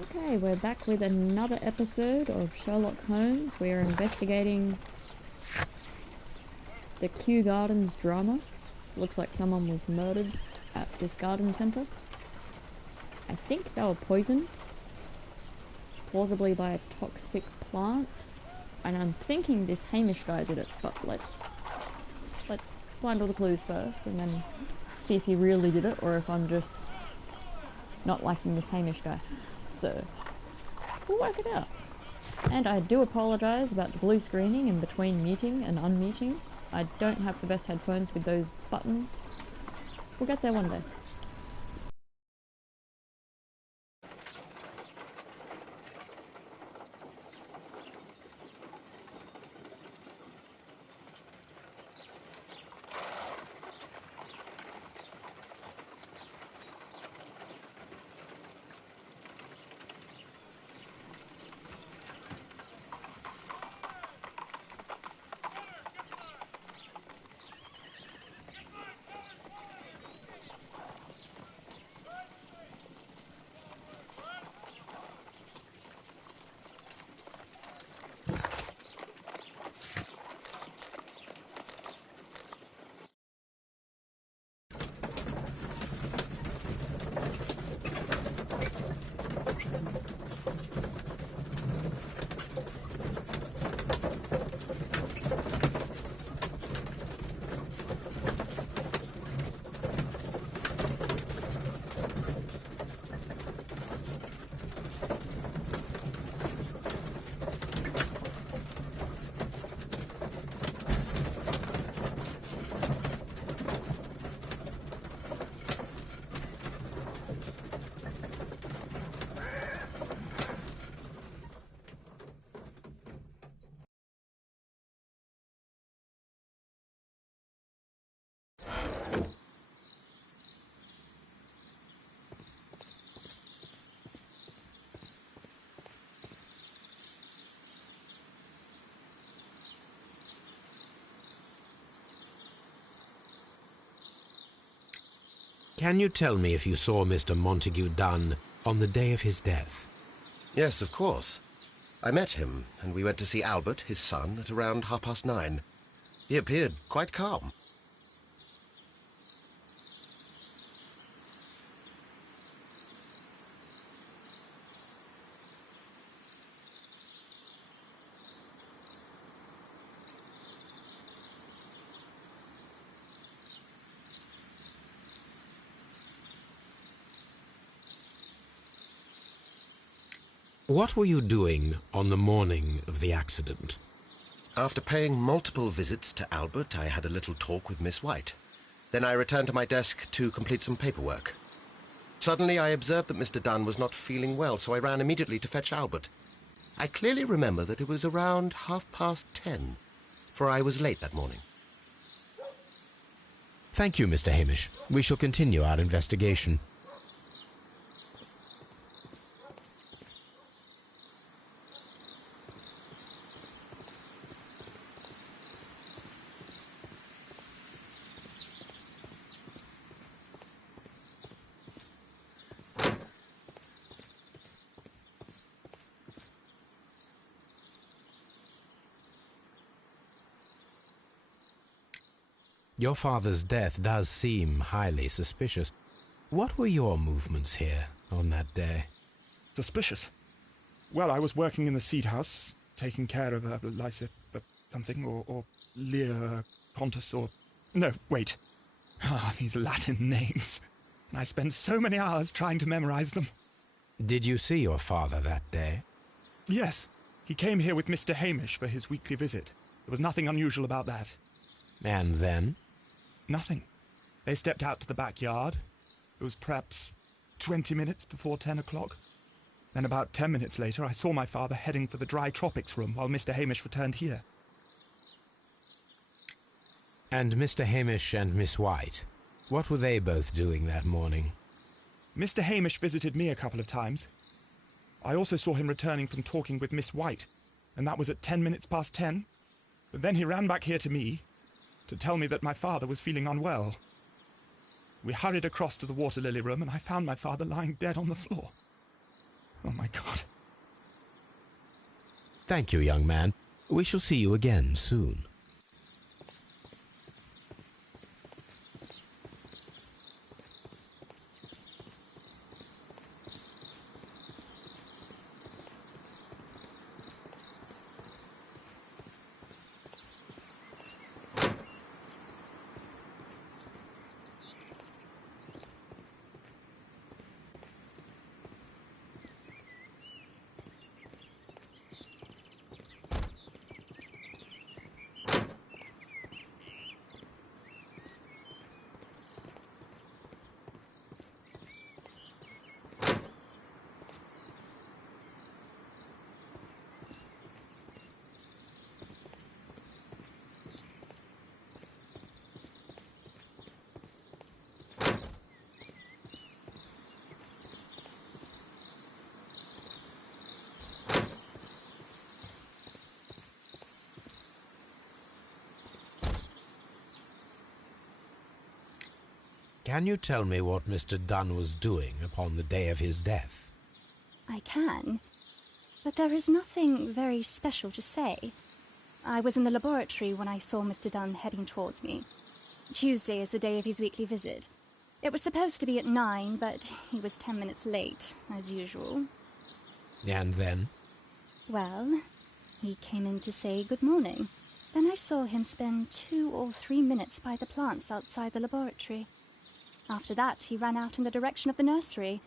Okay, we're back with another episode of Sherlock Holmes. We are investigating the Kew Gardens drama. Looks like someone was murdered at this garden centre. I think they were poisoned, plausibly by a toxic plant. And I'm thinking this Hamish guy did it, but let's find all the clues first and then see if he really did it or if I'm just not liking this Hamish guy. So we'll work it out. And I do apologise about the blue screening in between muting and unmuting. I don't have the best headphones with those buttons. We'll get there one day. Can you tell me if you saw Mr. Montague Dunn on the day of his death? Yes, of course. I met him, and we went to see Albert, his son, at around 9:30. He appeared quite calm. What were you doing on the morning of the accident? After paying multiple visits to Albert, I had a little talk with Miss White. Then I returned to my desk to complete some paperwork. Suddenly I observed that Mr. Dunn was not feeling well, so I ran immediately to fetch Albert. I clearly remember that it was around 10:30, for I was late that morning. Thank you, Mr. Hamish. We shall continue our investigation. Your father's death does seem highly suspicious. What were your movements here on that day? Suspicious? Well, I was working in the seed house, taking care of Lysa something, or Lear Pontus, or... No, wait. Ah, these Latin names. I spent so many hours trying to memorize them. Did you see your father that day? Yes. He came here with Mr. Hamish for his weekly visit. There was nothing unusual about that. And then? Nothing. They stepped out to the backyard. It was perhaps 20 minutes before 10 o'clock. Then about 10 minutes later, I saw my father heading for the dry tropics room while Mr. Hamish returned here. And Mr. Hamish and Miss White, what were they both doing that morning? Mr. Hamish visited me a couple of times. I also saw him returning from talking with Miss White, and that was at 10 minutes past 10. But then he ran back here to me to tell me that my father was feeling unwell. We hurried across to the water lily room, and I found my father lying dead on the floor. Oh, my God. Thank you, young man. We shall see you again soon. Can you tell me what Mr. Dunn was doing upon the day of his death? I can, but there is nothing very special to say. I was in the laboratory when I saw Mr. Dunn heading towards me. Tuesday is the day of his weekly visit. It was supposed to be at 9, but he was 10 minutes late, as usual. And then? Well, he came in to say good morning. Then I saw him spend 2 or 3 minutes by the plants outside the laboratory. After that, he ran out in the direction of the nursery,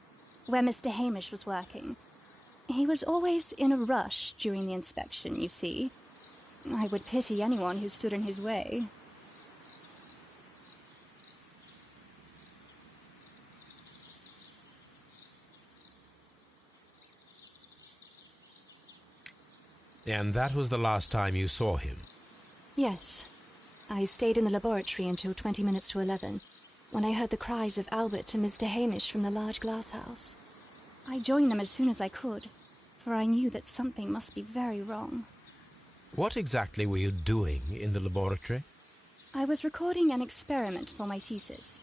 where Mr. Hamish was working. He was always in a rush during the inspection, you see. I would pity anyone who stood in his way. And that was the last time you saw him? Yes. I stayed in the laboratory until 20 minutes to 11, when I heard the cries of Albert and Mr. Hamish from the large glass house. I joined them as soon as I could, for I knew that something must be very wrong. What exactly were you doing in the laboratory? I was recording an experiment for my thesis.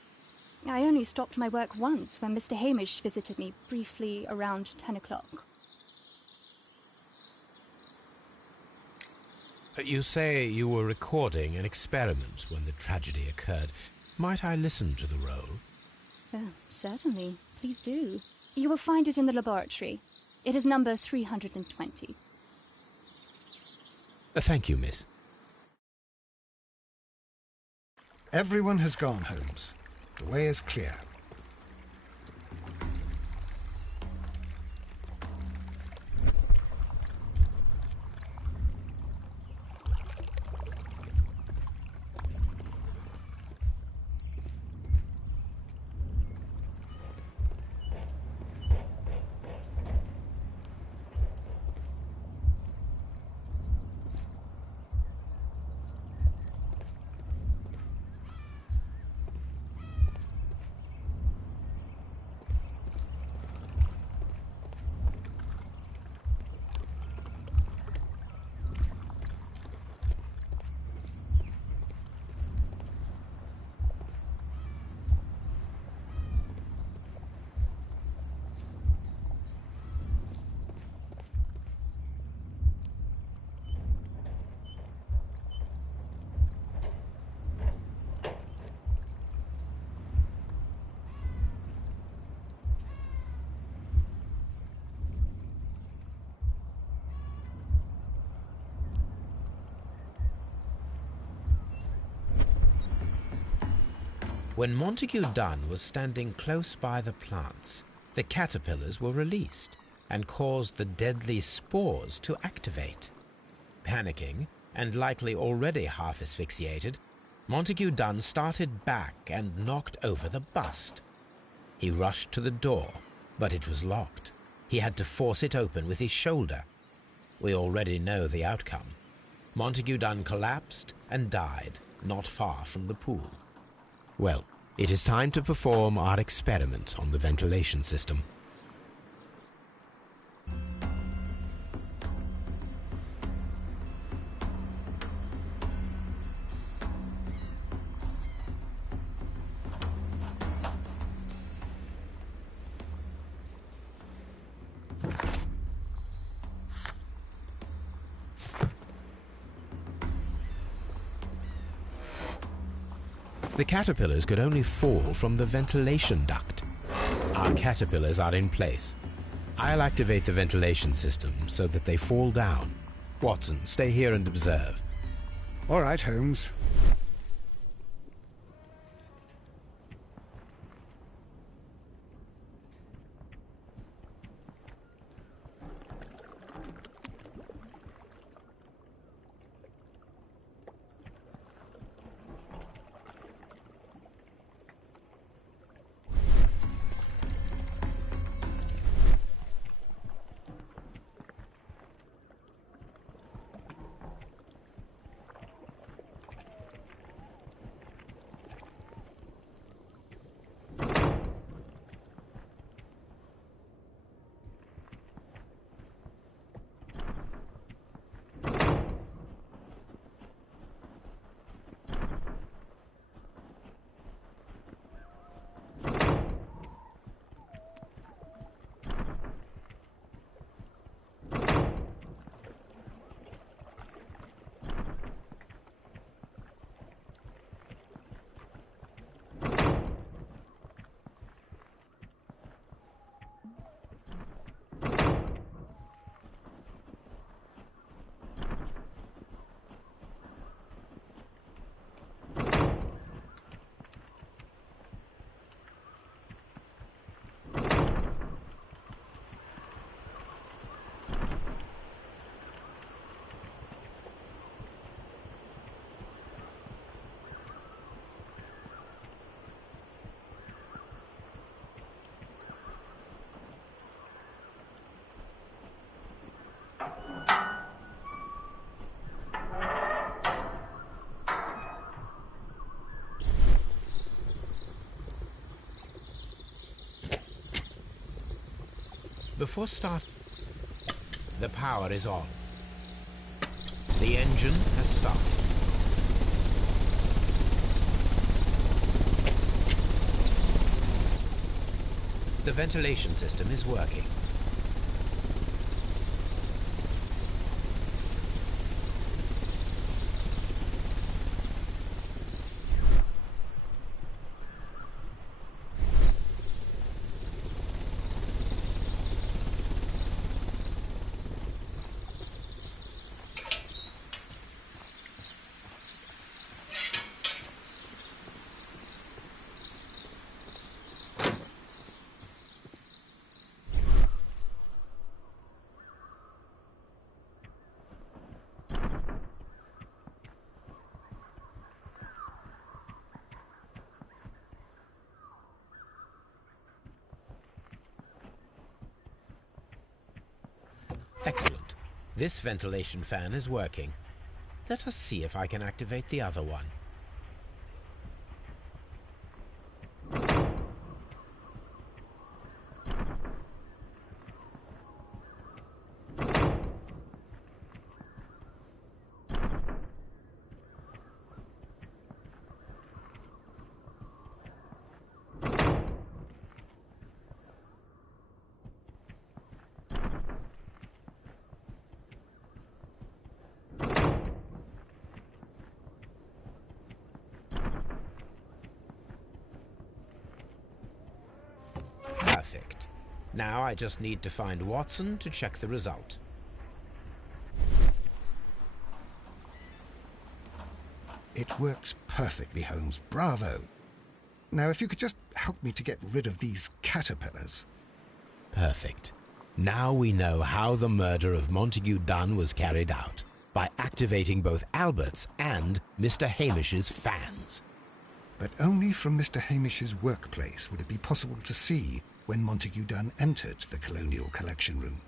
I only stopped my work once when Mr. Hamish visited me briefly around 10 o'clock. You say you were recording an experiment when the tragedy occurred. Might I listen to the roll? Certainly. Please do. You will find it in the laboratory. It is number 320. Thank you, miss. Everyone has gone, Holmes. The way is clear. When Montague Dunn was standing close by the plants, the caterpillars were released and caused the deadly spores to activate. Panicking, and likely already half asphyxiated, Montague Dunn started back and knocked over the bust. He rushed to the door, but it was locked. He had to force it open with his shoulder. We already know the outcome. Montague Dunn collapsed and died not far from the pool. Well, it is time to perform our experiment on the ventilation system. The caterpillars could only fall from the ventilation duct. Our caterpillars are in place. I'll activate the ventilation system so that they fall down. Watson, stay here and observe. All right, Holmes. Before start, the power is on. The engine has started. The ventilation system is working. Excellent. This ventilation fan is working. Let us see if I can activate the other one. Perfect. Now I just need to find Watson to check the result. It works perfectly, Holmes. Bravo. Now, if you could just help me to get rid of these caterpillars. Perfect. Now we know how the murder of Montague Dunn was carried out, by activating both Albert's and Mr. Hamish's fans. But only from Mr. Hamish's workplace would it be possible to see when Montague Dunn entered the Colonial Collection Room.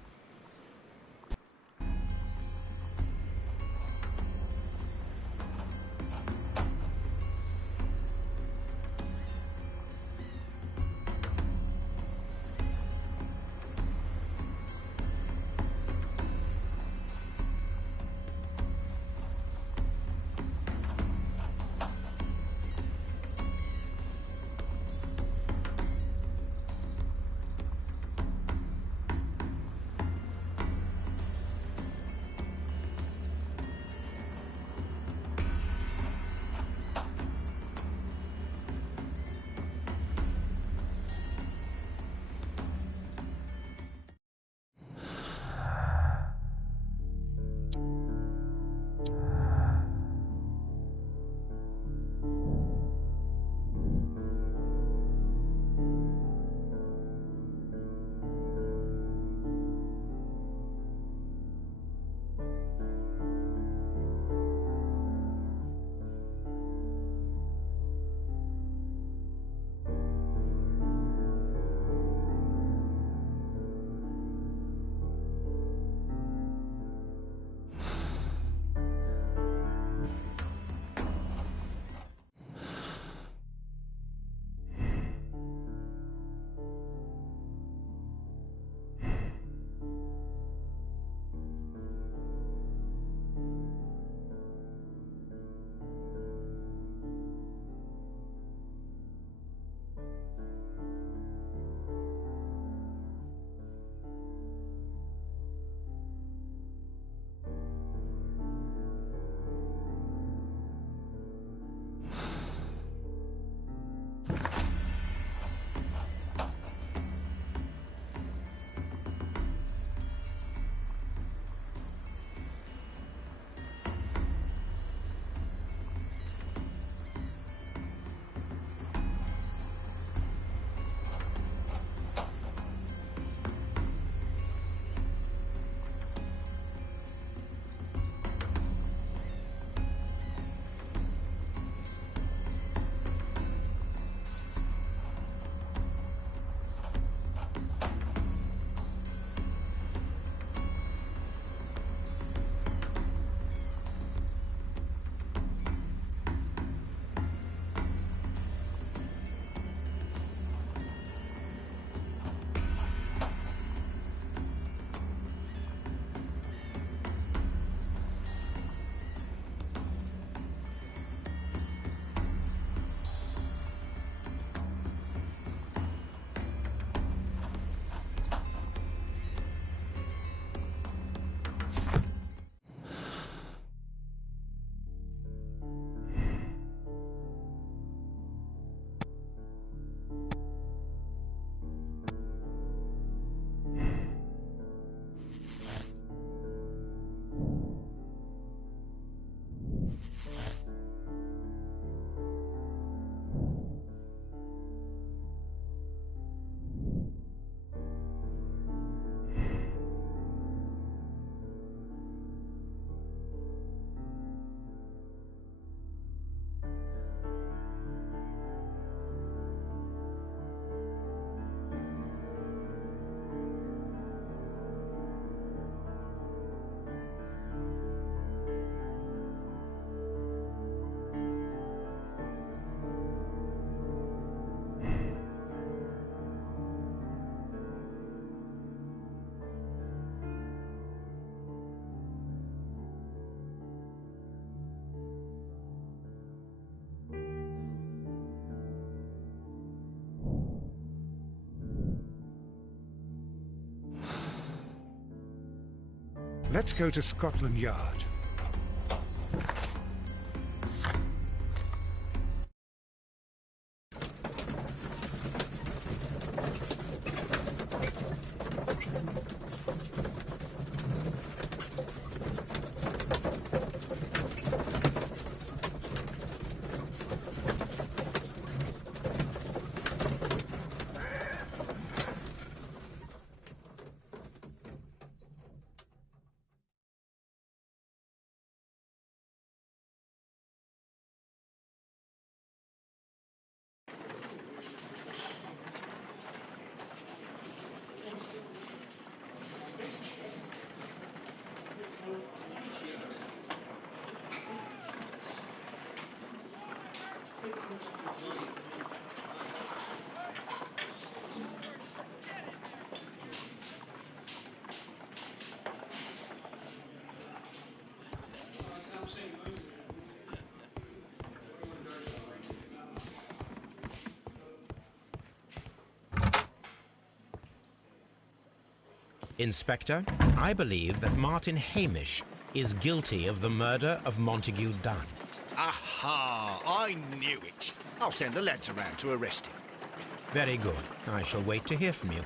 Let's go to Scotland Yard. Inspector, I believe that Martin Hamish is guilty of the murder of Montague Dunn. Aha! I knew it. I'll send the lads around to arrest him. Very good. I shall wait to hear from you.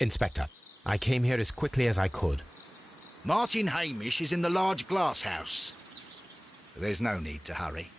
Inspector, I came here as quickly as I could. Martin Hamish is in the large glass house. There's no need to hurry.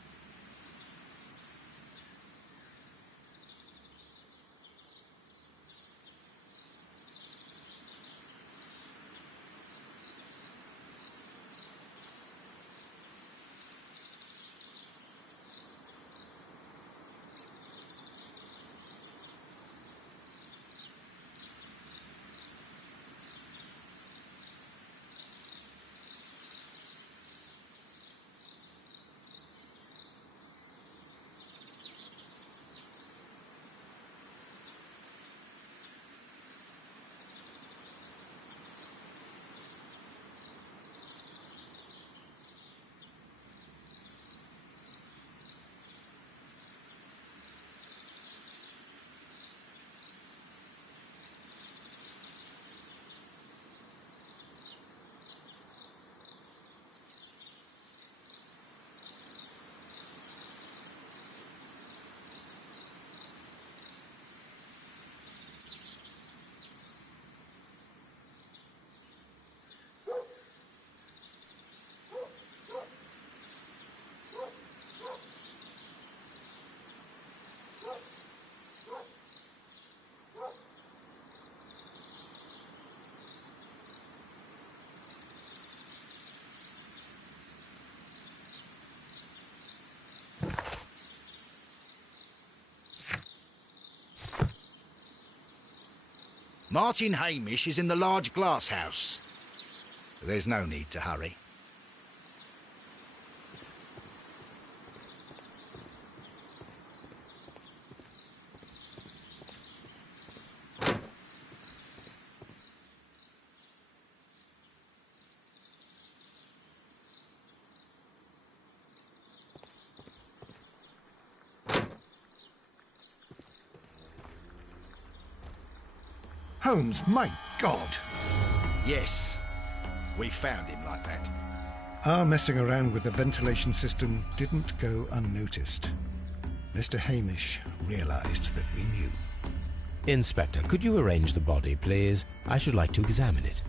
Martin Hamish is in the large glass house. There's no need to hurry. Holmes, my God! Yes, we found him like that. Our messing around with the ventilation system didn't go unnoticed. Mr. Hamish realized that we knew. Inspector, could you arrange the body, please? I should like to examine it.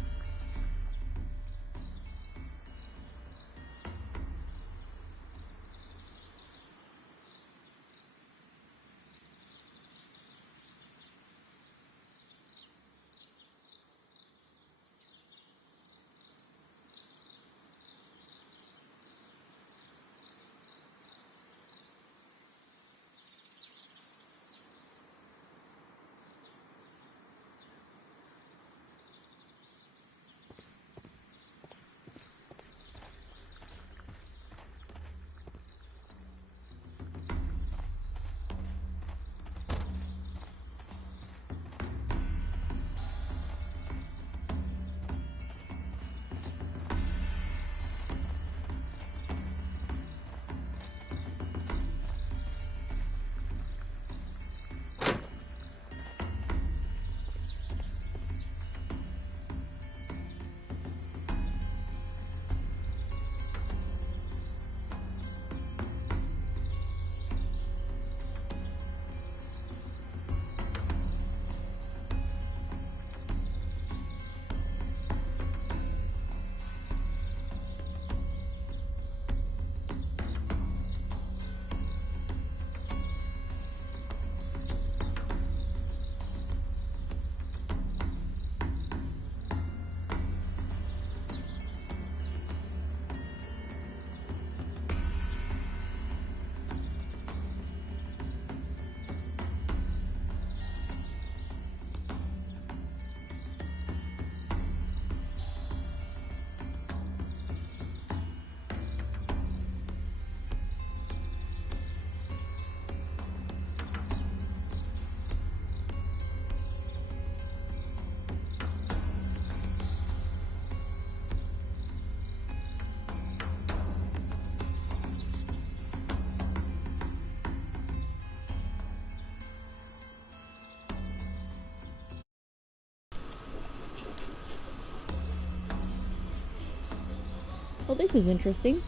Well, this is interesting.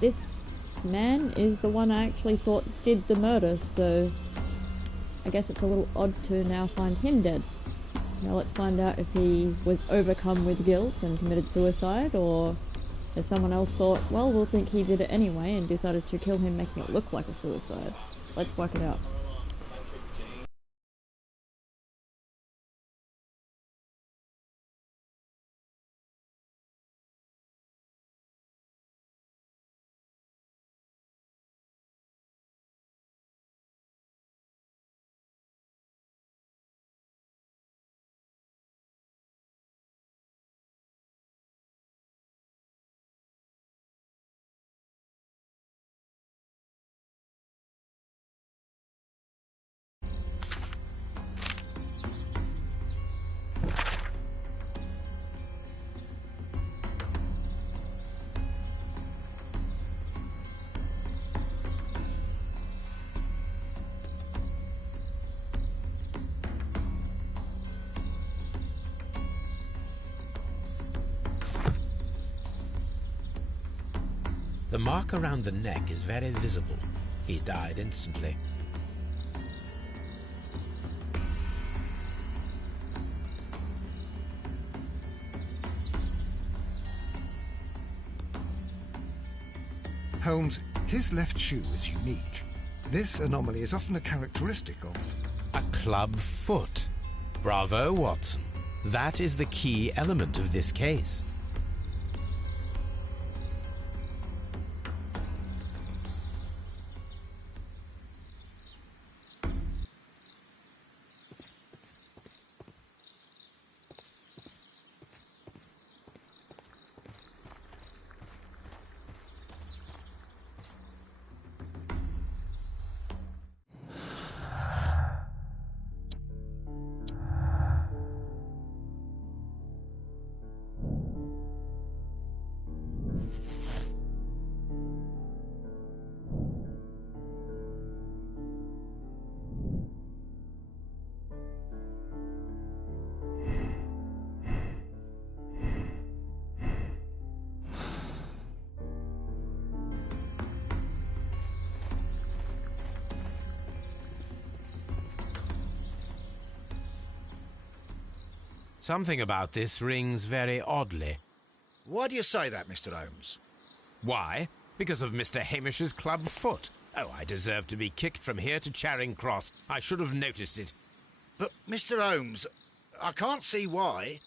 This man is the one I actually thought did the murder, so I guess it's a little odd to now find him dead. Now let's find out if he was overcome with guilt and committed suicide, or if someone else thought, well, we'll think he did it anyway and decided to kill him, making it look like a suicide. Let's work it out. The mark around the neck is very visible. He died instantly. Holmes, his left shoe is unique. This anomaly is often a characteristic of... A club foot. Bravo, Watson. That is the key element of this case. Something about this rings very oddly. Why do you say that, Mr. Holmes? Why? Because of Mr. Hamish's club foot. Oh, I deserve to be kicked from here to Charing Cross. I should have noticed it. But, Mr. Holmes, I can't see why.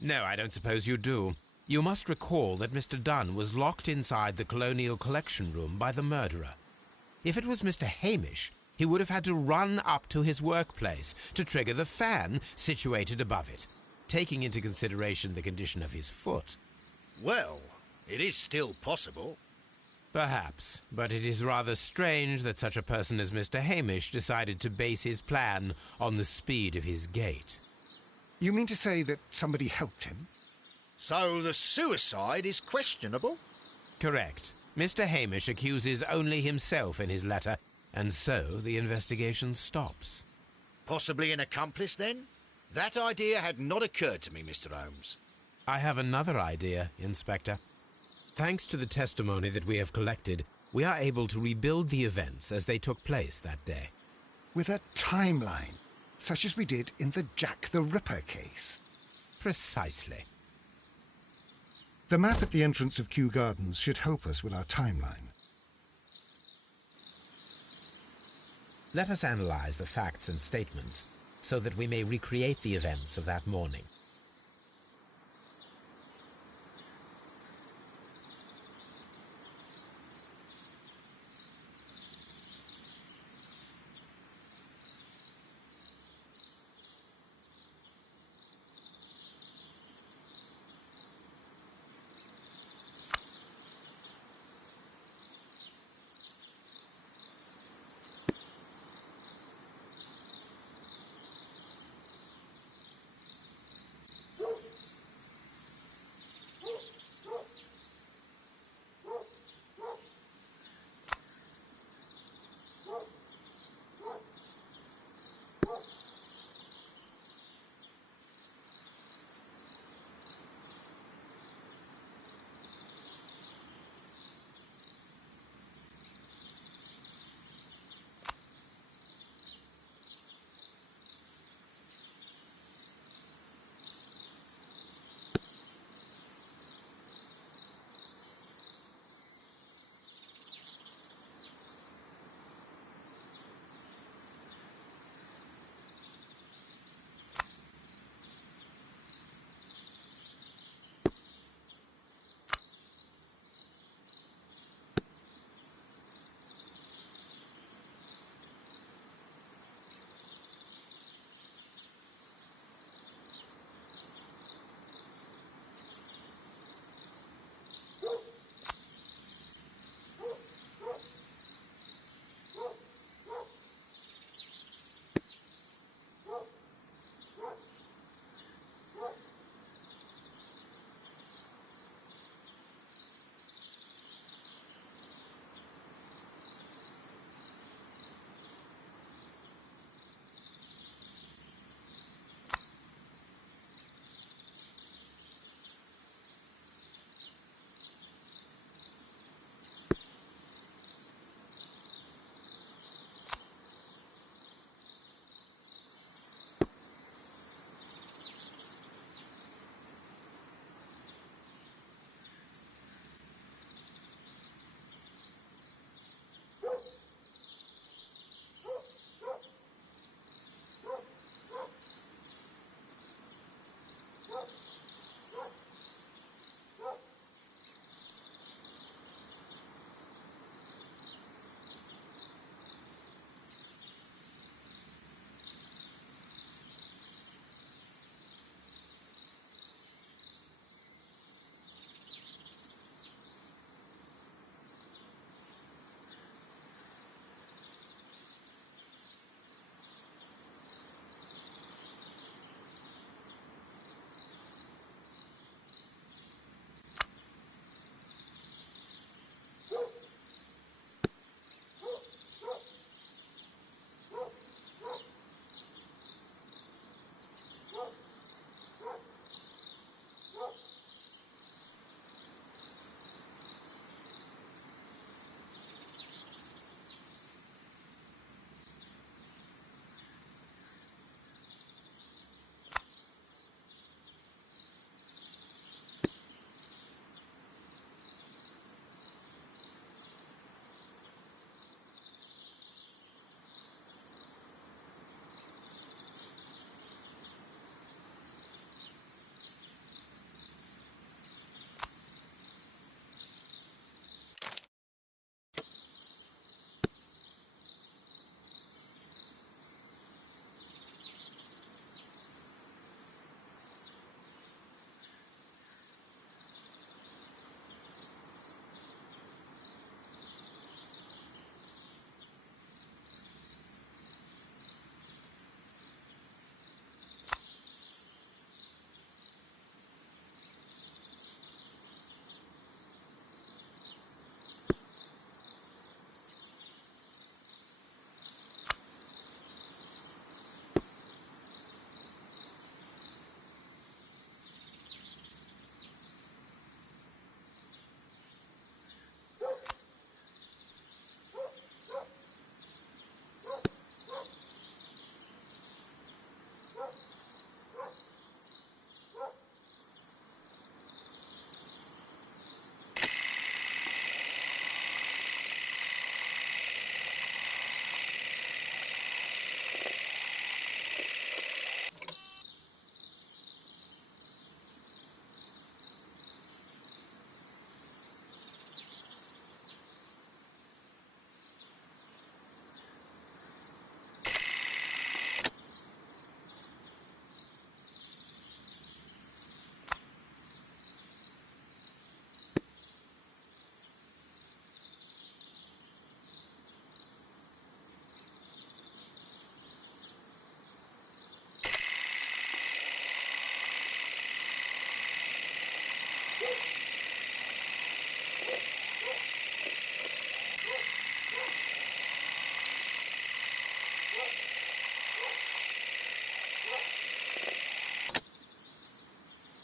No, I don't suppose you do. You must recall that Mr. Dunn was locked inside the Colonial Collection Room by the murderer. If it was Mr. Hamish, he would have had to run up to his workplace to trigger the fan situated above it, taking into consideration the condition of his foot. Well, it is still possible. Perhaps, but it is rather strange that such a person as Mr. Hamish decided to base his plan on the speed of his gait. You mean to say that somebody helped him? So the suicide is questionable? Correct. Mr. Hamish accuses only himself in his letter, and so the investigation stops. Possibly an accomplice, then? That idea had not occurred to me, Mr. Holmes. I have another idea, Inspector. Thanks to the testimony that we have collected, we are able to rebuild the events as they took place that day. With a timeline, such as we did in the Jack the Ripper case. Precisely. The map at the entrance of Kew Gardens should help us with our timeline. Let us analyze the facts and statements so that we may recreate the events of that morning.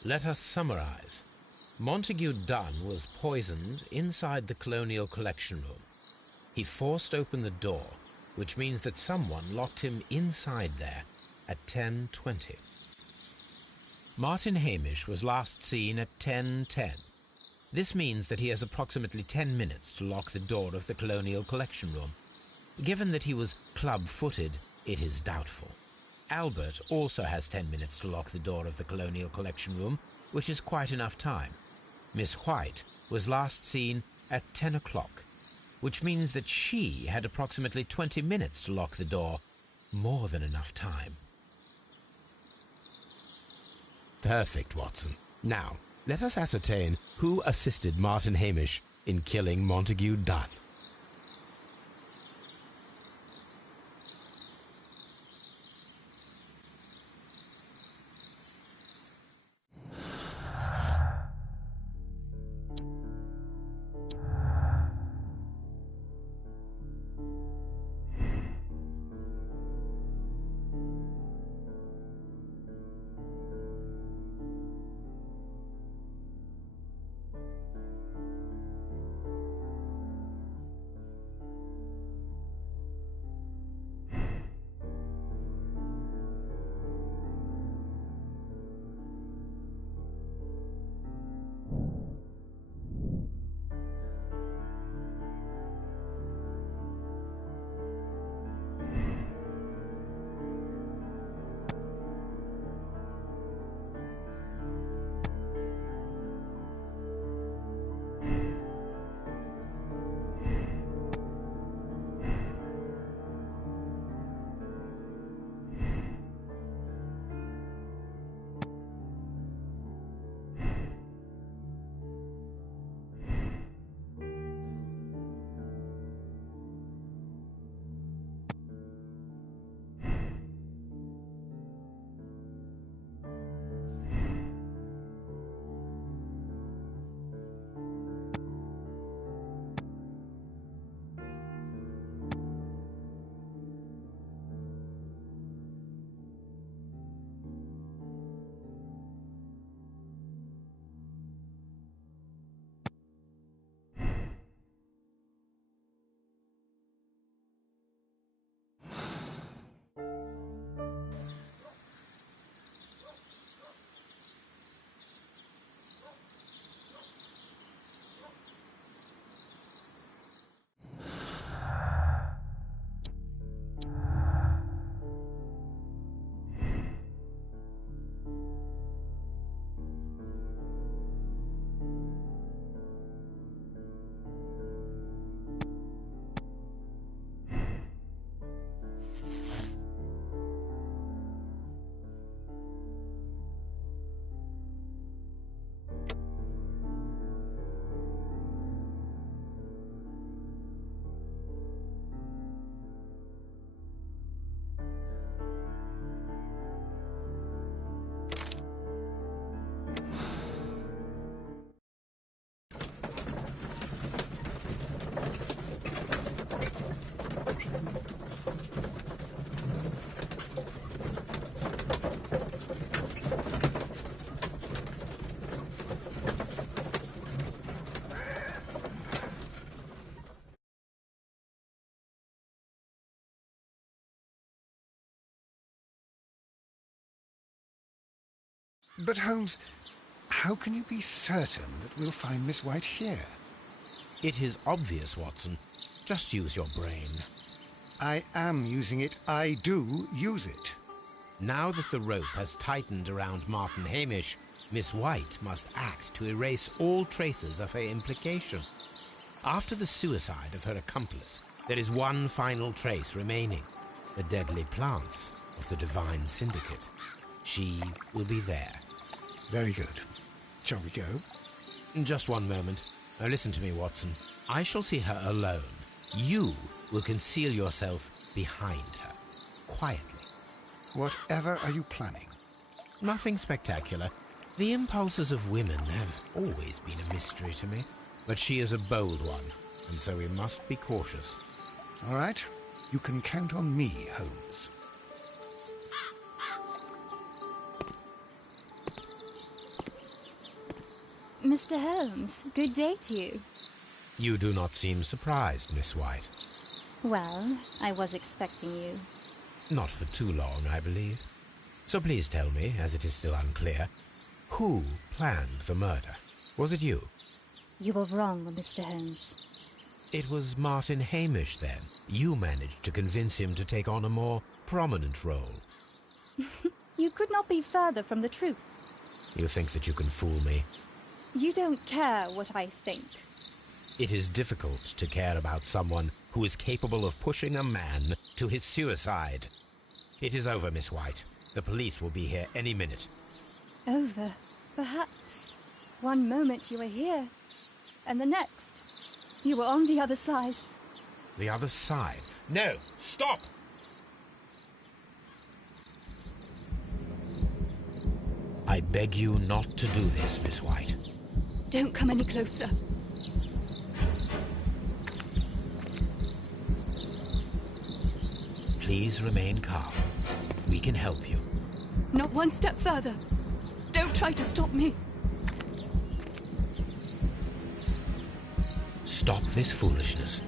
Let us summarize. Montague Dunn was poisoned inside the Colonial Collection Room. He forced open the door, which means that someone locked him inside there at 10:20. Martin Hamish was last seen at 10:10. This means that he has approximately 10 minutes to lock the door of the Colonial Collection Room. Given that he was club-footed, it is doubtful. Albert also has 10 minutes to lock the door of the Colonial Collection Room, which is quite enough time. Miss White was last seen at 10 o'clock, which means that she had approximately 20 minutes to lock the door. More than enough time. Perfect, Watson. Now, let us ascertain who assisted Martin Hamish in killing Montague Dunn. But Holmes, how can you be certain that we'll find Miss White here? It is obvious, Watson. Just use your brain. I am using it. I do use it. Now that the rope has tightened around Martin Hamish, Miss White must act to erase all traces of her implication. After the suicide of her accomplice, there is one final trace remaining: the deadly plants of the Divine Syndicate. She will be there. Very good. Shall we go? Just one moment. Now listen to me, Watson. I shall see her alone. You will conceal yourself behind her, quietly. Whatever are you planning? Nothing spectacular. The impulses of women have always been a mystery to me. But she is a bold one, and so we must be cautious. All right. You can count on me, Holmes. Mr. Holmes, good day to you. You do not seem surprised, Miss White. Well, I was expecting you. Not for too long, I believe. So please tell me, as it is still unclear, who planned the murder? Was it you? You were wrong, Mr. Holmes. It was Martin Hamish, then. You managed to convince him to take on a more prominent role. You could not be further from the truth. You think that you can fool me? You don't care what I think. It is difficult to care about someone who is capable of pushing a man to his suicide. It is over, Miss White. The police will be here any minute. Over, perhaps. One moment you were here, and the next, you were on the other side. The other side? No! Stop! I beg you not to do this, Miss White. Don't come any closer. Please remain calm. We can help you. Not one step further. Don't try to stop me. Stop this foolishness.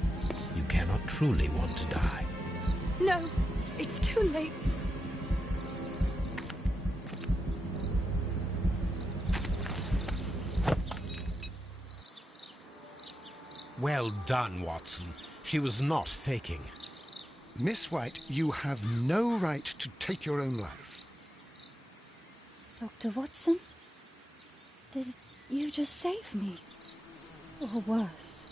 You cannot truly want to die. No, it's too late. Well done, Watson. She was not faking. Miss White, you have no right to take your own life. Dr. Watson? Did you just save me? Or worse?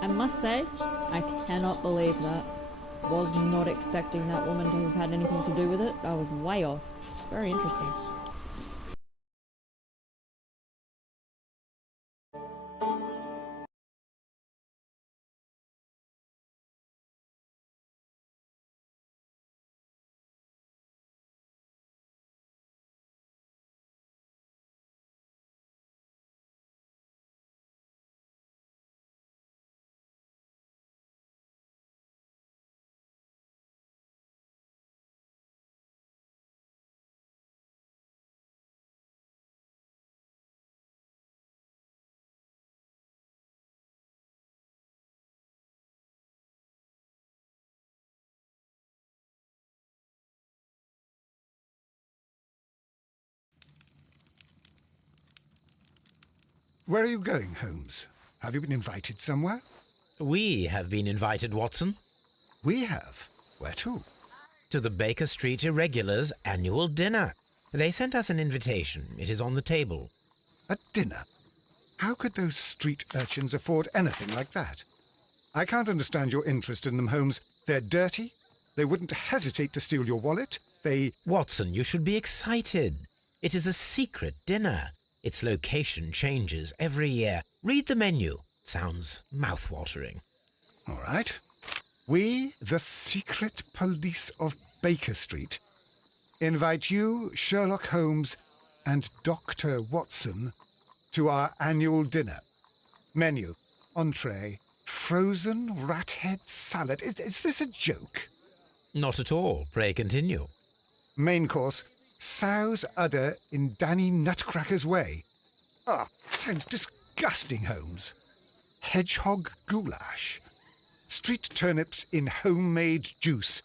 I must say, I cannot believe that. Was not expecting that woman to have had anything to do with it. I was way off. Very interesting. Where are you going, Holmes? Have you been invited somewhere? We have been invited, Watson, We have. Where to? to the Baker Street Irregulars' annual dinner. They sent us an invitation. It is on the table. A dinner? How could those street urchins afford anything like that? I can't understand your interest in them, Holmes. They're dirty. They wouldn't hesitate to steal your wallet. They... Watson, you should be excited. It is a secret dinner. Its location changes every year. Read the menu. Sounds mouth-watering. All right. We, the secret police of Baker Street, invite you, Sherlock Holmes, and Dr. Watson to our annual dinner. Menu, entree, frozen rat-head salad. Is this a joke? Not at all. Pray continue. Main course, sow's udder in Danny Nutcracker's way. Ah, sounds disgusting, Holmes. Hedgehog goulash. Street turnips in homemade juice.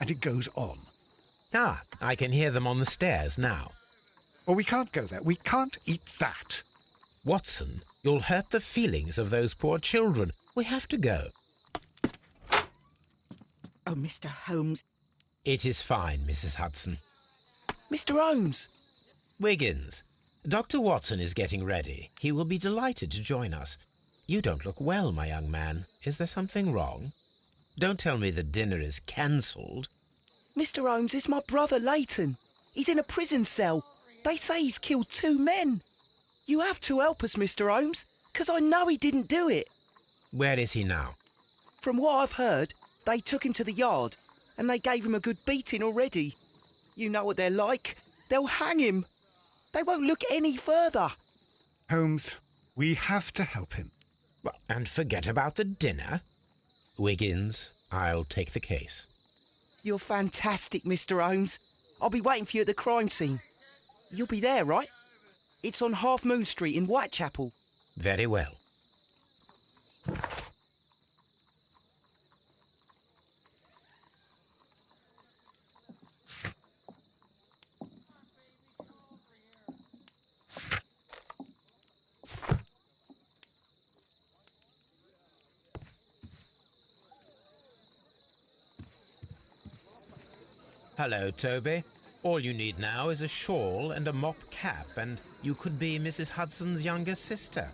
And it goes on. Ah, I can hear them on the stairs now. Oh, we can't go there. We can't eat that. Watson, you'll hurt the feelings of those poor children. We have to go. Oh, Mr. Holmes. It is fine, Mrs. Hudson. Mr. Holmes! Wiggins, Dr. Watson is getting ready. He will be delighted to join us. You don't look well, my young man. Is there something wrong? Don't tell me the dinner is cancelled. Mr. Holmes, it's my brother Leighton. He's in a prison cell. They say he's killed 2 men. You have to help us, Mr. Holmes, 'cause I know he didn't do it. Where is he now? From what I've heard, they took him to the yard and they gave him a good beating already. You know what they're like. They'll hang him. They won't look any further. Holmes, we have to help him. Well, and forget about the dinner. Wiggins, I'll take the case. You're fantastic, Mr. Holmes. I'll be waiting for you at the crime scene. You'll be there, right? It's on Half Moon Street in Whitechapel. Very well. Hello, Toby. All you need now is a shawl and a mop cap, and you could be Mrs. Hudson's younger sister.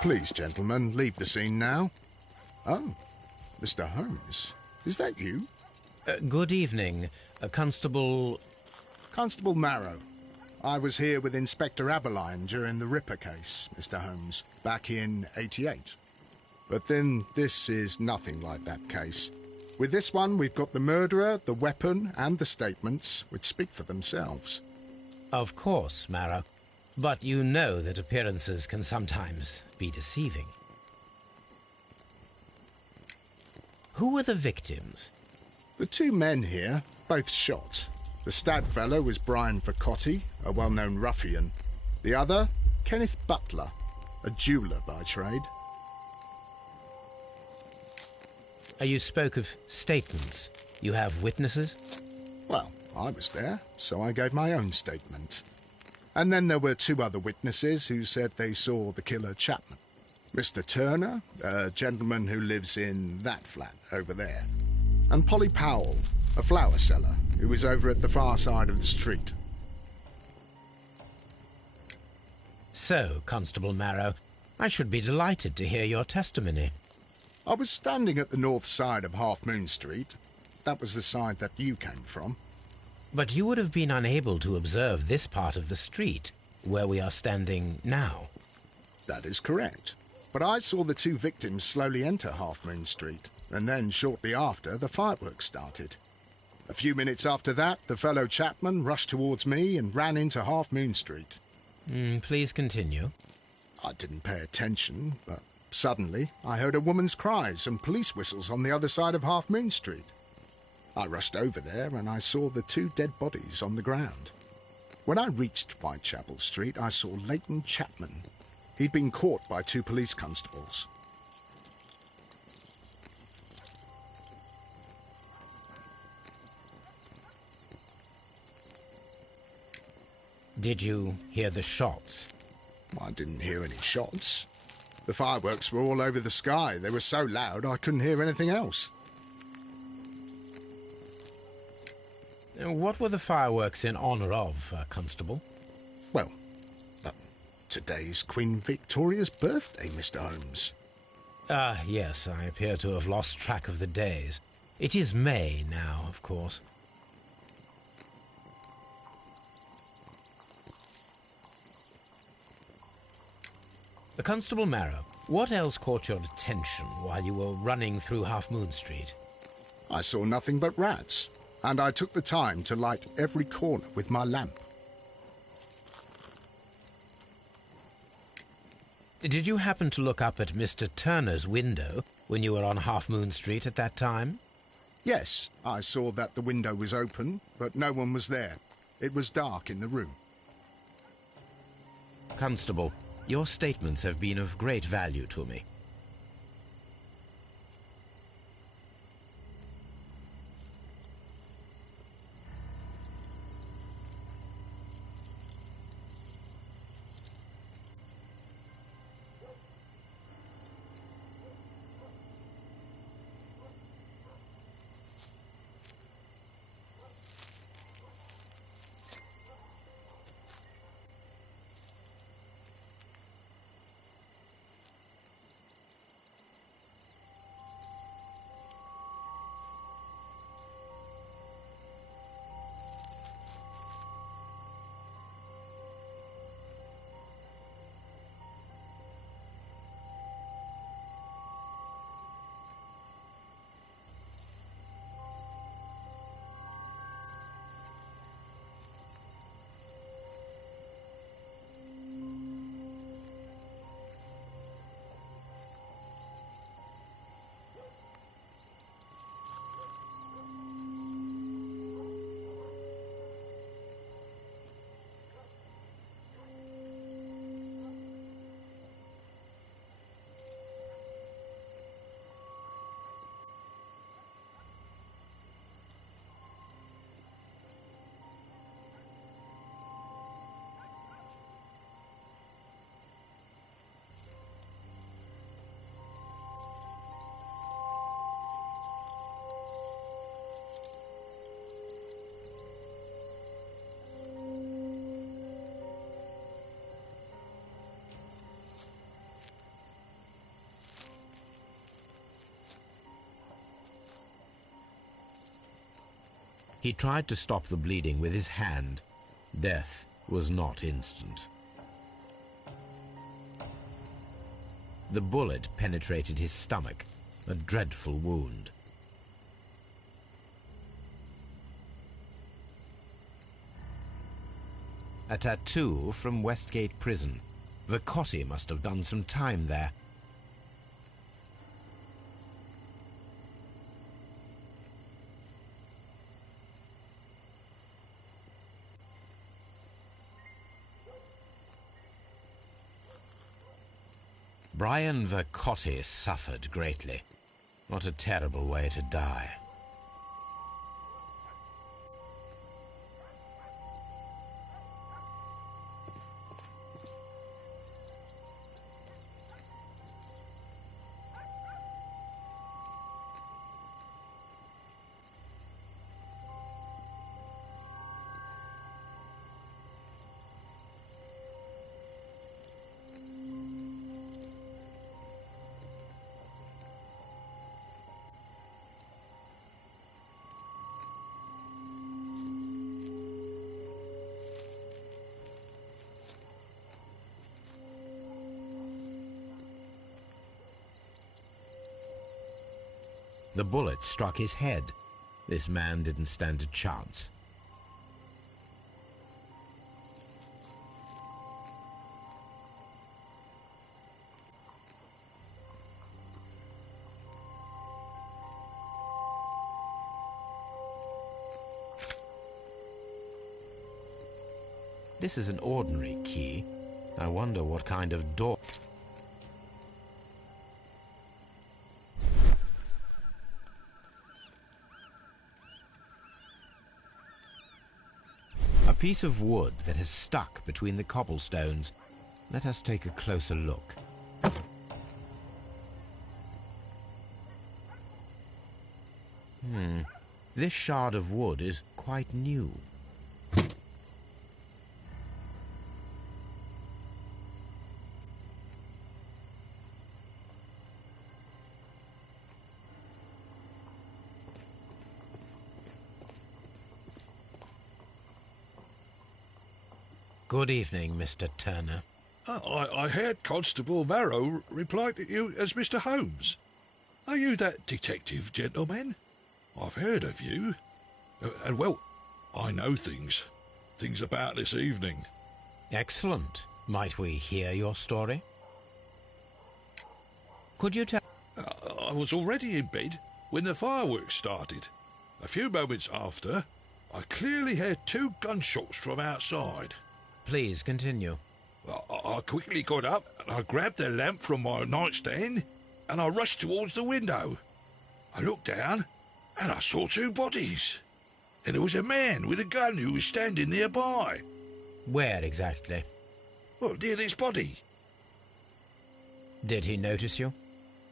Please, gentlemen, leave the scene now. Oh, Mr. Holmes, is that you? Good evening, Constable... Constable Marrow. I was here with Inspector Aberline during the Ripper case, Mr. Holmes, back in '88. But then this is nothing like that case. With this one, we've got the murderer, the weapon, and the statements, which speak for themselves. Of course, Marrow. But you know that appearances can sometimes be deceiving. Who were the victims? The two men here, both shot. The stab fellow was Brian Vercotti, a well-known ruffian. The other, Kenneth Butler, a jeweller by trade. You spoke of statements. You have witnesses? Well, I was there, so I gave my own statement. And then there were two other witnesses who said they saw the killer Chapman. Mr. Turner, a gentleman who lives in that flat over there. And Polly Powell, a flower seller, who was over at the far side of the street. So, Constable Marrow, I should be delighted to hear your testimony. I was standing at the north side of Half Moon Street. That was the side that you came from. But you would have been unable to observe this part of the street, where we are standing now. That is correct. But I saw the two victims slowly enter Half Moon Street, and then shortly after, the fireworks started. A few minutes after that, the fellow Chapman rushed towards me and ran into Half Moon Street. Please continue. I didn't pay attention, but suddenly I heard a woman's cries and police whistles on the other side of Half Moon Street. I rushed over there and I saw the two dead bodies on the ground. When I reached Whitechapel Street, I saw Leighton Chapman. He'd been caught by two police constables. Did you hear the shots? I didn't hear any shots. The fireworks were all over the sky. They were so loud I couldn't hear anything else. What were the fireworks in honour of, Constable? Well, today's Queen Victoria's birthday, Mr. Holmes. Ah, yes, I appear to have lost track of the days. It is May now, of course. Constable Marrow, what else caught your attention while you were running through Half Moon Street? I saw nothing but rats, and I took the time to light every corner with my lamp. Did you happen to look up at Mr. Turner's window when you were on Half Moon Street at that time? Yes, I saw that the window was open, but no one was there. It was dark in the room. Constable, your statements have been of great value to me. He tried to stop the bleeding with his hand. Death was not instant. The bullet penetrated his stomach, a dreadful wound. A tattoo from Westgate Prison. Vercotti must have done some time there. Brian Vercotti suffered greatly. What a terrible way to die. The bullet struck his head. This man didn't stand a chance. This is an ordinary key. I wonder what kind of door... A piece of wood that has stuck between the cobblestones. Let us take a closer look. This shard of wood is quite new. Good evening, Mr. Turner. I heard Constable Varro reply to you as Mr. Holmes. Are you that detective gentleman? I've heard of you. And, well, I know things about this evening. Excellent. Might we hear your story? Could you tell... I was already in bed when the fireworks started. A few moments after, I clearly heard 2 gunshots from outside. Please continue. I quickly got up and I grabbed the lamp from my nightstand and I rushed towards the window. I looked down and I saw 2 bodies. And there was a man with a gun who was standing nearby. Where exactly? Well, near this body. Did he notice you?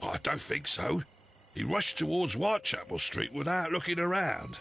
I don't think so. He rushed towards Whitechapel Street without looking around.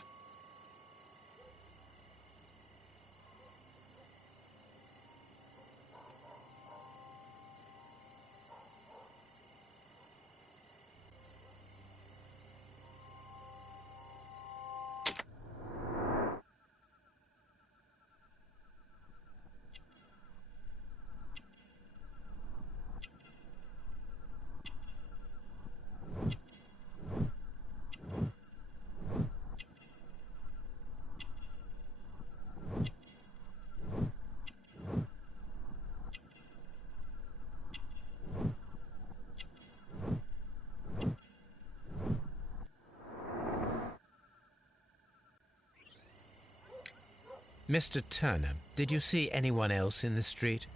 Mr. Turner, did you see anyone else in the street?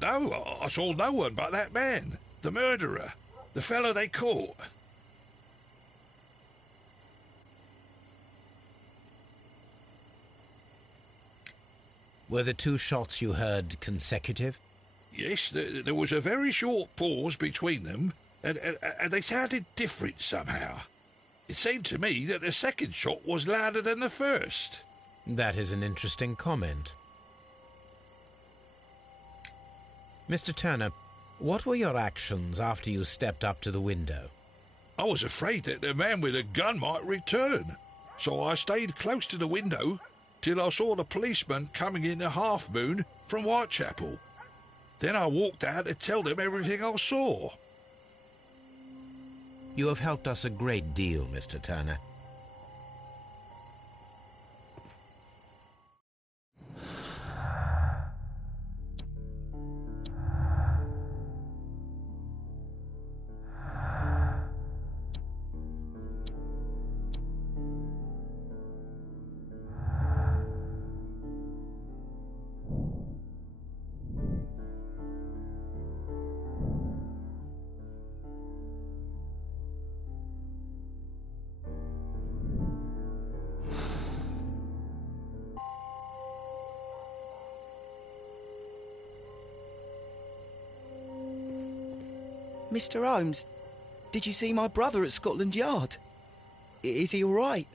No, I saw no one but that man, the murderer, the fellow they caught. Were the 2 shots you heard consecutive? Yes, there was a very short pause between them, and they sounded different somehow. It seemed to me that the second shot was louder than the first. That is an interesting comment. Mr. Turner, what were your actions after you stepped up to the window? I was afraid that the man with a gun might return, so I stayed close to the window till I saw the policeman coming in the Half Moon from Whitechapel. Then I walked out to tell them everything I saw. You have helped us a great deal, Mr. Turner. Mr. Holmes, did you see my brother at Scotland Yard? Is he all right?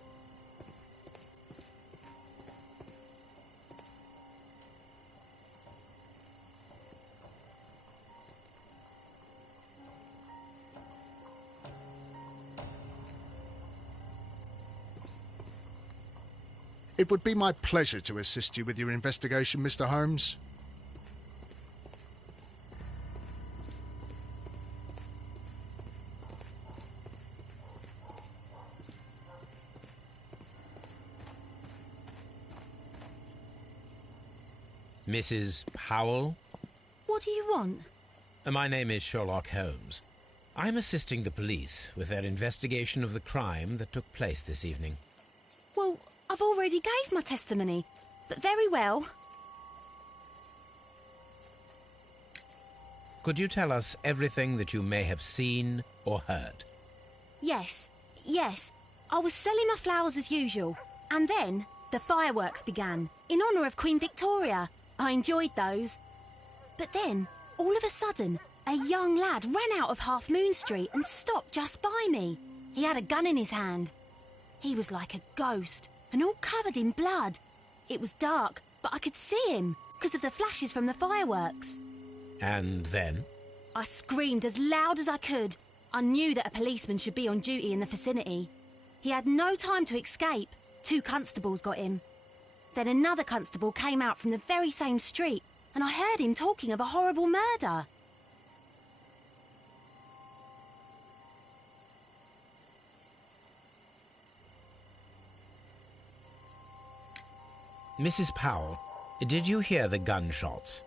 It would be my pleasure to assist you with your investigation, Mr. Holmes. Mrs. Powell? What do you want? My name is Sherlock Holmes. I'm assisting the police with their investigation of the crime that took place this evening. Well, I've already gave my testimony, but very well. Could you tell us everything that you may have seen or heard? Yes. I was selling my flowers as usual, and then the fireworks began, in honour of Queen Victoria. I enjoyed those. But then, all of a sudden, a young lad ran out of Half Moon Street and stopped just by me. He had a gun in his hand. He was like a ghost, and all covered in blood. It was dark, but I could see him, because of the flashes from the fireworks. And then? I screamed as loud as I could. I knew that a policeman should be on duty in the vicinity. He had no time to escape. 2 constables got him. Then another constable came out from the very same street, and I heard him talking of a horrible murder. Mrs. Powell, did you hear the gunshots?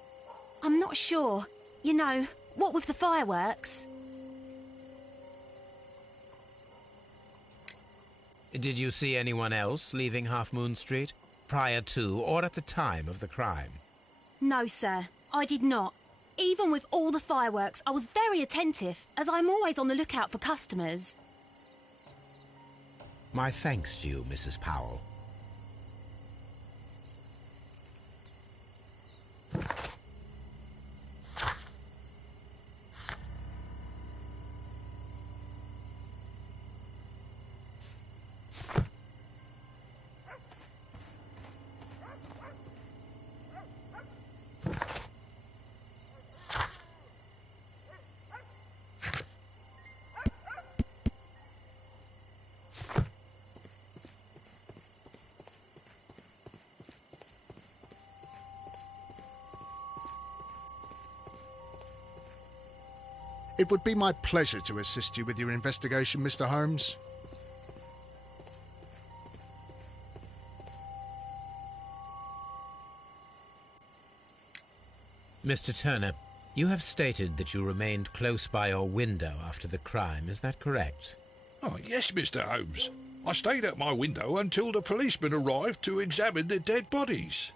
I'm not sure. You know, what with the fireworks? Did you see anyone else leaving Half Moon Street, prior to or at the time of the crime? No, sir, I did not. Even with all the fireworks, I was very attentive, as I'm always on the lookout for customers. My thanks to you, Mrs. Powell. It would be my pleasure to assist you with your investigation, Mr. Holmes. Mr. Turner, you have stated that you remained close by your window after the crime, is that correct? Oh, yes, Mr. Holmes. I stayed at my window until the policeman arrived to examine the dead bodies.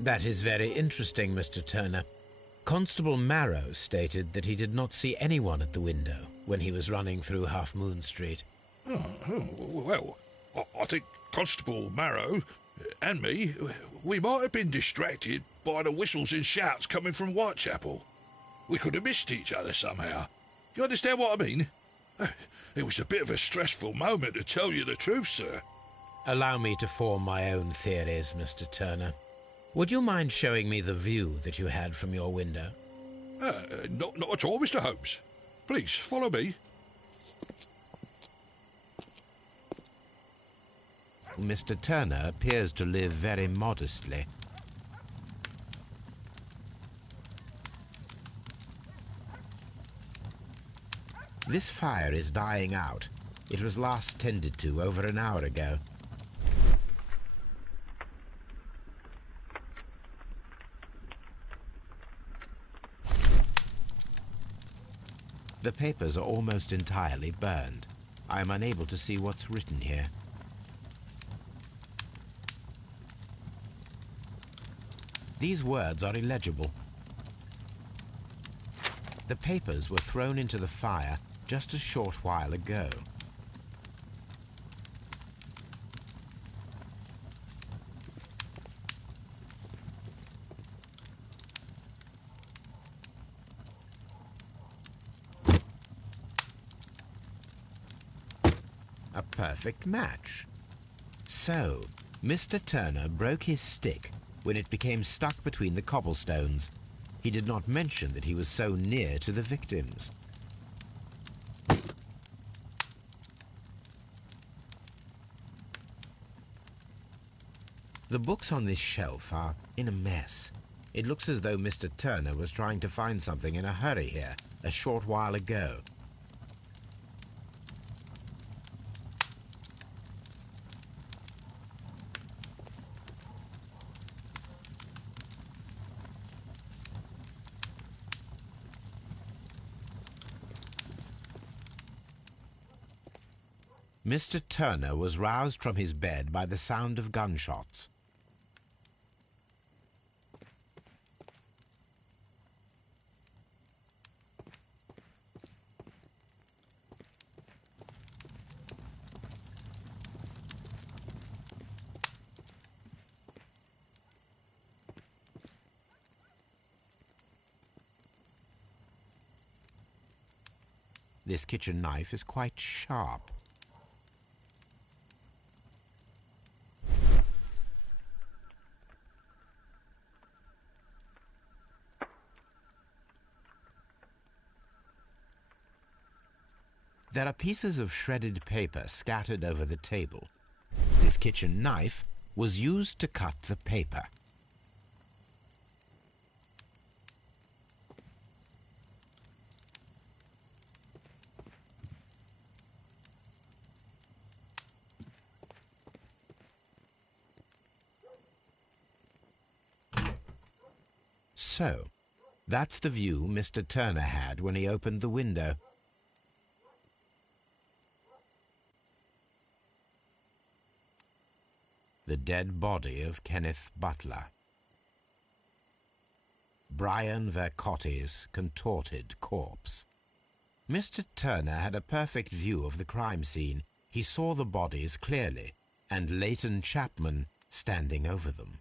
That is very interesting, Mr. Turner. Constable Marrow stated that he did not see anyone at the window when he was running through Half Moon Street. Well, I think Constable Marrow and me, we might have been distracted by the whistles and shouts coming from Whitechapel. We could have missed each other somehow. You understand what I mean? It was a bit of a stressful moment, to tell you the truth, sir. Allow me to form my own theories, Mr. Turner. Would you mind showing me the view that you had from your window? Not at all, Mr. Holmes. Please, follow me. Mr. Turner appears to live very modestly. This fire is dying out. It was last tended to over an hour ago. The papers are almost entirely burned. I am unable to see what's written here. These words are illegible. The papers were thrown into the fire just a short while ago. A perfect match. So, Mr. Turner broke his stick when it became stuck between the cobblestones. He did not mention that he was so near to the victims. The books on this shelf are in a mess. It looks as though Mr. Turner was trying to find something in a hurry here a short while ago. Mr. Turner was roused from his bed by the sound of gunshots. This kitchen knife is quite sharp. There are pieces of shredded paper scattered over the table. This kitchen knife was used to cut the paper. So, that's the view Mr. Turner had when he opened the window. The dead body of Kenneth Butler. Brian Vercotti's contorted corpse. Mr. Turner had a perfect view of the crime scene. He saw the bodies clearly, and Leighton Chapman standing over them.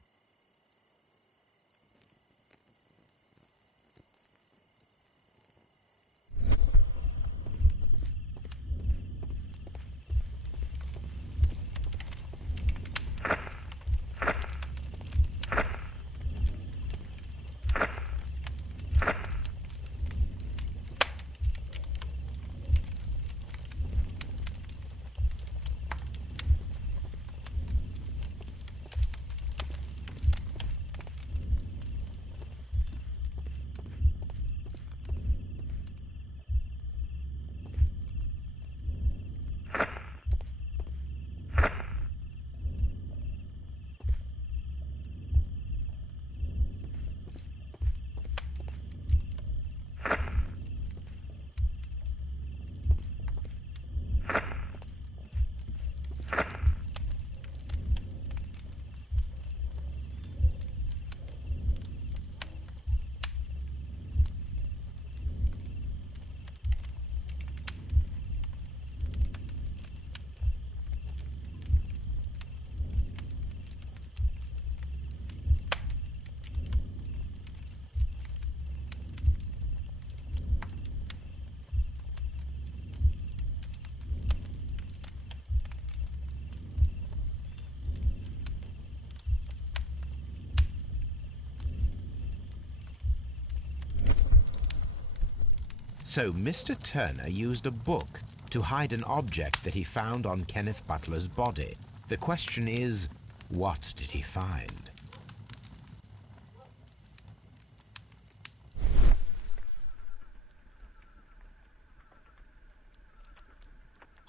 So Mr. Turner used a book to hide an object that he found on Kenneth Butler's body. The question is, what did he find?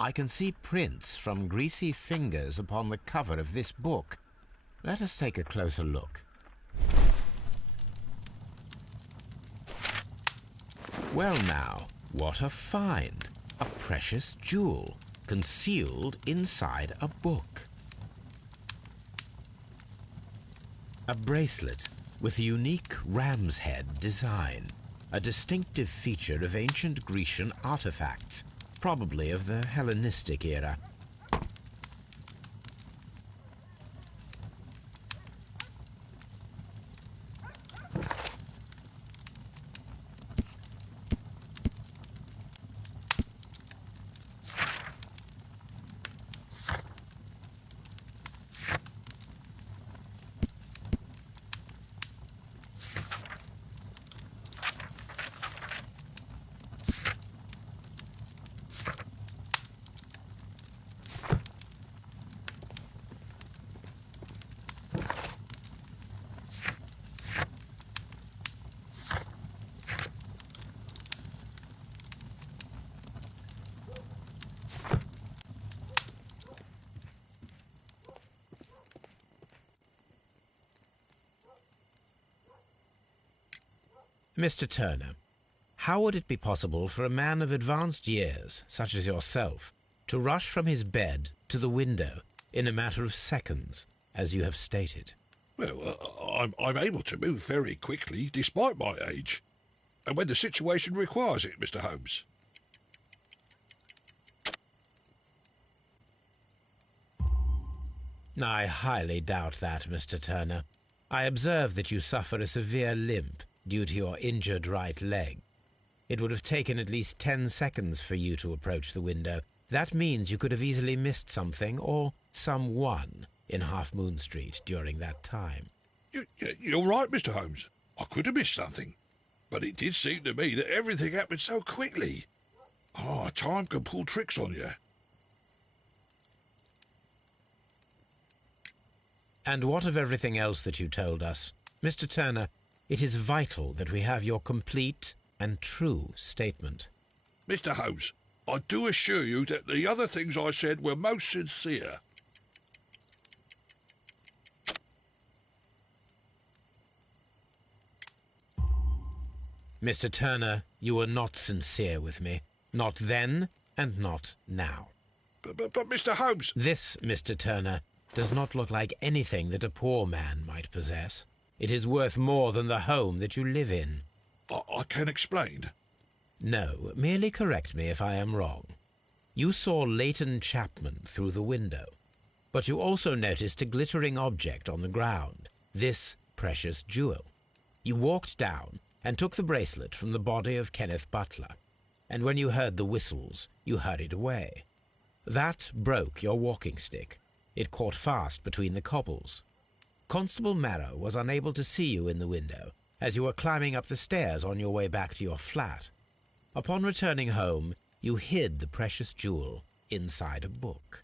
I can see prints from greasy fingers upon the cover of this book. Let us take a closer look. Well now, what a find! A precious jewel, concealed inside a book. A bracelet with a unique ram's head design, a distinctive feature of ancient Grecian artifacts, probably of the Hellenistic era. Mr. Turner, how would it be possible for a man of advanced years, such as yourself, to rush from his bed to the window in a matter of seconds, as you have stated? Well, I'm able to move very quickly, despite my age, and when the situation requires it, Mr. Holmes. I highly doubt that, Mr. Turner. I observe that you suffer a severe limp due to your injured right leg. It would have taken at least 10 seconds for you to approach the window. That means you could have easily missed something or someone in Half Moon Street during that time. You're right, Mr. Holmes. I could have missed something. But it did seem to me that everything happened so quickly. Oh, time can pull tricks on you. And what of everything else that you told us? Mr. Turner, it is vital that we have your complete and true statement. Mr. Holmes, I do assure you that the other things I said were most sincere. Mr. Turner, you were not sincere with me. Not then and not now. But Mr. Holmes... This, Mr. Turner, does not look like anything that a poor man might possess. It is worth more than the home that you live in. I can explain. No, merely correct me if I am wrong. You saw Leighton Chapman through the window, but you also noticed a glittering object on the ground, this precious jewel. You walked down and took the bracelet from the body of Kenneth Butler, and when you heard the whistles, you hurried away. That broke your walking stick. It caught fast between the cobbles. Constable Marrow was unable to see you in the window as you were climbing up the stairs on your way back to your flat. Upon returning home, you hid the precious jewel inside a book.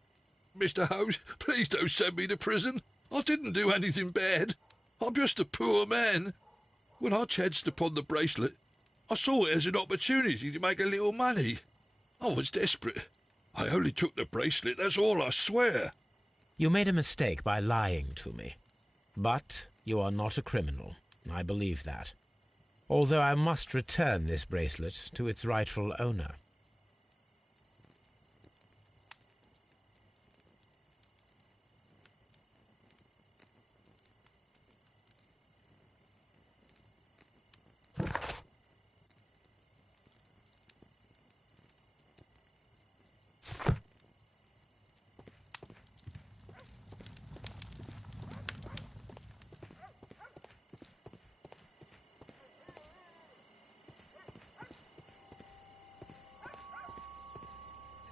Mr. Holmes, please don't send me to prison. I didn't do anything bad. I'm just a poor man. When I chanced upon the bracelet, I saw it as an opportunity to make a little money. I was desperate. I only took the bracelet, that's all, I swear. You made a mistake by lying to me. But you are not a criminal. I believe that. Although I must return this bracelet to its rightful owner.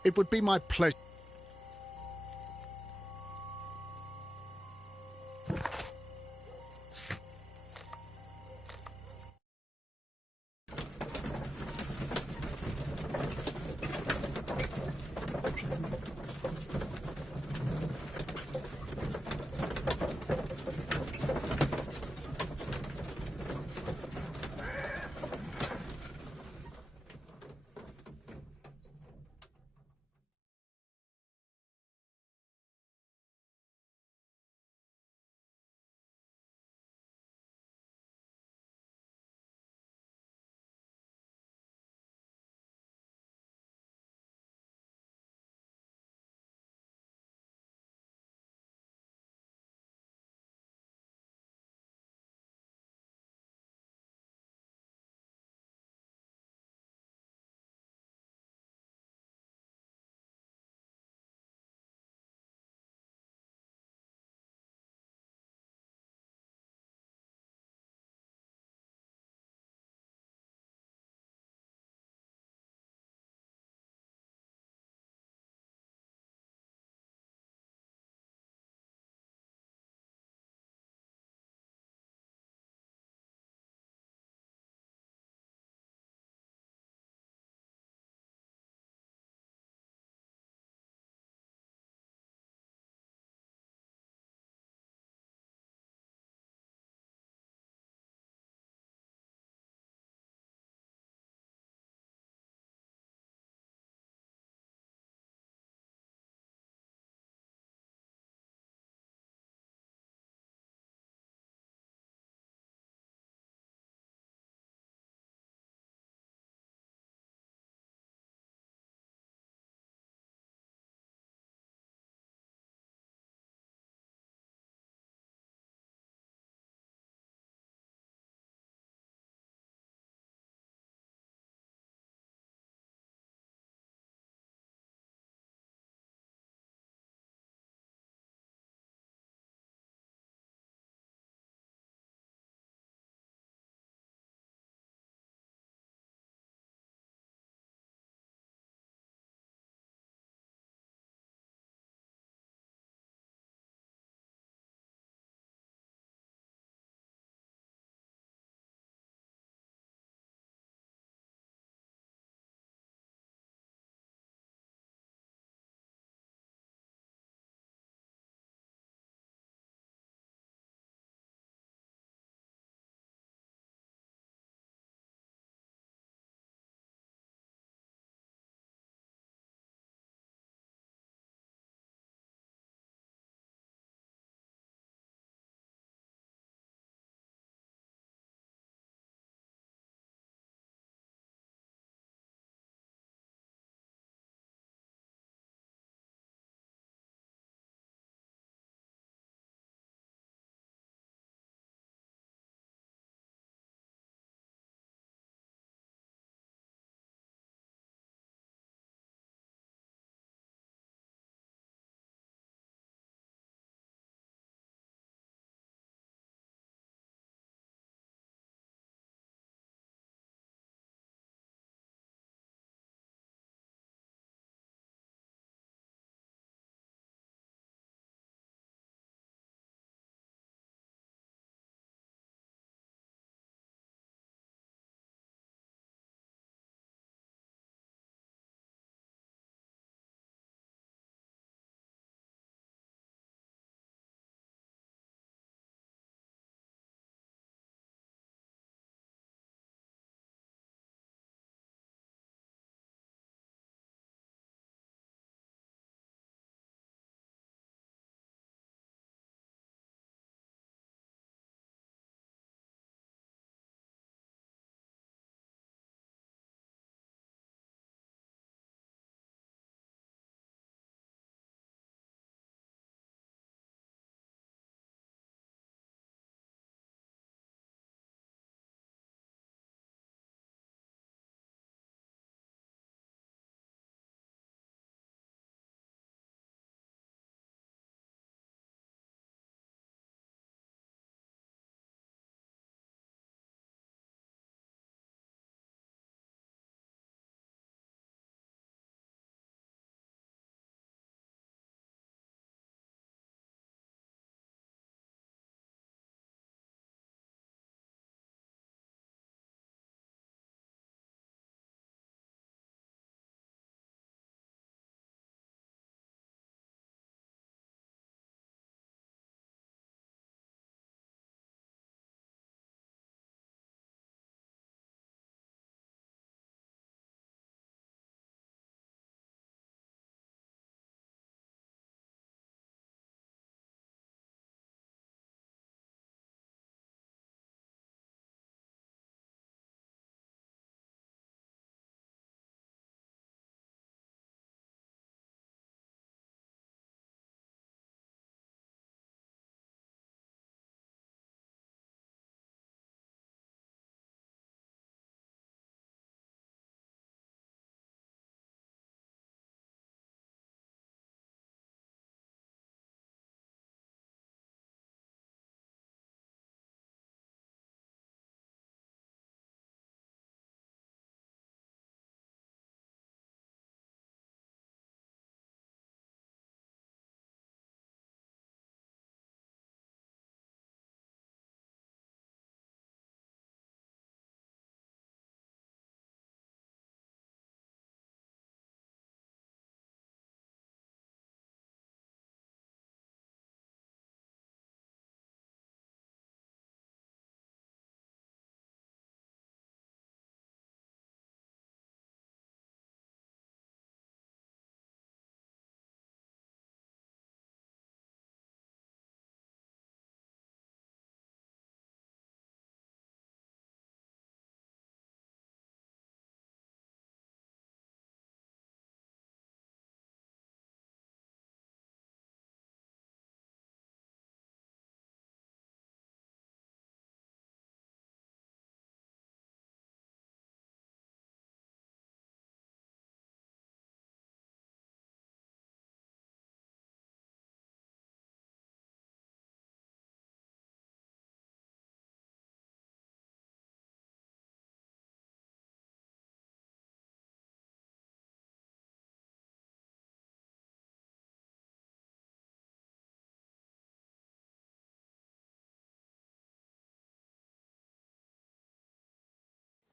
It would be my pleasure.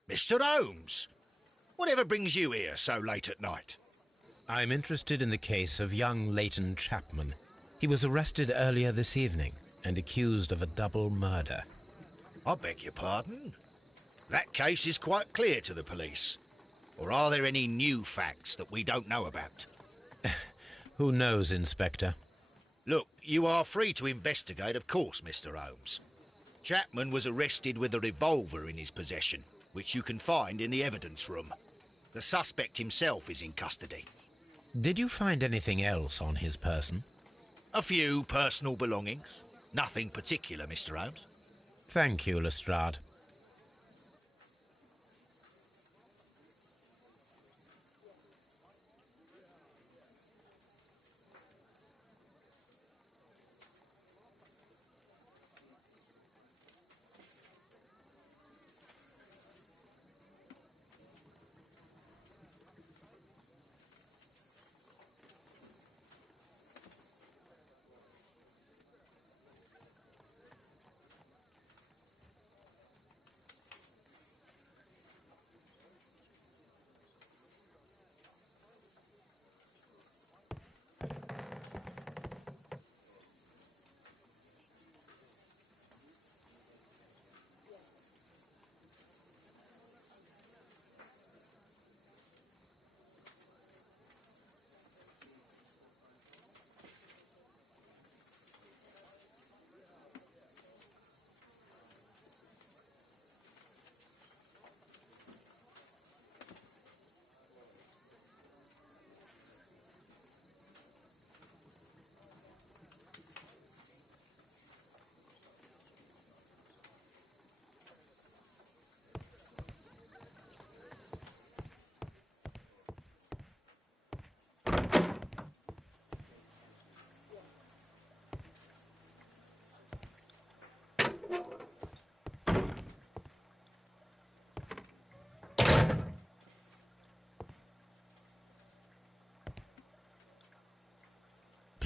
Mr. Holmes, whatever brings you here so late at night? I'm interested in the case of young Leighton Chapman. He was arrested earlier this evening and accused of a double murder. I beg your pardon? That case is quite clear to the police. Or are there any new facts that we don't know about? Who knows, Inspector? Look, you are free to investigate, of course, Mr. Holmes. Chapman was arrested with a revolver in his possession, which you can find in the evidence room. The suspect himself is in custody. Did you find anything else on his person? A few personal belongings. Nothing particular, Mr. Holmes. Thank you, Lestrade.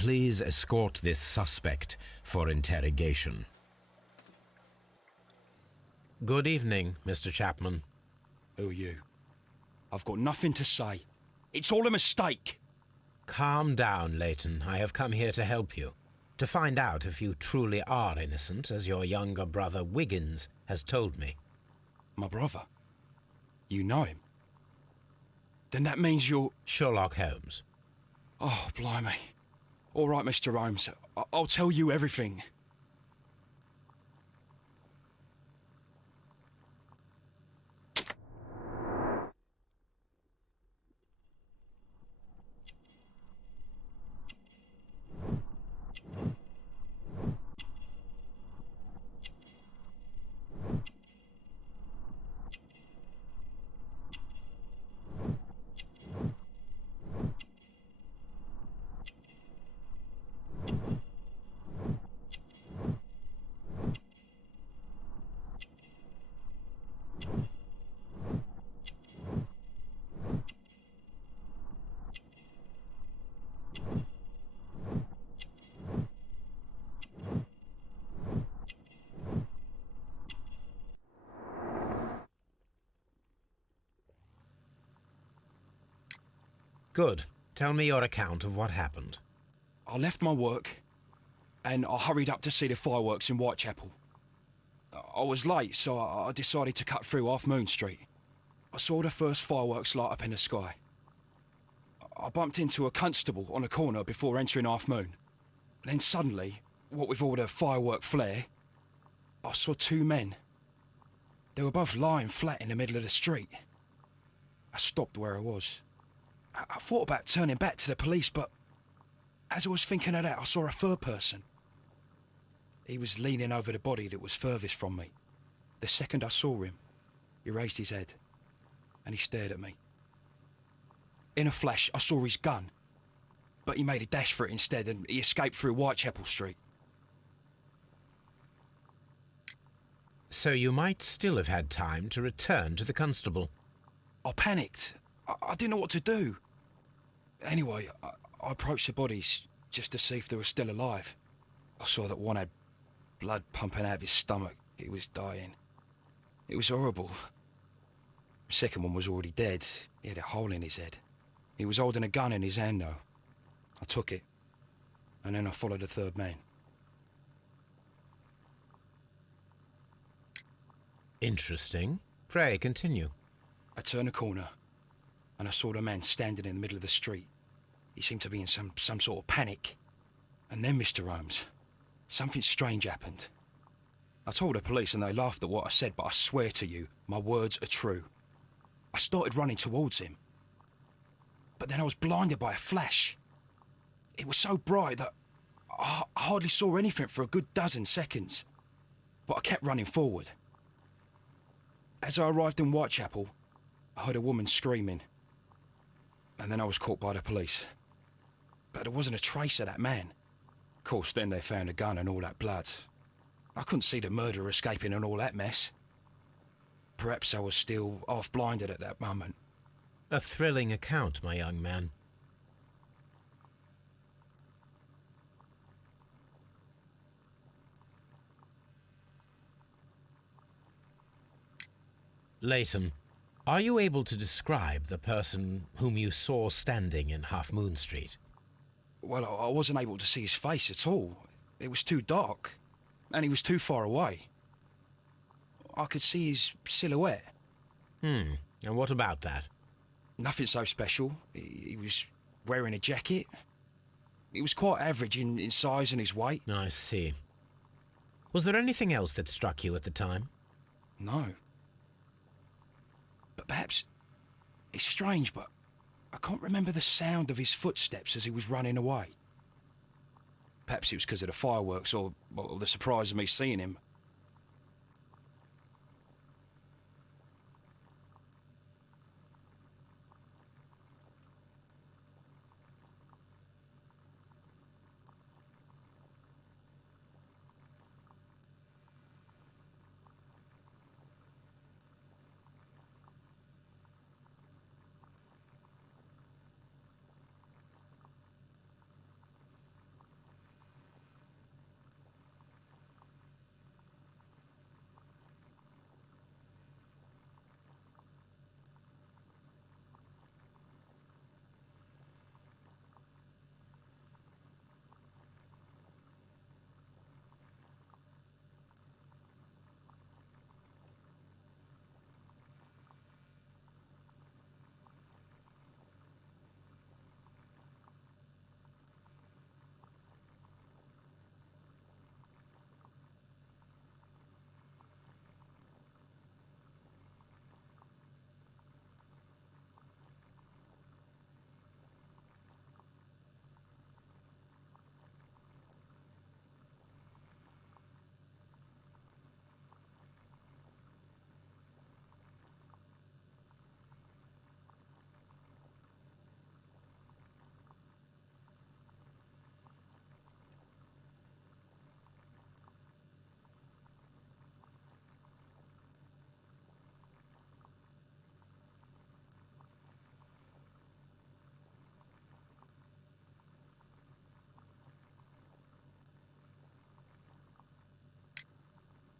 Please escort this suspect for interrogation. Good evening, Mr. Chapman. Who are you? I've got nothing to say. It's all a mistake. Calm down, Leighton. I have come here to help you. To find out if you truly are innocent, as your younger brother Wiggins has told me. My brother? You know him? Then that means you're... Sherlock Holmes. Oh, blimey. All right, Mr. Holmes. I'll tell you everything. Good. Tell me your account of what happened. I left my work and I hurried up to see the fireworks in Whitechapel. I was late, so I decided to cut through Half Moon Street. I saw the first fireworks light up in the sky. I bumped into a constable on a corner before entering Half Moon. Then suddenly, what with all the firework flare, I saw two men. They were both lying flat in the middle of the street. I stopped where I was. I thought about turning back to the police, but as I was thinking of that, I saw a third person. He was leaning over the body that was furthest from me. The second I saw him, he raised his head and he stared at me. In a flash, I saw his gun, but he made a dash for it instead and he escaped through Whitechapel Street. So you might still have had time to return to the constable. I panicked. I didn't know what to do. Anyway, I approached the bodies just to see if they were still alive. I saw that one had blood pumping out of his stomach. He was dying. It was horrible. Second one was already dead. He had a hole in his head. He was holding a gun in his hand, though. I took it, and then I followed the third man. Interesting. Pray, continue. I turned a corner, and I saw the man standing in the middle of the street. He seemed to be in some sort of panic. And then, Mr. Holmes, something strange happened. I told the police and they laughed at what I said, but I swear to you, my words are true. I started running towards him. But then I was blinded by a flash. It was so bright that I hardly saw anything for a good dozen seconds. But I kept running forward. As I arrived in Whitechapel, I heard a woman screaming. And then I was caught by the police. But there wasn't a trace of that man. Of course, then they found a gun and all that blood. I couldn't see the murderer escaping and all that mess. Perhaps I was still half-blinded at that moment. A thrilling account, my young man. Leighton, are you able to describe the person whom you saw standing in Half Moon Street? Well, I wasn't able to see his face at all. It was too dark, and he was too far away. I could see his silhouette. And what about that? Nothing so special. He was wearing a jacket. He was quite average in size and his weight. I see. Was there anything else that struck you at the time? No. But perhaps... It's strange, but I can't remember the sound of his footsteps as he was running away. Perhaps it was because of the fireworks or the surprise of me seeing him.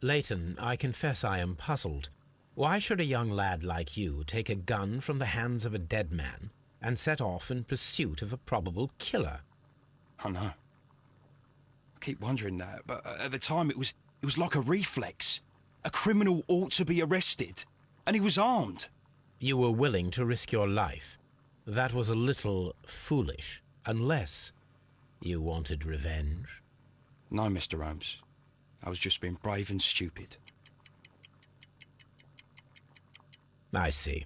Leighton, I confess I am puzzled. Why should a young lad like you take a gun from the hands of a dead man and set off in pursuit of a probable killer? I know. I keep wondering that, but at the time it was like a reflex. A criminal ought to be arrested, and he was armed. You were willing to risk your life. That was a little foolish, unless you wanted revenge. No, Mr. Holmes. I was just being brave and stupid. I see.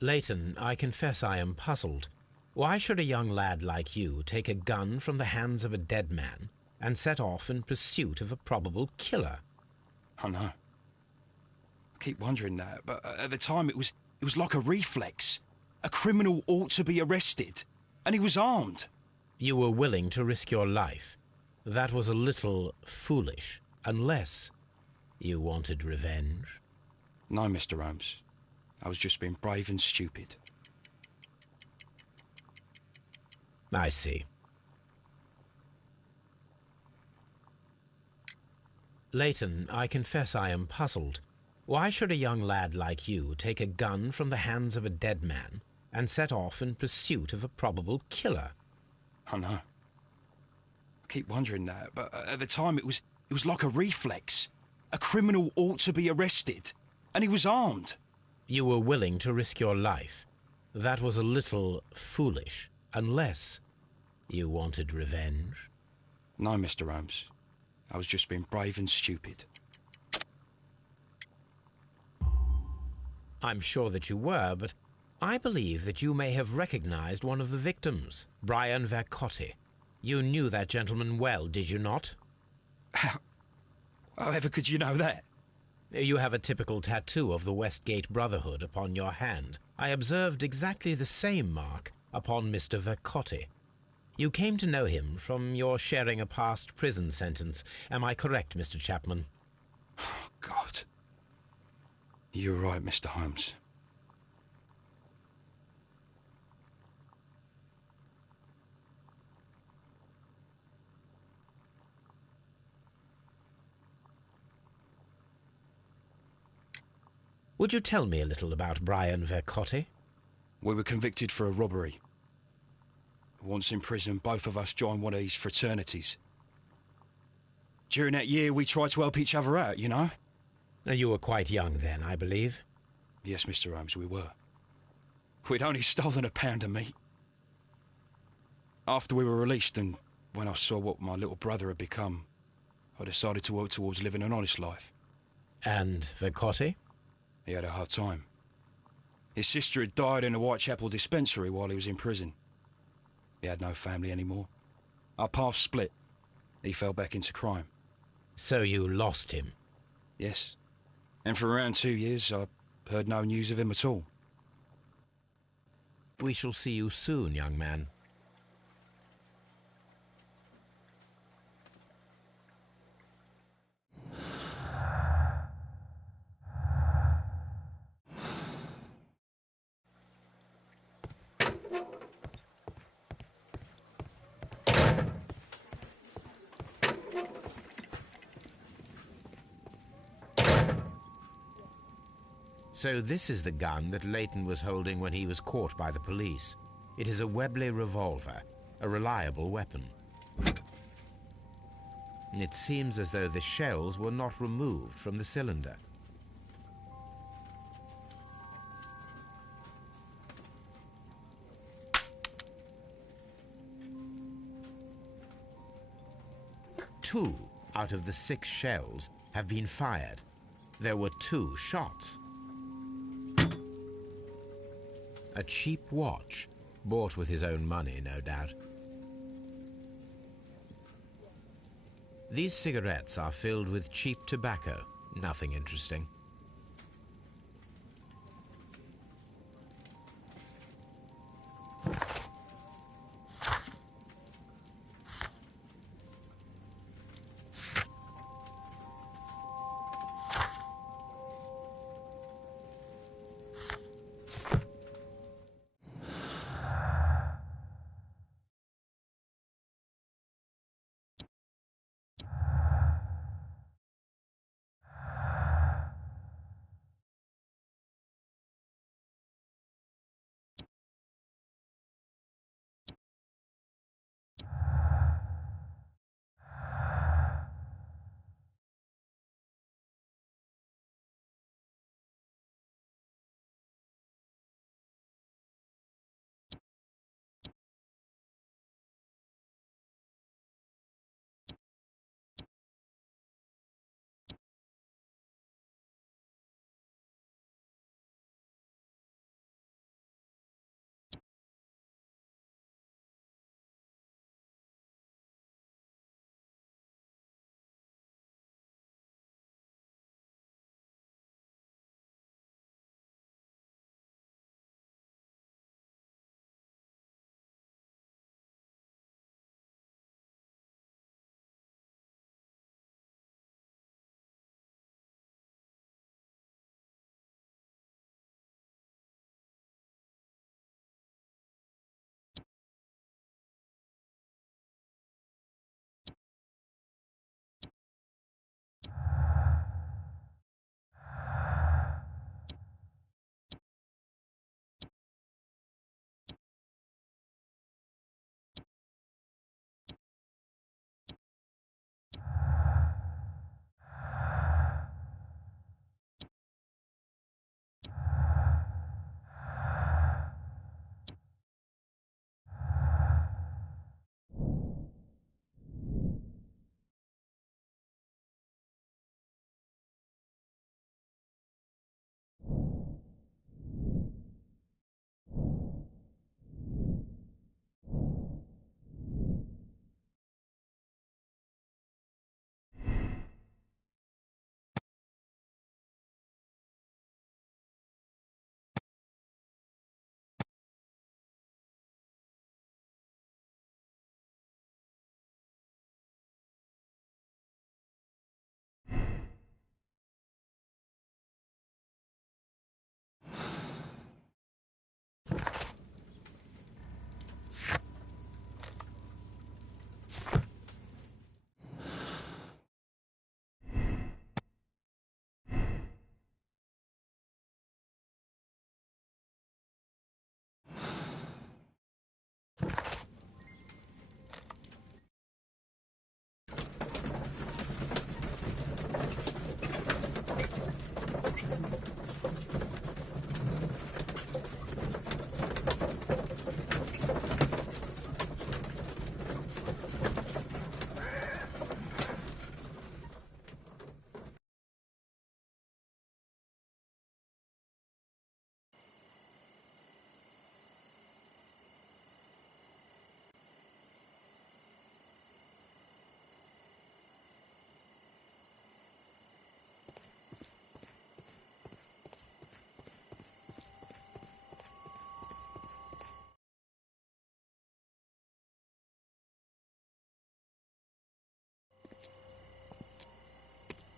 Leighton, I confess I am puzzled. Why should a young lad like you take a gun from the hands of a dead man and set off in pursuit of a probable killer? I know. I keep wondering that, but at the time it was like a reflex. A criminal ought to be arrested, and he was armed. You were willing to risk your life. That was a little foolish, unless you wanted revenge. No, Mr. Holmes. I was just being brave and stupid. I see. Leighton, I confess I am puzzled. Why should a young lad like you take a gun from the hands of a dead man and set off in pursuit of a probable killer? I know. I keep wondering that, but at the time it was like a reflex. A criminal ought to be arrested, and he was armed. You were willing to risk your life. That was a little foolish, unless you wanted revenge. No, Mr. Holmes. I was just being brave and stupid. I'm sure that you were, but I believe that you may have recognized one of the victims, Brian Vercotti. You knew that gentleman well, did you not? However could you know that? You have a typical tattoo of the Westgate Brotherhood upon your hand. I observed exactly the same mark upon Mr. Vercotti. You came to know him from your sharing a past prison sentence. Am I correct, Mr. Chapman? Oh, God. You're right, Mr. Holmes. Would you tell me a little about Brian Vercotti? We were convicted for a robbery. Once in prison, both of us joined one of these fraternities. During that year, we tried to help each other out, you know? You were quite young then, I believe. Yes, Mr. Holmes, we were. We'd only stolen a pound of meat. After we were released, and when I saw what my little brother had become, I decided to work towards living an honest life. And Vercotti? He had a hard time. His sister had died in a Whitechapel dispensary while he was in prison. He had no family anymore. Our paths split. He fell back into crime. So you lost him? Yes. And for around 2 years, I heard no news of him at all. We shall see you soon, young man. So this is the gun that Leighton was holding when he was caught by the police. It is a Webley revolver, a reliable weapon. It seems as though the shells were not removed from the cylinder. Two out of the 6 shells have been fired. There were 2 shots. A cheap watch, bought with his own money, no doubt. These cigarettes are filled with cheap tobacco, nothing interesting.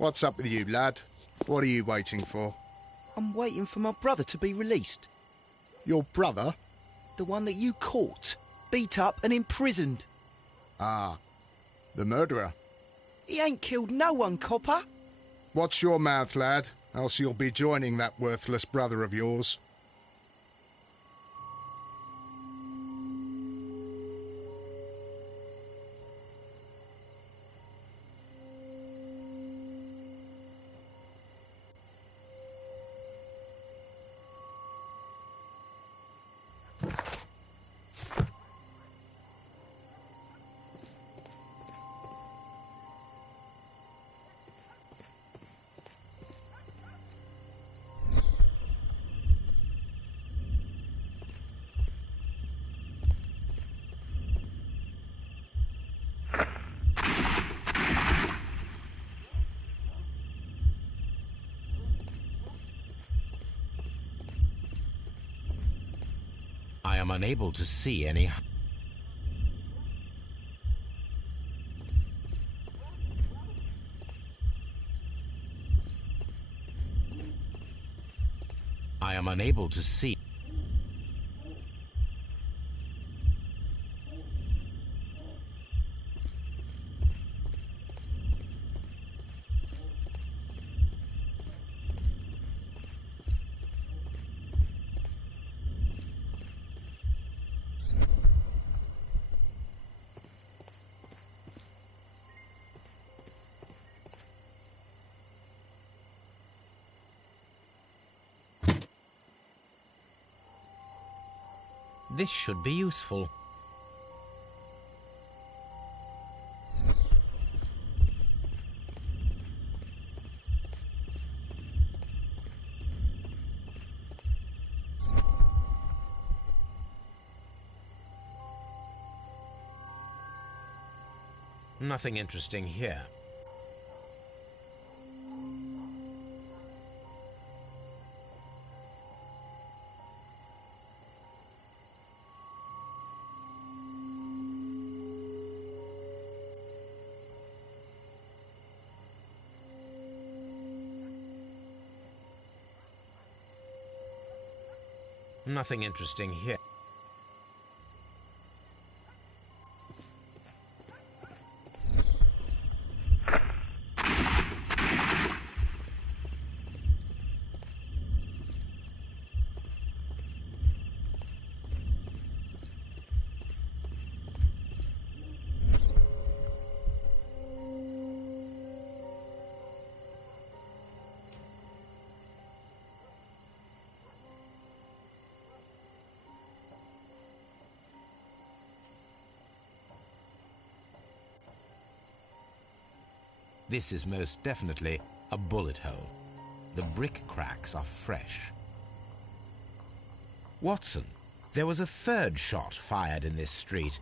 What's up with you, lad? What are you waiting for? I'm waiting for my brother to be released. Your brother? The one that you caught, beat up and imprisoned. Ah, the murderer. He ain't killed no one, copper. Watch your mouth, lad, else you'll be joining that worthless brother of yours. I am unable to see any... I am unable to see... This should be useful. Nothing interesting here. Nothing interesting here. This is most definitely a bullet hole. The brick cracks are fresh. Watson, there was a third shot fired in this street.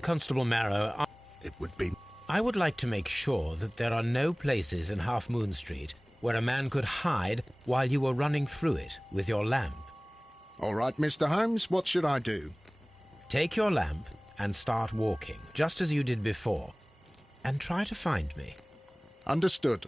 Constable Marrow, It would be... I would like to make sure that there are no places in Half Moon Street where a man could hide while you were running through it with your lamp. All right, Mr. Holmes, what should I do? Take your lamp and start walking, just as you did before, and try to find me. Understood.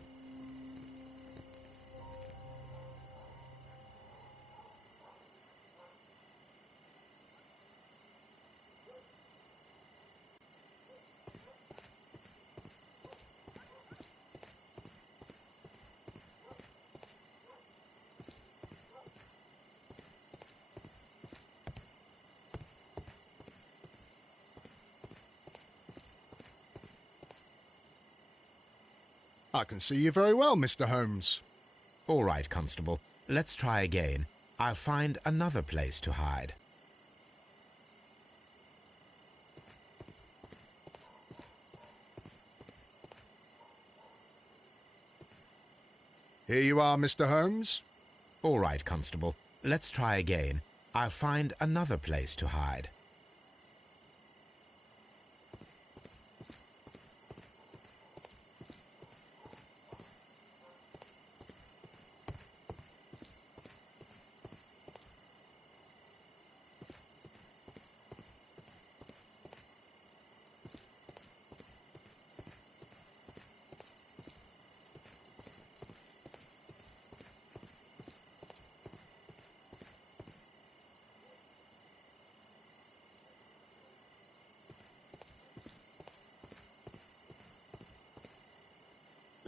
I can see you very well, Mr. Holmes. All right, Constable. Let's try again. I'll find another place to hide. Here you are, Mr. Holmes. All right, Constable. Let's try again. I'll find another place to hide.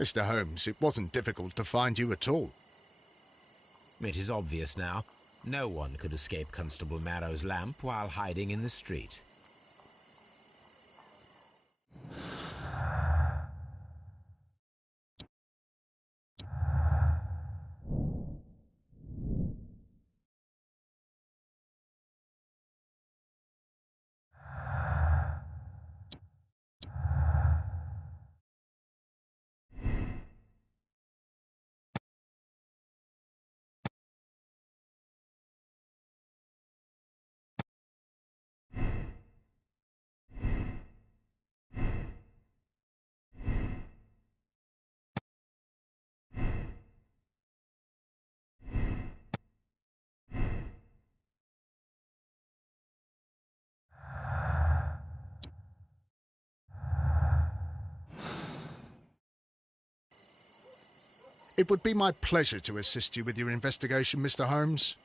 Mr. Holmes, it wasn't difficult to find you at all. It is obvious now. No one could escape Constable Marrow's lamp while hiding in the street. It would be my pleasure to assist you with your investigation, Mr. Holmes.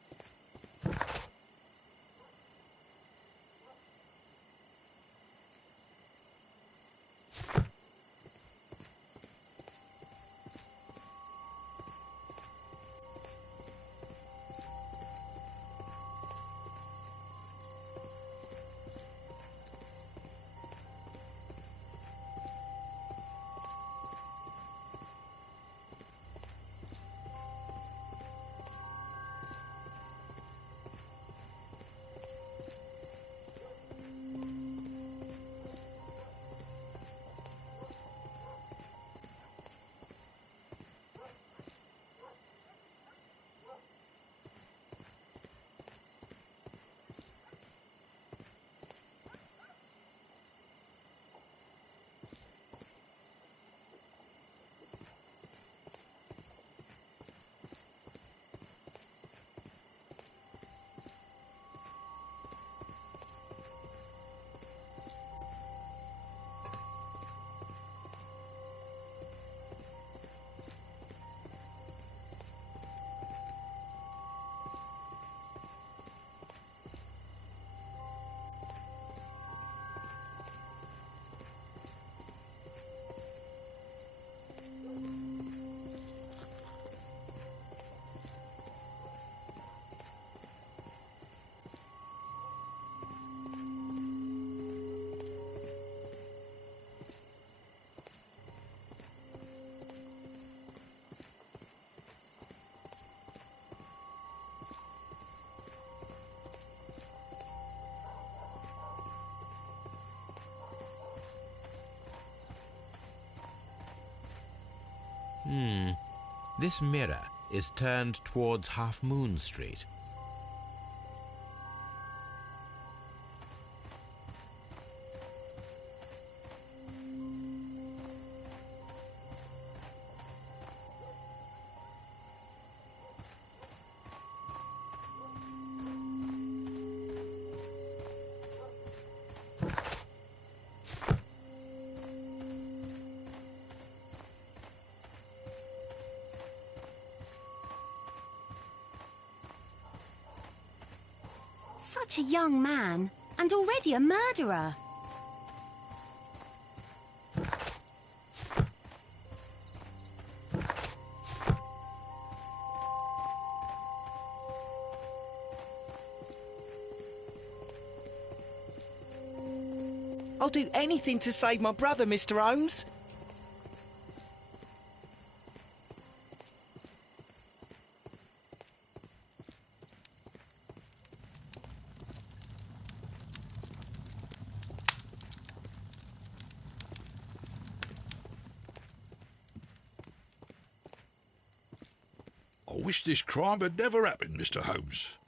This mirror is turned towards Half Moon Street. Such a young man, and already a murderer. I'll do anything to save my brother, Mr. Holmes. I wish this crime had never happened, Mr. Holmes.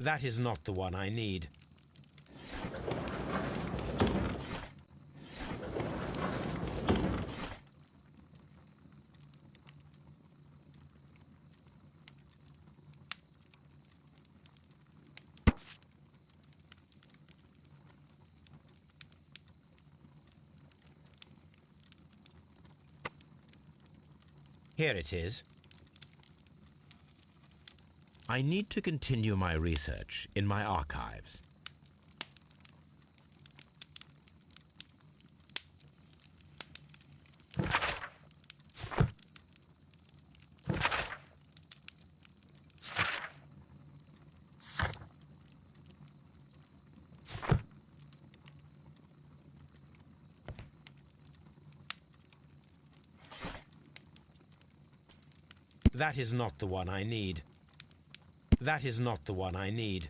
That is not the one I need. Here it is. I need to continue my research in my archives. That is not the one I need. That is not the one I need.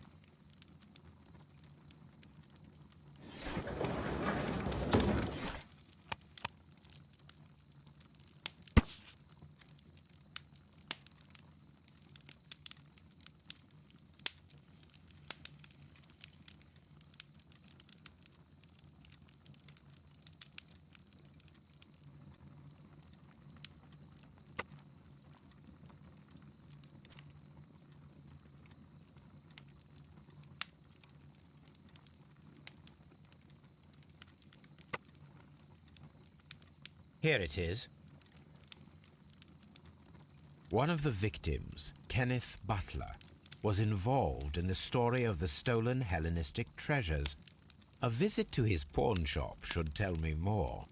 Here it is. One of the victims, Kenneth Butler, was involved in the story of the stolen Hellenistic treasures. A visit to his pawn shop should tell me more.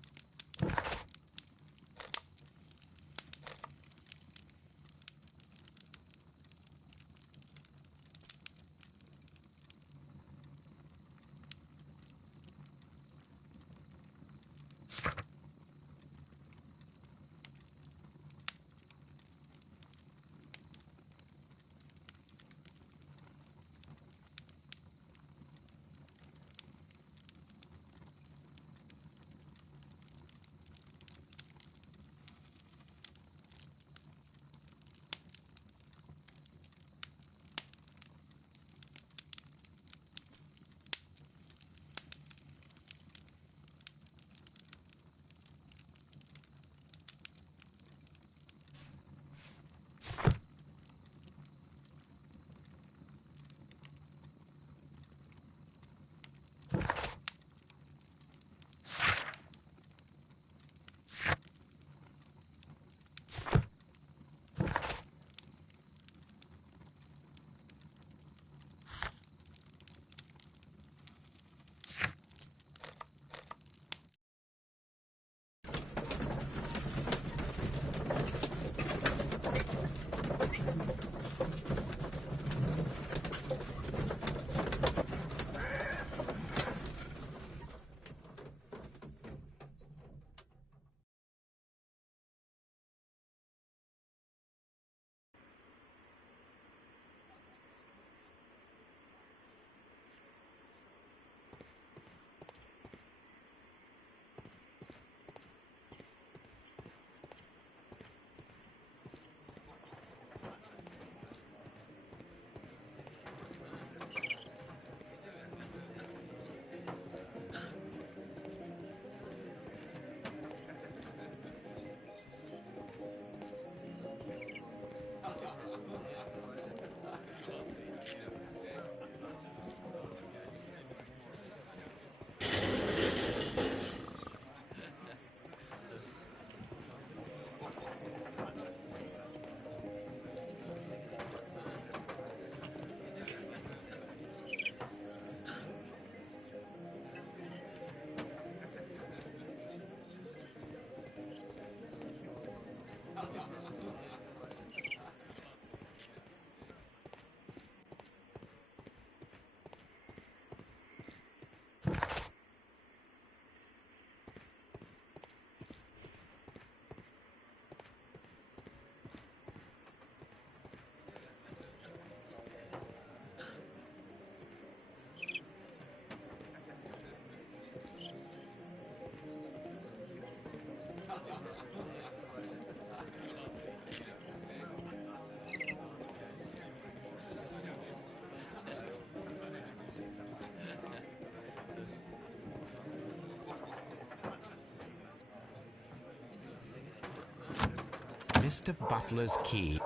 Mr. Butler's key.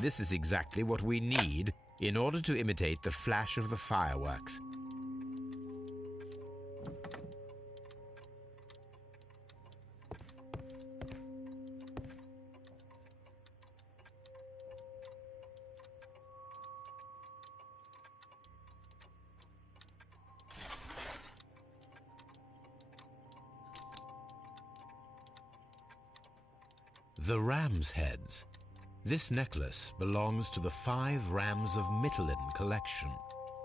This is exactly what we need in order to imitate the flash of the fireworks. The ram's heads. This necklace belongs to the 5 Rams of Mittelin collection.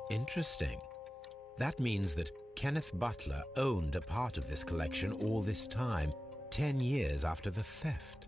Interesting. That means that Kenneth Butler owned a part of this collection all this time, 10 years after the theft.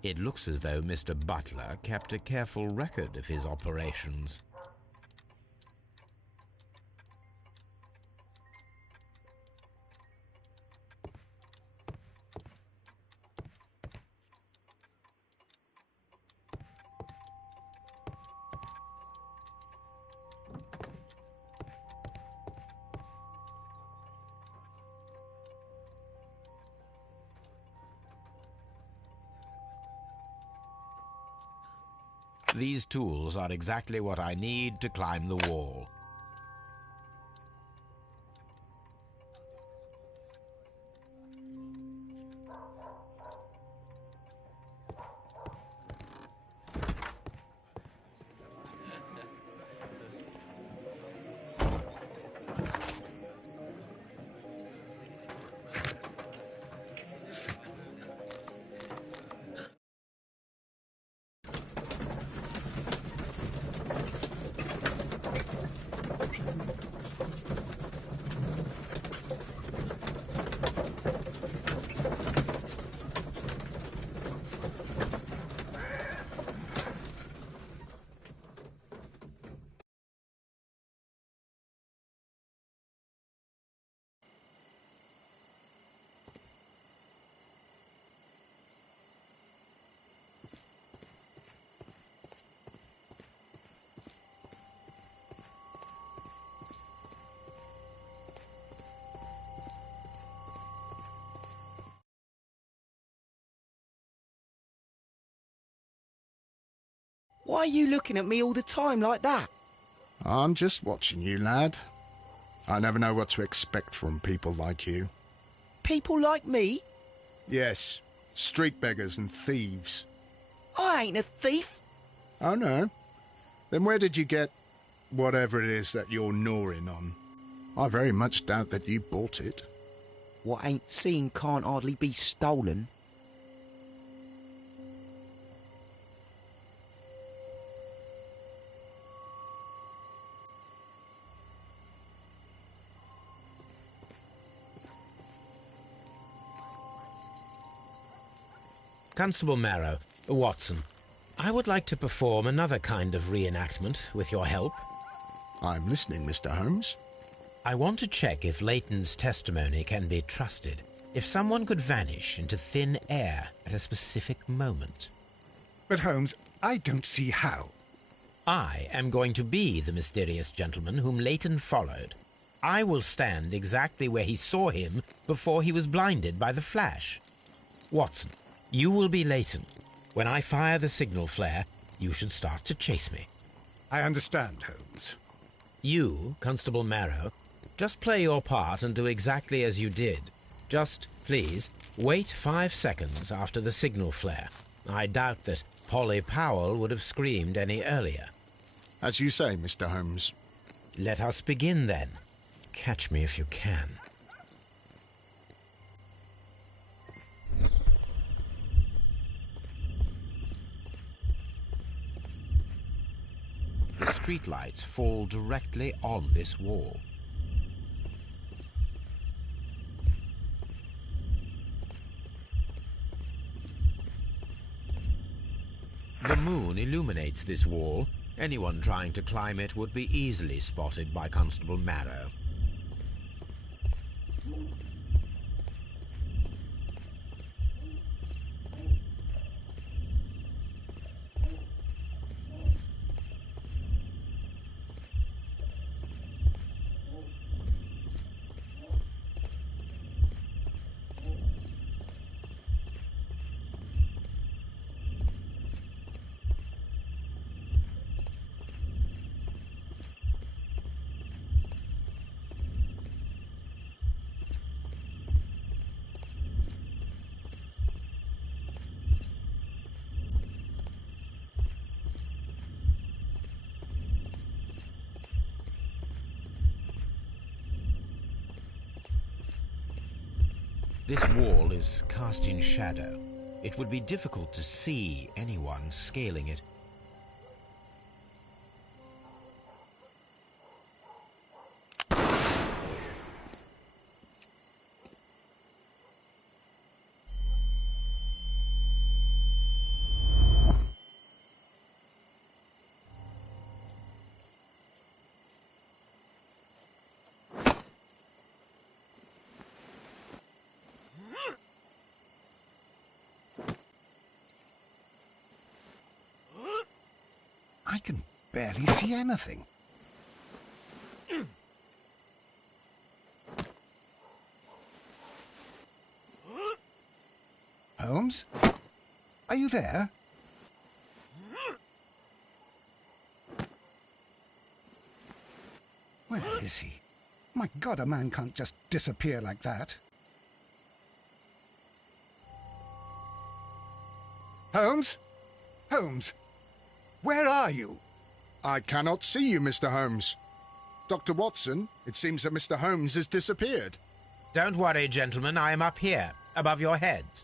It looks as though Mr. Butler kept a careful record of his operations. These tools are exactly what I need to climb the wall. Why are you looking at me all the time like that? I'm just watching you, lad. I never know what to expect from people like you. People like me? Yes, street beggars and thieves. I ain't a thief. Oh, no? Then where did you get whatever it is that you're gnawing on? I very much doubt that you bought it. What ain't seen can't hardly be stolen. Constable Marrow, Watson, I would like to perform another kind of reenactment with your help. I'm listening, Mr. Holmes. I want to check if Leighton's testimony can be trusted. If someone could vanish into thin air at a specific moment. But Holmes, I don't see how. I am going to be the mysterious gentleman whom Leighton followed. I will stand exactly where he saw him before he was blinded by the flash. Watson, you will be Leighton. When I fire the signal flare, you should start to chase me. I understand, Holmes. You, Constable Marrow, Just play your part and do exactly as you did. Just, please, wait 5 seconds after the signal flare. I doubt that Polly Powell would have screamed any earlier. As you say, Mr. Holmes. Let us begin, then. Catch me if you can. The streetlights fall directly on this wall. The moon illuminates this wall. Anyone trying to climb it would be easily spotted by Constable Marrow. This wall is cast in shadow. It would be difficult to see anyone scaling it. I can barely see anything. Holmes? Are you there? Where is he? My God, a man can't just disappear like that. Holmes? Holmes? Where are you? I cannot see you, Mr. Holmes. Dr. Watson, it seems that Mr. Holmes has disappeared. Don't worry, gentlemen. I am up here, above your heads.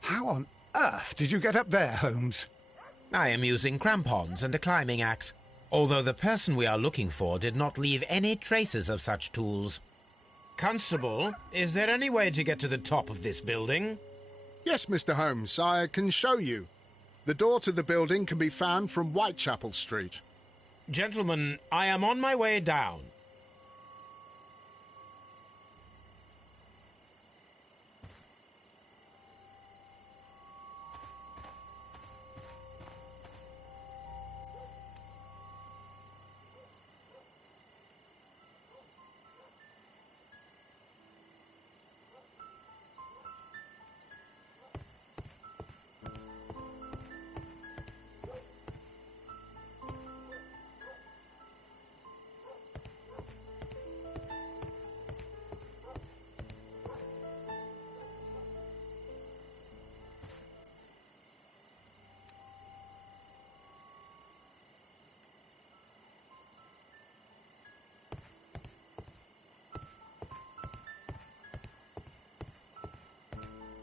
How on earth did you get up there, Holmes? I am using crampons and a climbing axe, although the person we are looking for did not leave any traces of such tools. Constable, is there any way to get to the top of this building? Yes, Mr. Holmes, I can show you. The door to the building can be found from Whitechapel Street. Gentlemen, I am on my way down.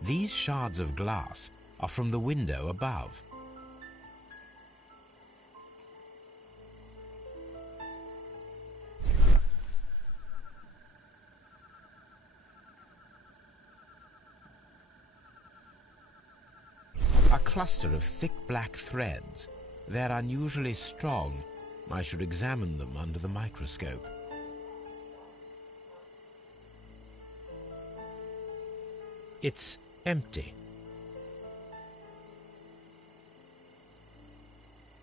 These shards of glass are from the window above. A cluster of thick black threads. They're unusually strong. I should examine them under the microscope. It's empty.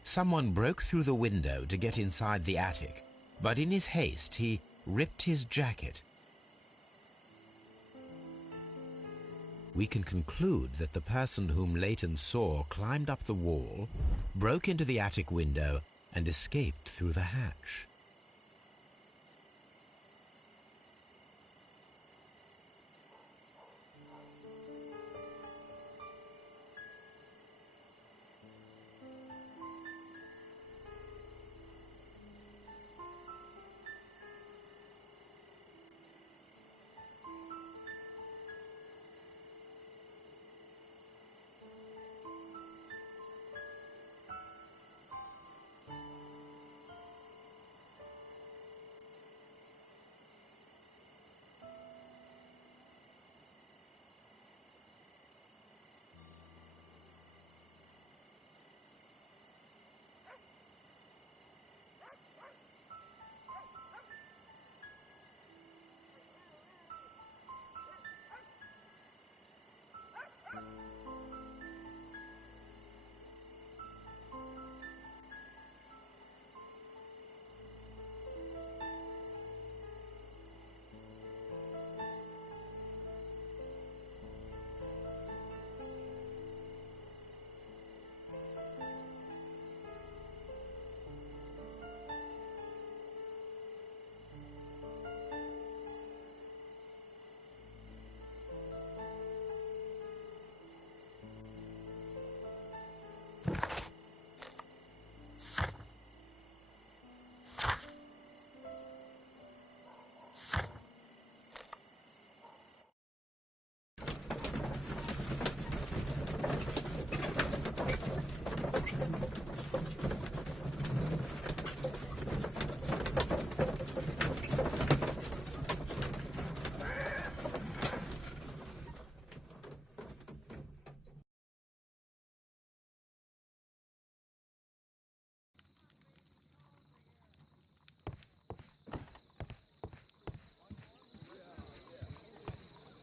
Someone broke through the window to get inside the attic, but in his haste he ripped his jacket. We can conclude that the person whom Leighton saw climbed up the wall, broke into the attic window, and escaped through the hatch.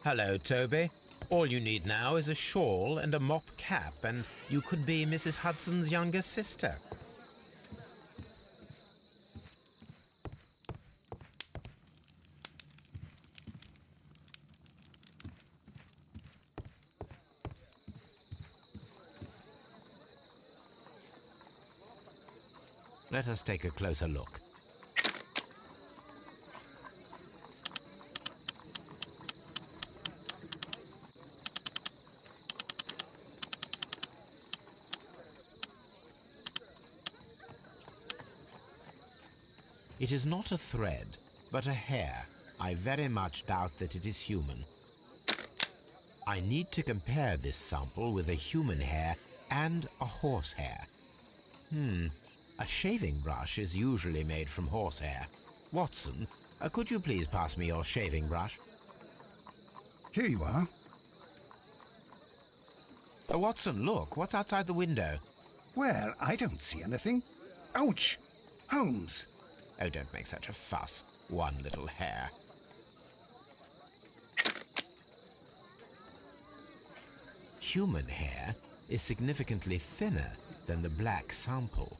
Hello, Toby. All you need now is a shawl and a mop cap, and you could be Mrs. Hudson's younger sister. Let us take a closer look. It is not a thread, but a hair. I very much doubt that it is human. I need to compare this sample with a human hair and a horse hair. A shaving brush is usually made from horsehair. Watson, could you please pass me your shaving brush? Here you are. Watson, look, what's outside the window? Well, I don't see anything. Ouch! Holmes! Oh, don't make such a fuss. One little hair. Human hair is significantly thinner than the black sample.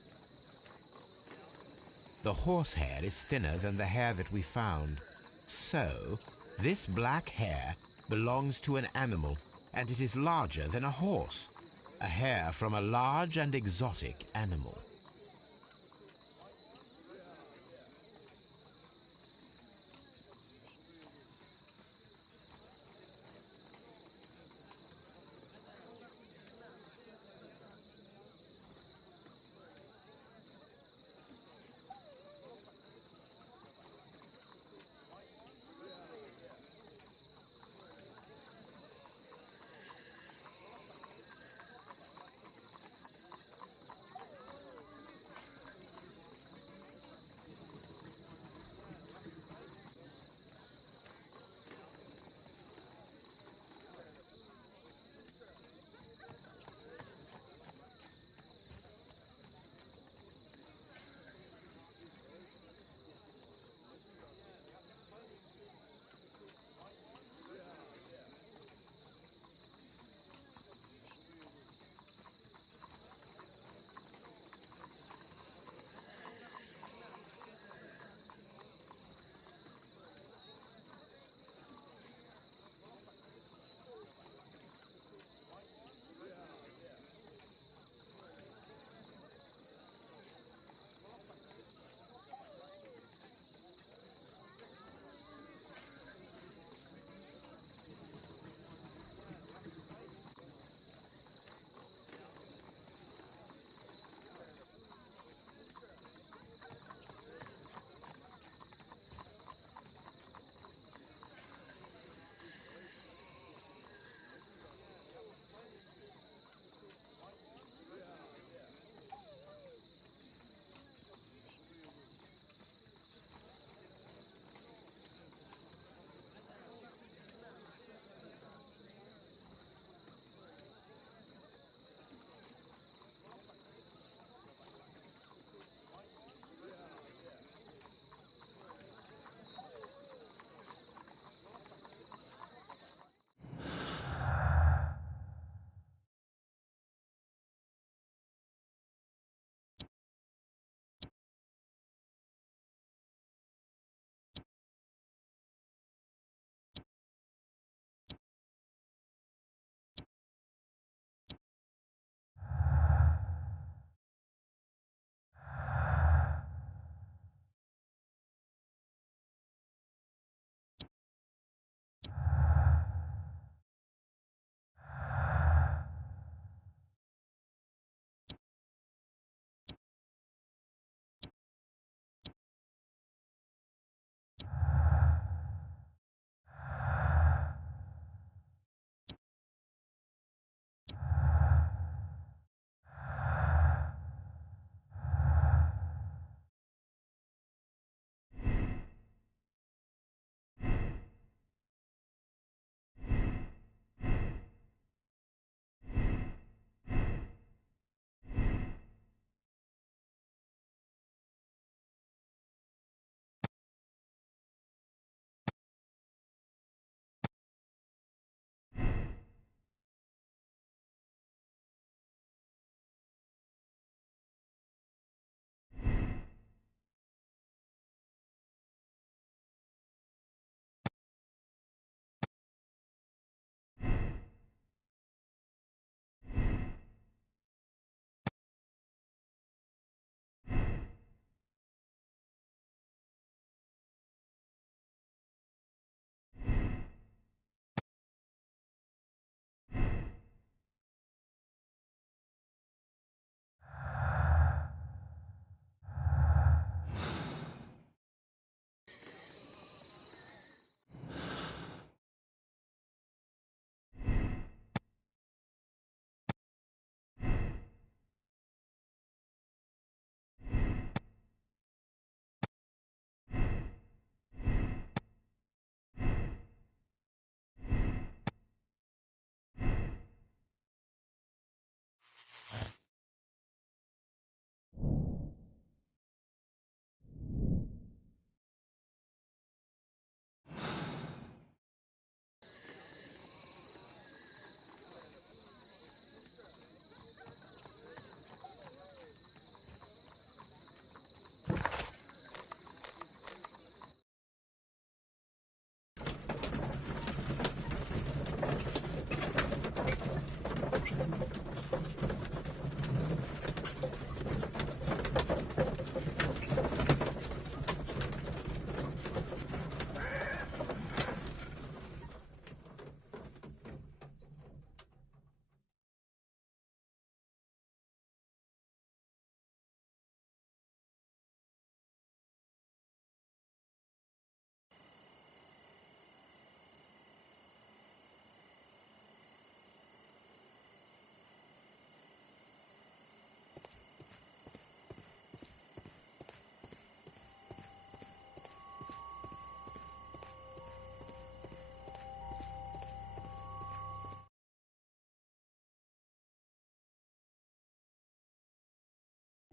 The horse hair is thinner than the hair that we found. So, this black hair belongs to an animal, and it is larger than a horse. A hair from a large and exotic animal.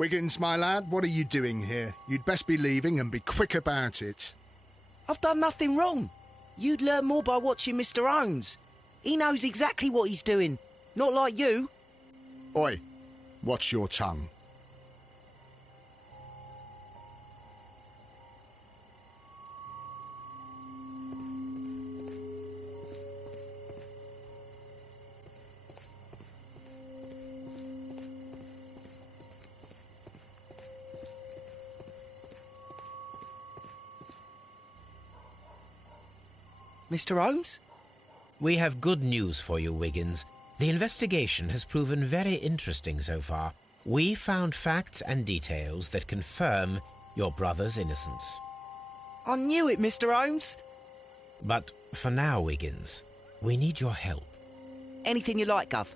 Wiggins, my lad, what are you doing here? You'd best be leaving and be quick about it. I've done nothing wrong. You'd learn more by watching Mr. Holmes. He knows exactly what he's doing. Not like you. Oi, watch your tongue. Mr. Holmes? We have good news for you, Wiggins. The investigation has proven very interesting so far. We found facts and details that confirm your brother's innocence. I knew it, Mr. Holmes. But for now, Wiggins, we need your help. Anything you like, Gov.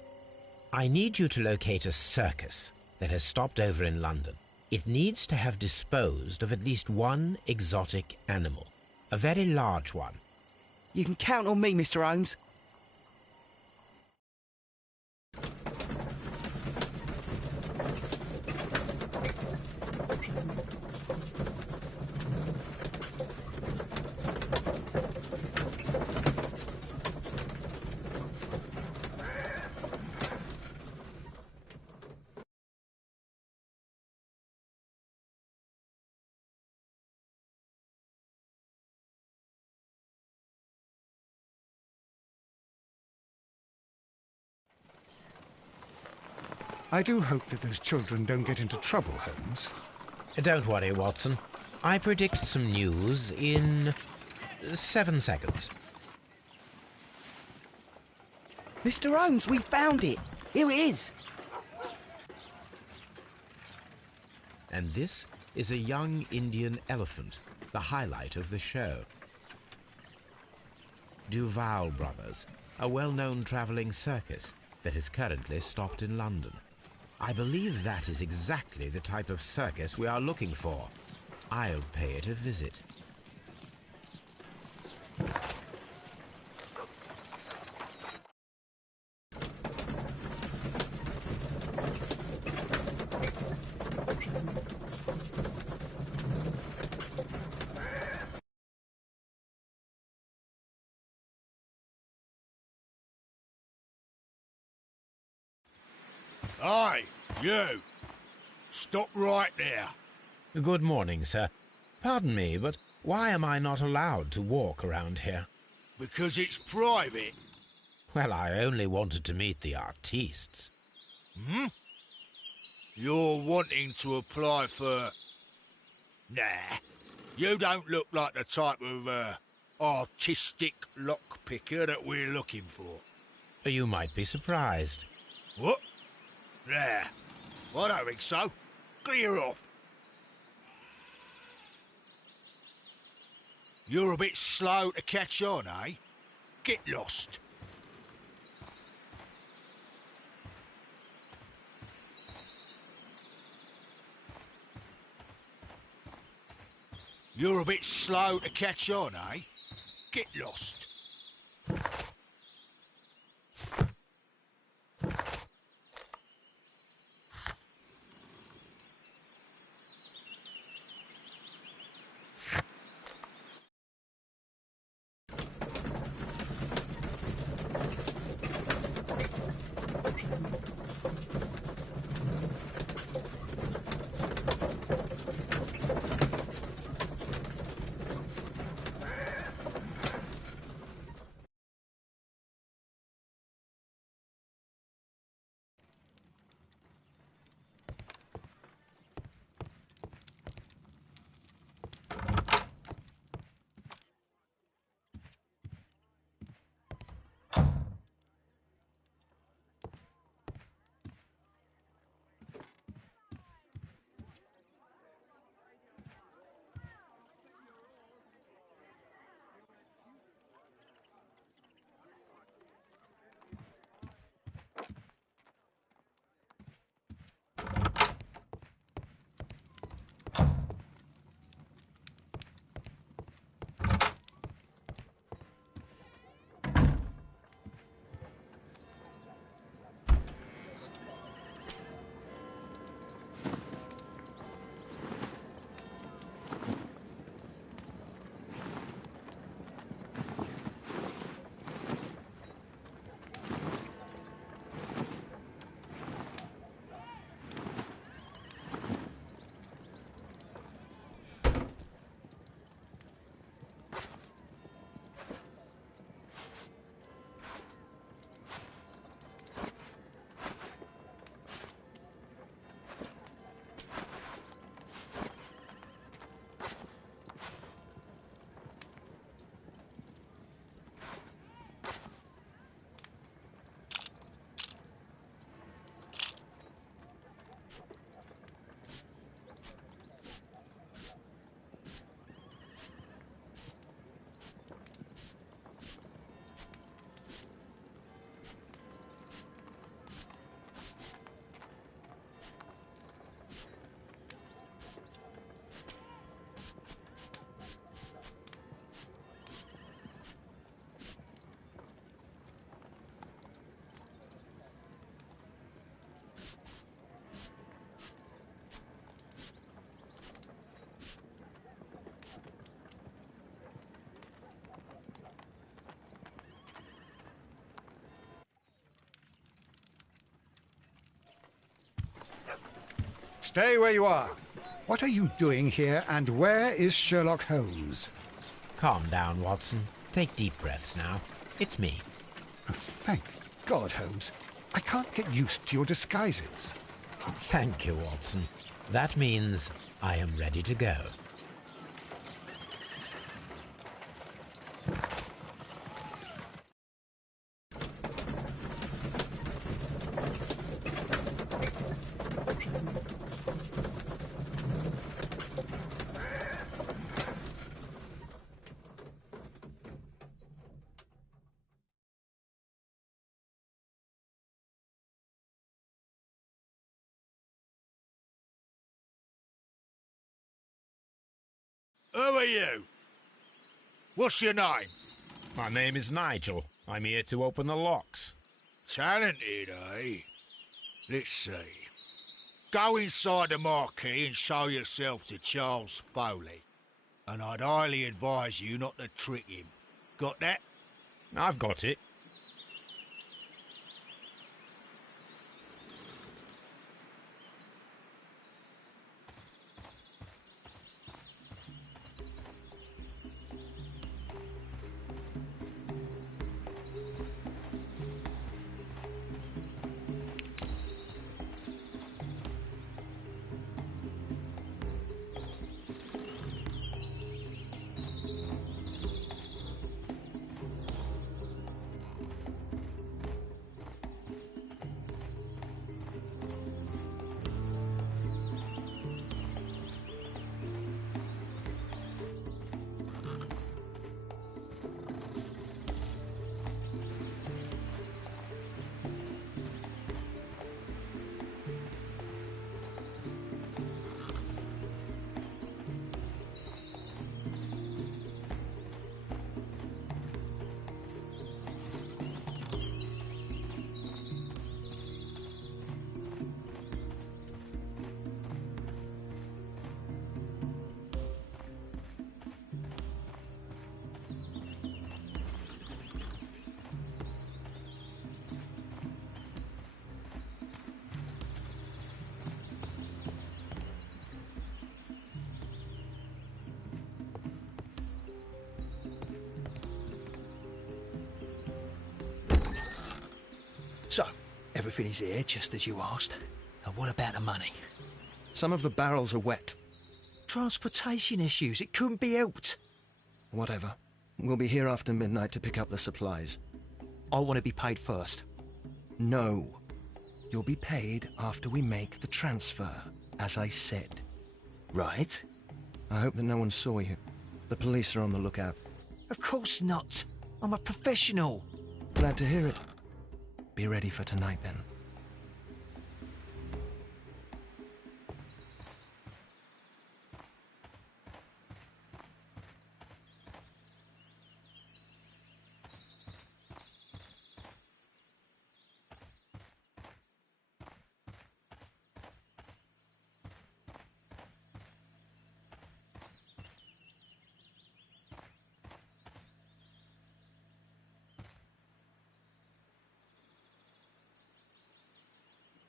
I need you to locate a circus that has stopped over in London. It needs to have disposed of at least one exotic animal, a very large one. You can count on me, Mr. Holmes. I do hope that those children don't get into trouble, Holmes. Don't worry, Watson. I predict some news in 7 seconds. Mr. Holmes, we found it. Here it is. And this is a young Indian elephant, the highlight of the show. Duval Brothers, a well-known travelling circus that is currently stopped in London. I believe that is exactly the type of circus we are looking for. I'll pay it a visit. Aye, you. Stop right there. Good morning, sir. Pardon me, but why am I not allowed to walk around here? Because it's private. Well, I only wanted to meet the artistes. Hmm? You're wanting to apply for... Nah, you don't look like the type of, artistic lockpicker that we're looking for. You might be surprised. What? Nah, I don't think so. Clear off. You're a bit slow to catch on, eh? Get lost. You're a bit slow to catch on, eh? Get lost. Stay where you are. What are you doing here, and where is Sherlock Holmes? Calm down, Watson. Take deep breaths now. It's me. Oh, thank God, Holmes. I can't get used to your disguises. Thank you, Watson. That means I am ready to go. Who are you? What's your name? My name is Nigel. I'm here to open the locks. Talented, eh? Let's see. Go inside the marquee and show yourself to Charles Foley. And I'd highly advise you not to trick him. Got that? I've got it. So, everything is here, just as you asked. And what about the money? Some of the barrels are wet. Transportation issues, it couldn't be helped. Whatever. We'll be here after midnight to pick up the supplies. I want to be paid first. No. You'll be paid after we make the transfer, as I said. Right? I hope that no one saw you. The police are on the lookout. Of course not. I'm a professional. Glad to hear it. Be ready for tonight, then.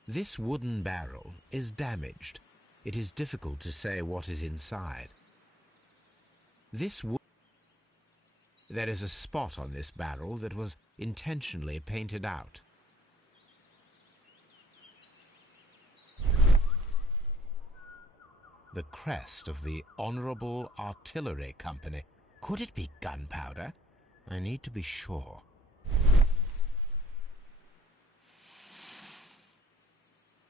This wooden barrel is damaged. It is difficult to say what is inside. There is a spot on this barrel that was intentionally painted out. The crest of the Honourable Artillery Company. Could it be gunpowder? I need to be sure.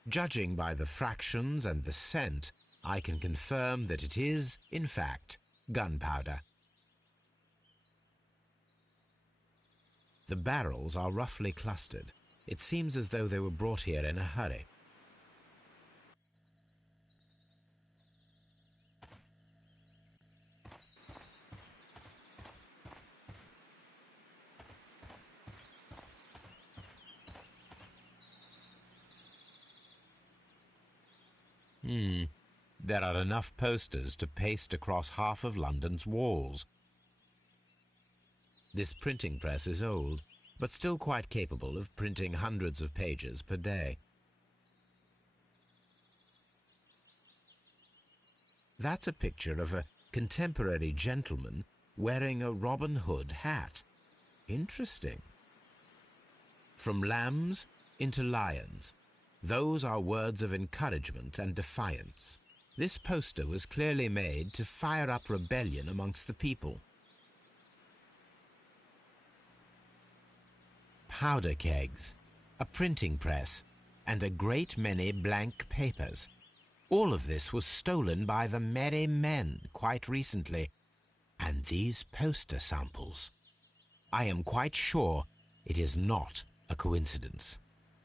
Judging by the fractions and the scent, I can confirm that it is, in fact, gunpowder. The barrels are roughly clustered. It seems as though they were brought here in a hurry. There are enough posters to paste across half of London's walls. This printing press is old, but still quite capable of printing hundreds of pages per day. That's a picture of a contemporary gentleman wearing a Robin Hood hat. Interesting. From lambs into lions. Those are words of encouragement and defiance. This poster was clearly made to fire up rebellion amongst the people. Powder kegs, a printing press, and a great many blank papers. All of this was stolen by the Merry Men quite recently. And these poster samples. I am quite sure it is not a coincidence.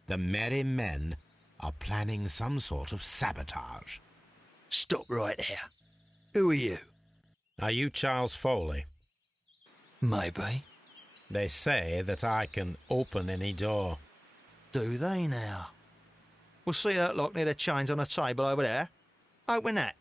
The Merry Men are planning some sort of sabotage. Stop right there. Who are you? Are you Charles Foley? Maybe. They say that I can open any door. Do they now? We'll see that lock near the chains on a table over there. Open that.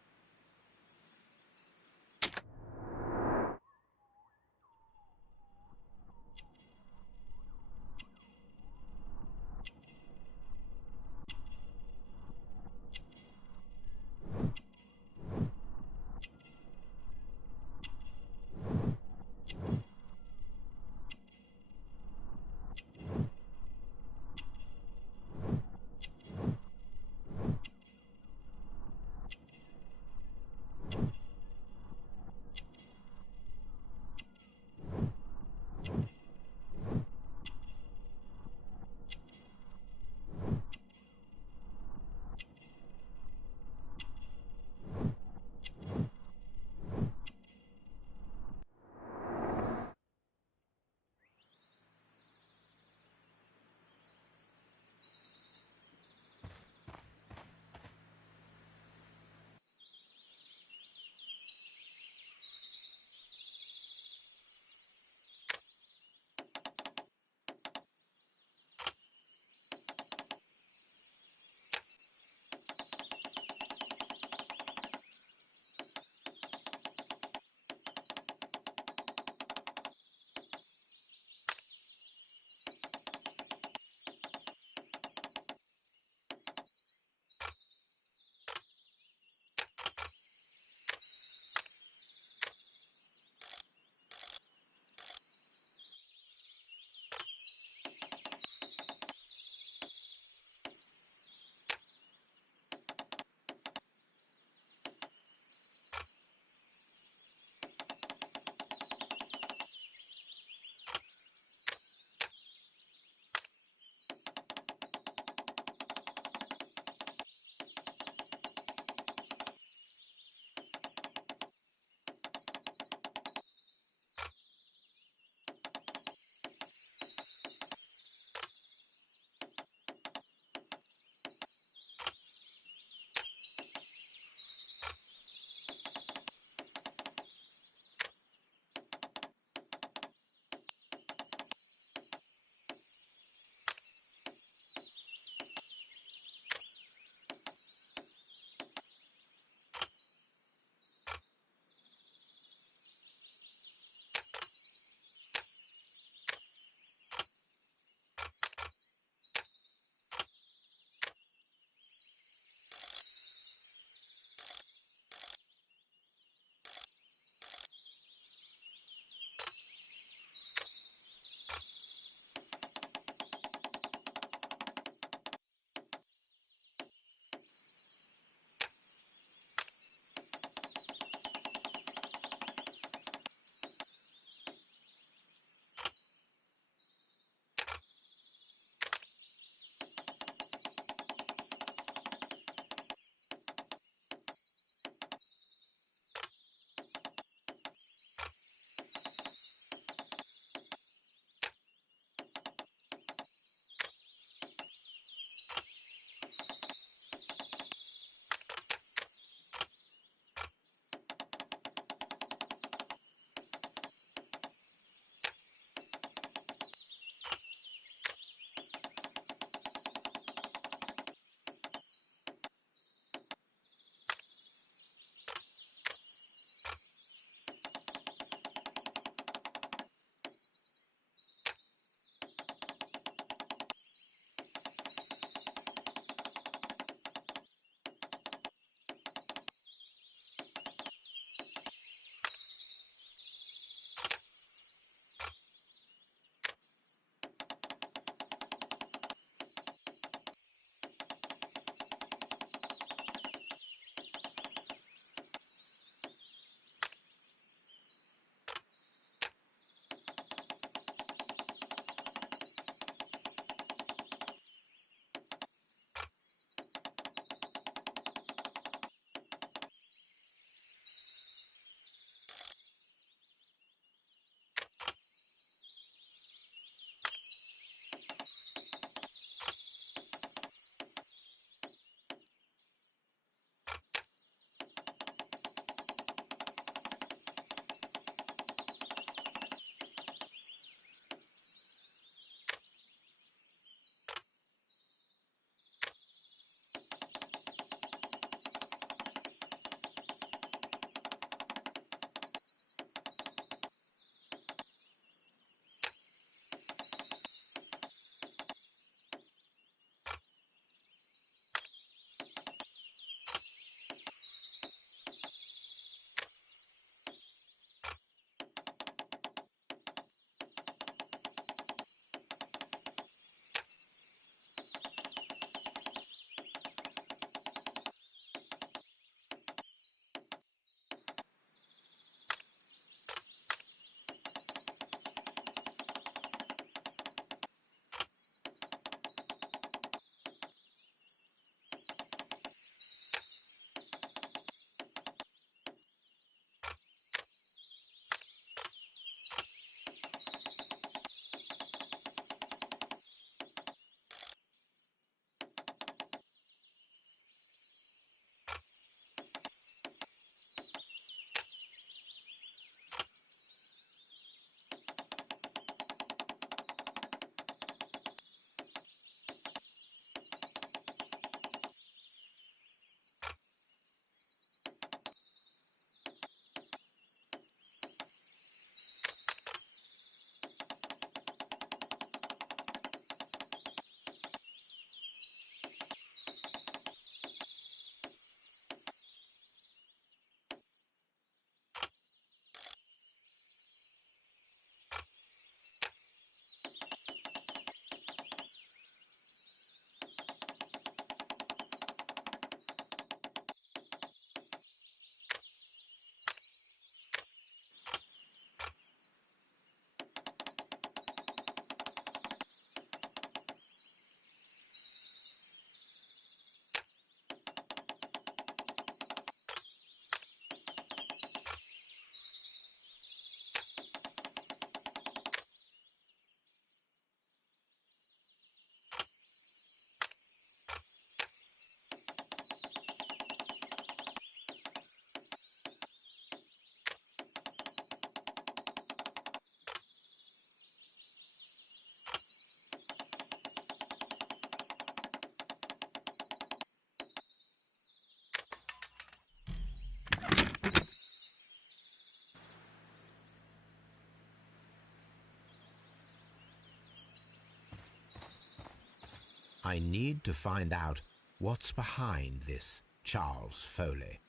I need to find out what's behind this Charles Foley.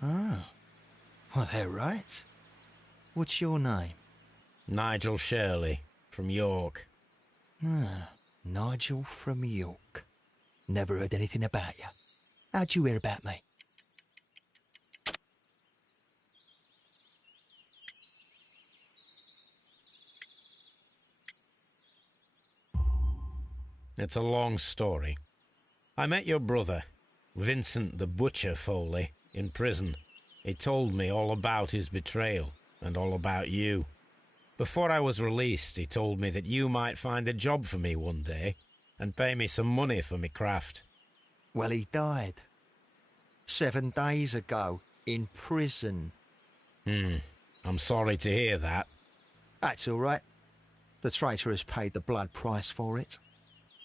Oh, well, they're right. What's your name? Nigel Shirley, from York. Ah, Nigel from York. Never heard anything about you. How'd you hear about me? It's a long story. I met your brother, Vincent the Butcher Foley, in prison. He told me all about his betrayal and all about you. Before I was released, he told me that you might find a job for me one day and pay me some money for me craft. Well, he died 7 days ago in prison. I'm sorry to hear that. That's all right. The traitor has paid the blood price for it.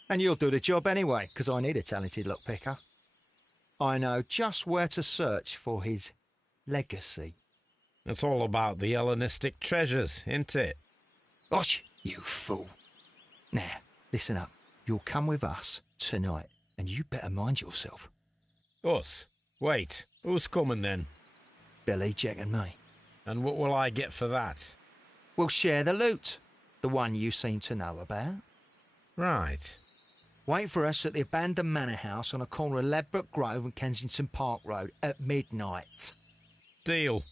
And you'll do the job anyway, because I need a talented lockpicker. I know just where to search for his legacy. It's all about the Hellenistic treasures, isn't it? Osh, you fool. Now, listen up. You'll come with us tonight, and you better mind yourself. Us? Wait, who's coming then? Billy, Jack and me. And what will I get for that? We'll share the loot. The one you seem to know about. Right. Wait for us at the abandoned manor house on the corner of Ladbroke Grove and Kensington Park Road at midnight. Deal.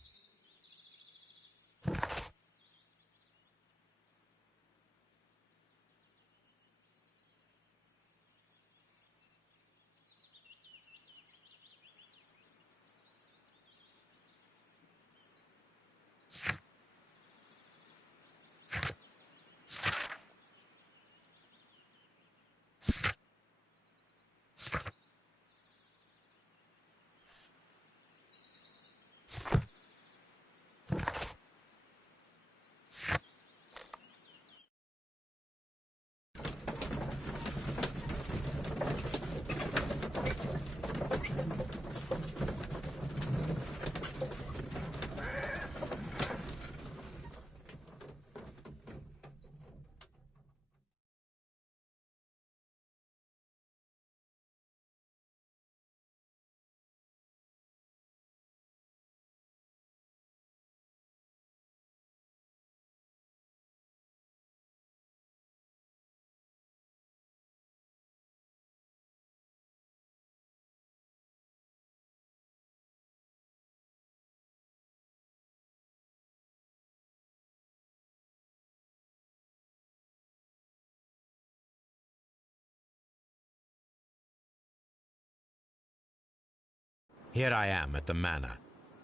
Here I am at the manor.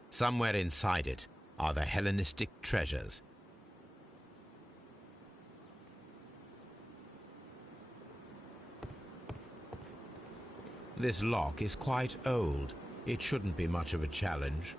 Somewhere inside it are the Hellenistic treasures. This lock is quite old. It shouldn't be much of a challenge.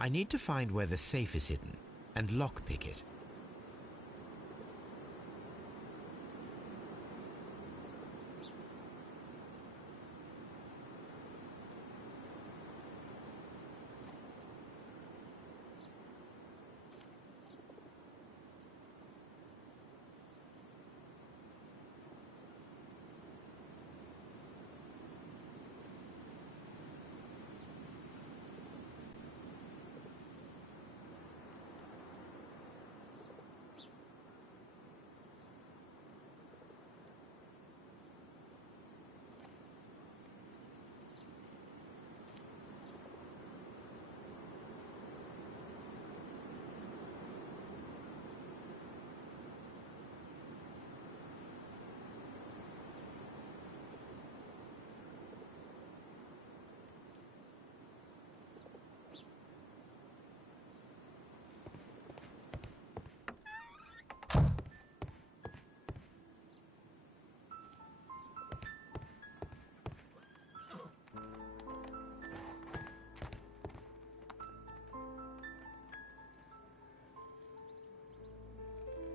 I need to find where the safe is hidden and lockpick it.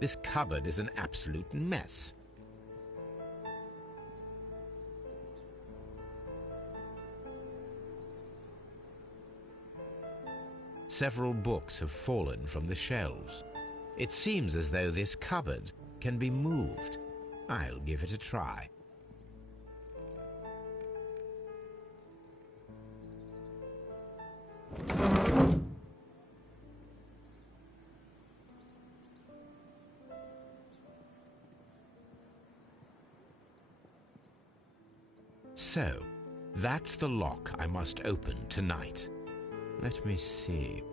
This cupboard is an absolute mess. Several books have fallen from the shelves. It seems as though this cupboard can be moved. I'll give it a try. So, that's the lock I must open tonight. Let me see.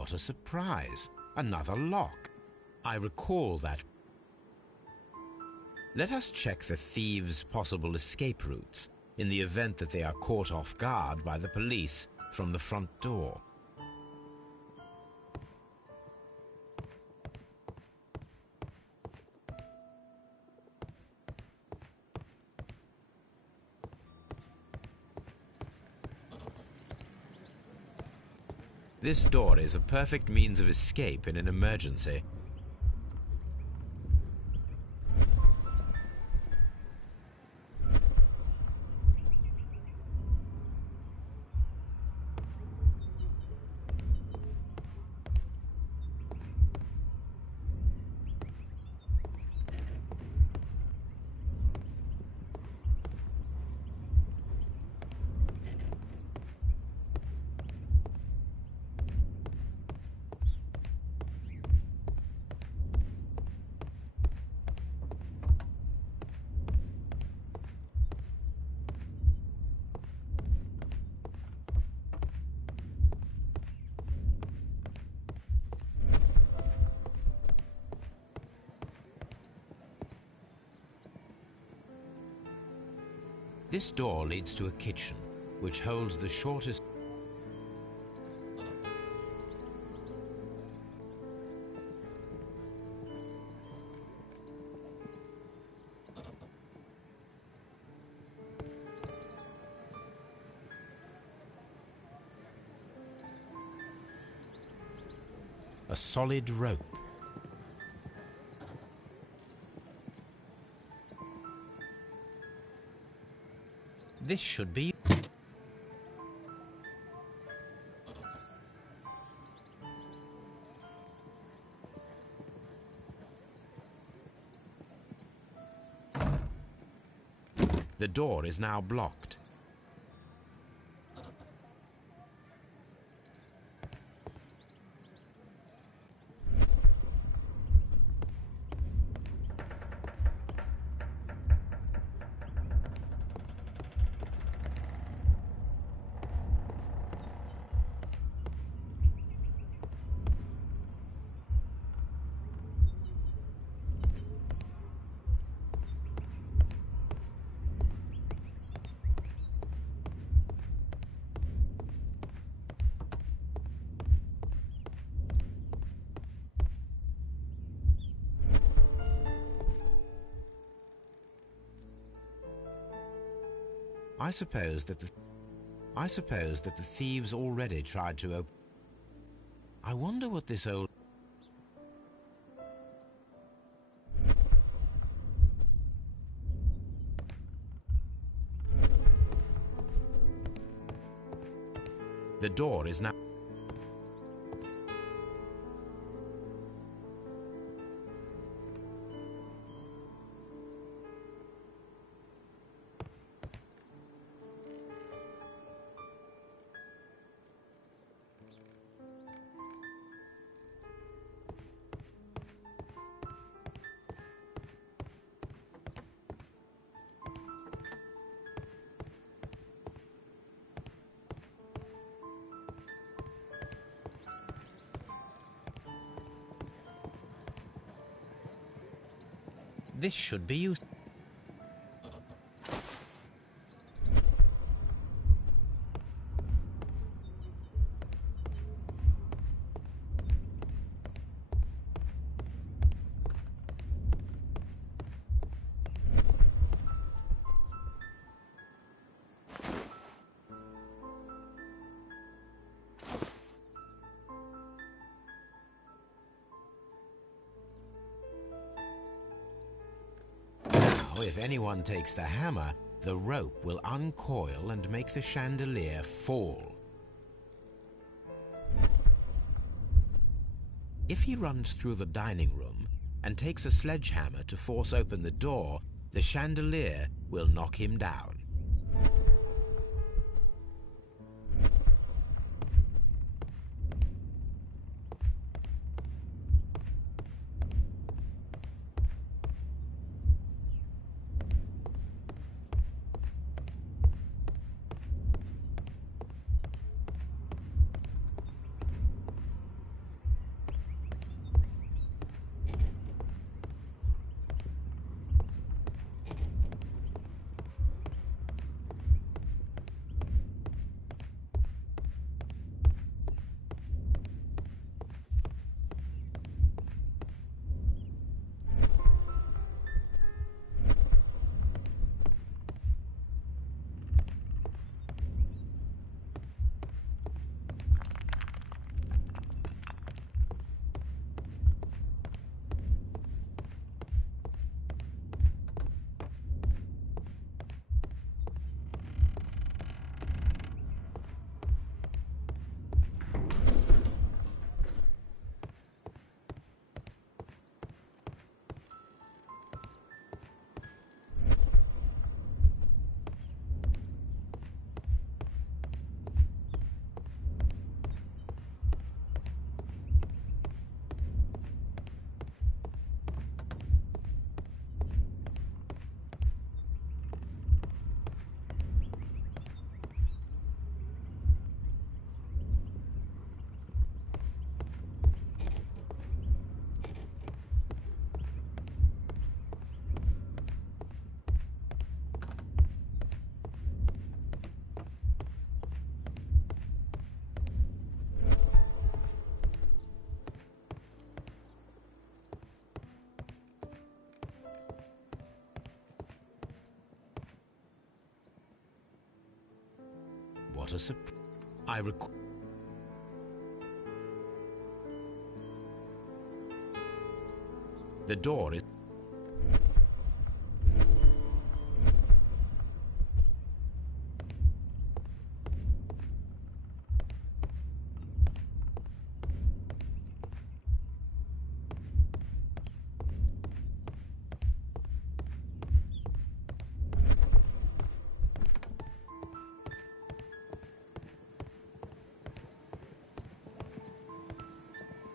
what a surprise! Another lock. I recall that. Let us check the thieves' possible escape routes in the event that they are caught off guard by the police from the front door. This door is a perfect means of escape in an emergency. This door leads to a kitchen, which holds the shortest. A solid rope. This should be. The door is now blocked. I suppose that the thieves already tried to open. I wonder what this old. The door is now. This should be used. If anyone takes the hammer, the rope will uncoil and make the chandelier fall. If he runs through the dining room and takes a sledgehammer to force open the door, the chandelier will knock him down. What a surprise. The door is...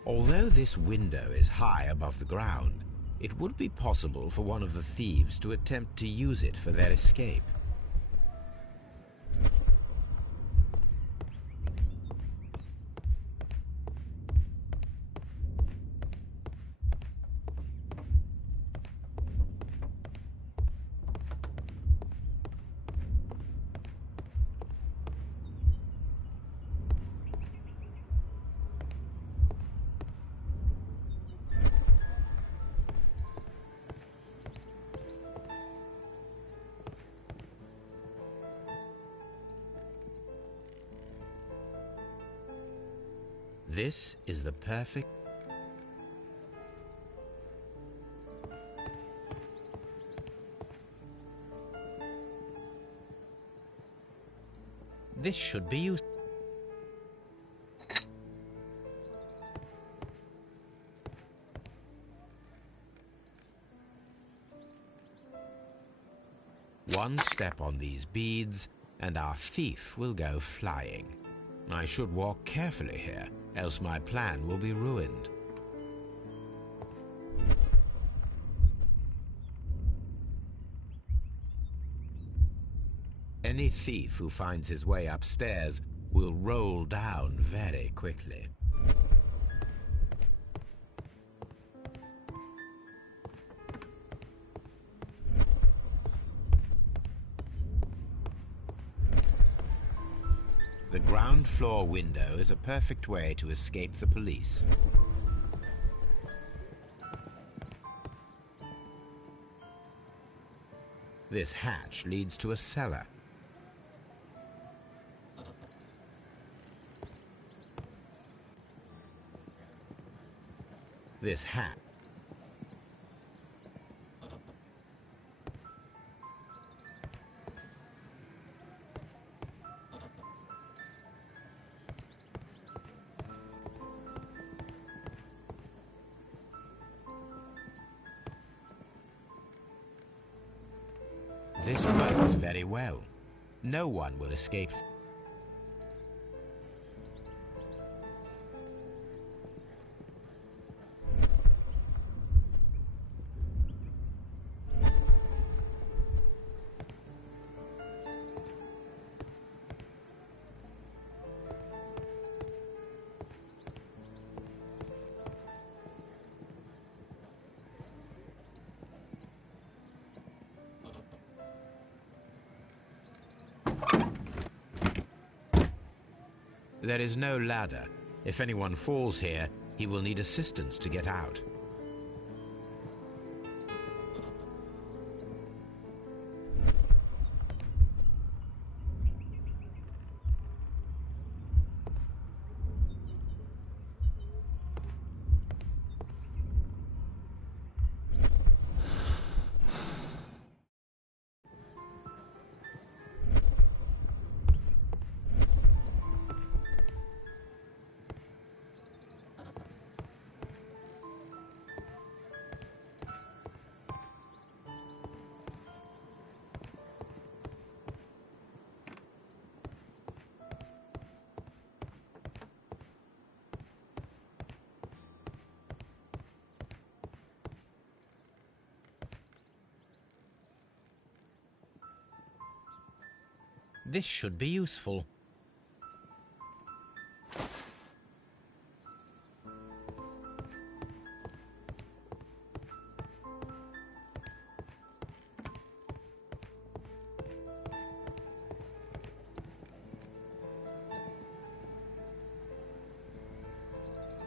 Although this window is high above the ground, it would be possible for one of the thieves to attempt to use it for their escape. This is the perfect... This should be used... One step on these beads, and our thief will go flying. I should walk carefully here, else my plan will be ruined. Any thief who finds his way upstairs will roll down very quickly. The ground floor window is a perfect way to escape the police. This hatch leads to a cellar. This hatch. This works very well. No one will escape. There is no ladder. If anyone falls here, he will need assistance to get out. This should be useful.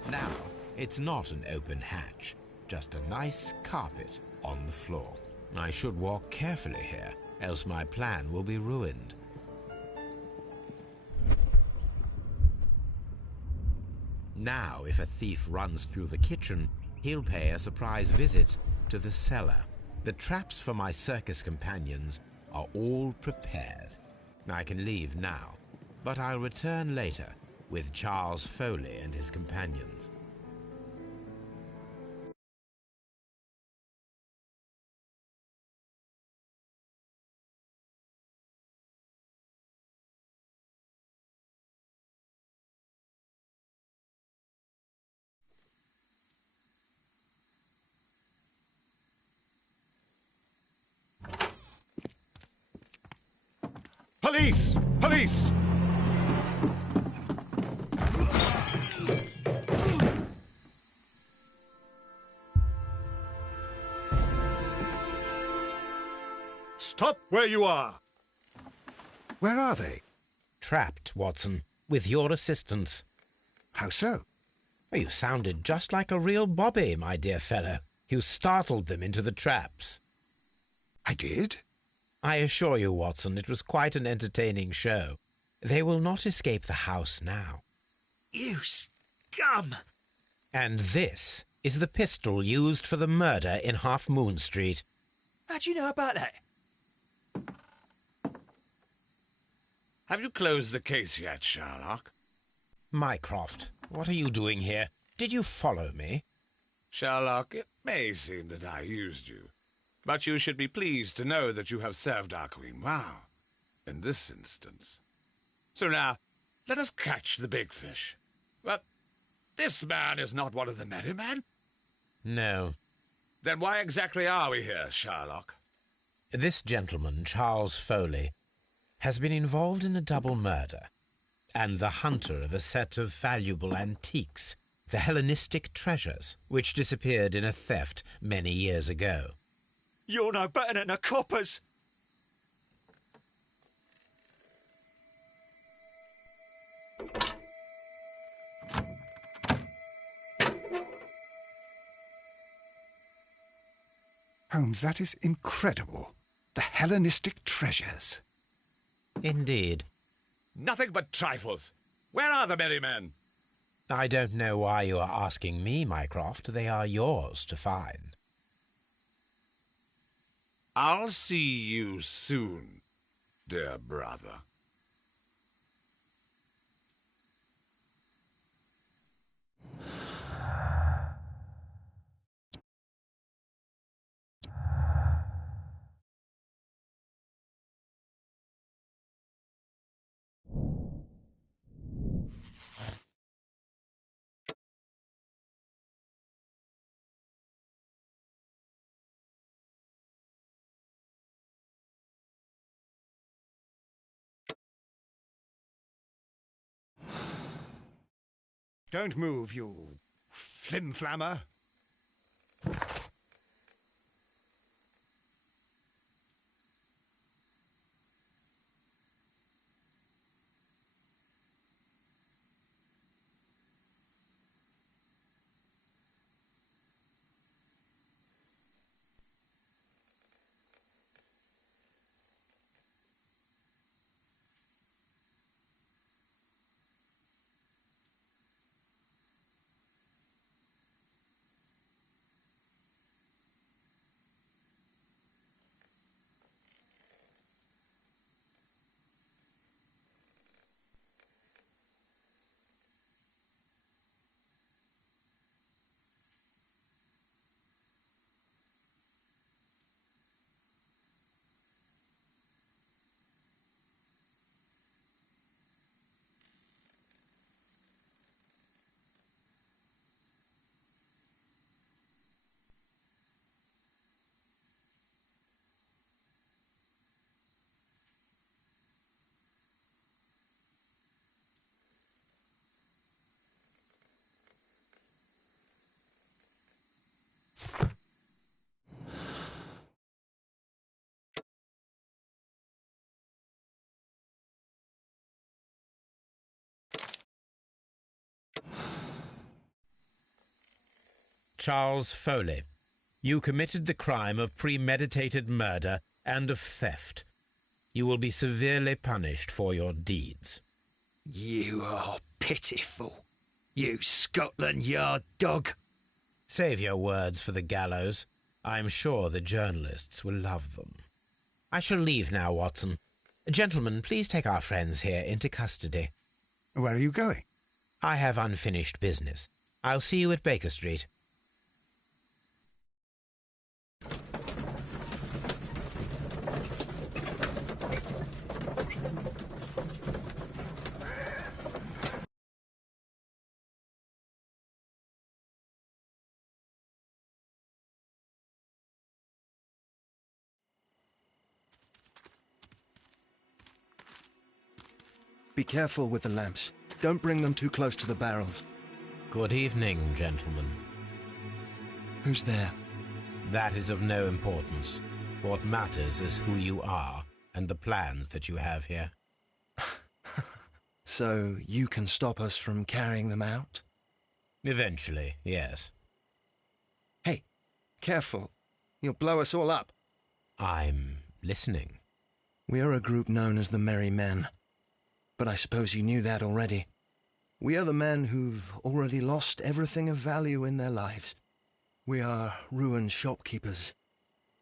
Now, it's not an open hatch, just a nice carpet on the floor. I should walk carefully here, else my plan will be ruined. Now, if a thief runs through the kitchen, he'll pay a surprise visit to the cellar. The traps for my circus companions are all prepared. I can leave now, but I'll return later with Charles Foley and his companions. Police! Police! Stop where you are! Where are they? Trapped, Watson, with your assistance. How so? Well, you sounded just like a real bobby, my dear fellow. You startled them into the traps. I did? I assure you, Watson, it was quite an entertaining show. They will not escape the house now. You scum! And this is the pistol used for the murder in Half Moon Street. How'd you know about that? Have you closed the case yet, Sherlock? Mycroft, what are you doing here? Did you follow me? Sherlock, it may seem that I used you, but you should be pleased to know that you have served our queen well, in this instance. So now, let us catch the big fish. But this man is not one of the merry men? No. Then why exactly are we here, Sherlock? This gentleman, Charles Foley, has been involved in a double murder, and the hunter of a set of valuable antiques, the Hellenistic treasures, which disappeared in a theft many years ago. You're no better than the coppers. Holmes, that is incredible. The Hellenistic treasures. Indeed. Nothing but trifles. Where are the merry men? I don't know why you are asking me, Mycroft. They are yours to find. I'll see you soon, dear brother. Don't move, you flim-flammer. Charles Foley, you committed the crime of premeditated murder and of theft. You will be severely punished for your deeds. You are pitiful. You Scotland Yard dog! Save your words for the gallows. I'm sure the journalists will love them. I shall leave now, Watson. Gentlemen, please take our friends here into custody. Where are you going? I have unfinished business. I'll see you at Baker Street. Be careful with the lamps. Don't bring them too close to the barrels. Good evening, gentlemen. Who's there? That is of no importance. What matters is who you are and the plans that you have here. So you can stop us from carrying them out? Eventually, yes. Hey, careful. You'll blow us all up. I'm listening. We are a group known as the Merry Men. But I suppose you knew that already. We are the men who've already lost everything of value in their lives. We are ruined shopkeepers.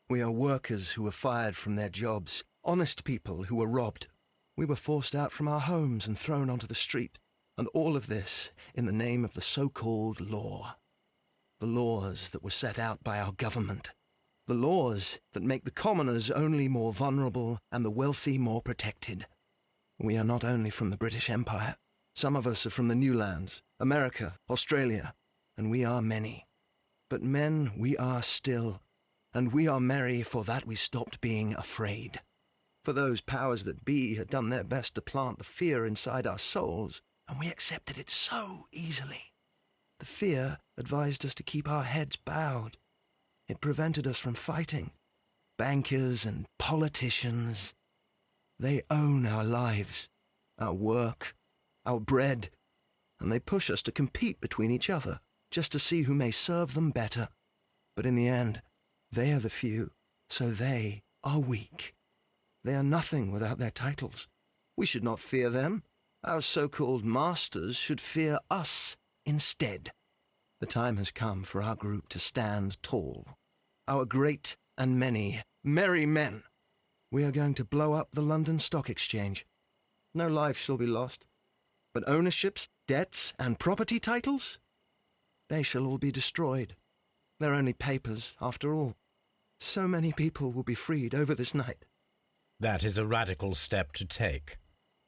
We are workers who were fired from their jobs, honest people who were robbed. We were forced out from our homes and thrown onto the street, and all of this in the name of the so-called law. The laws that were set out by our government. The laws that make the commoners only more vulnerable and the wealthy more protected. We are not only from the British Empire. Some of us are from the New Lands, America, Australia, and we are many. But men we are still, and we are merry for that we stopped being afraid. For those powers that be had done their best to plant the fear inside our souls, and we accepted it so easily. The fear advised us to keep our heads bowed. It prevented us from fighting. Bankers and politicians, they own our lives, our work, our bread, and they push us to compete between each other, just to see who may serve them better. But in the end, they are the few, so they are weak. They are nothing without their titles. We should not fear them. Our so-called masters should fear us instead. The time has come for our group to stand tall. Our great and many merry men. We are going to blow up the London Stock Exchange. No life shall be lost. But ownerships, debts, and property titles? They shall all be destroyed. They're only papers, after all. So many people will be freed over this night. That is a radical step to take.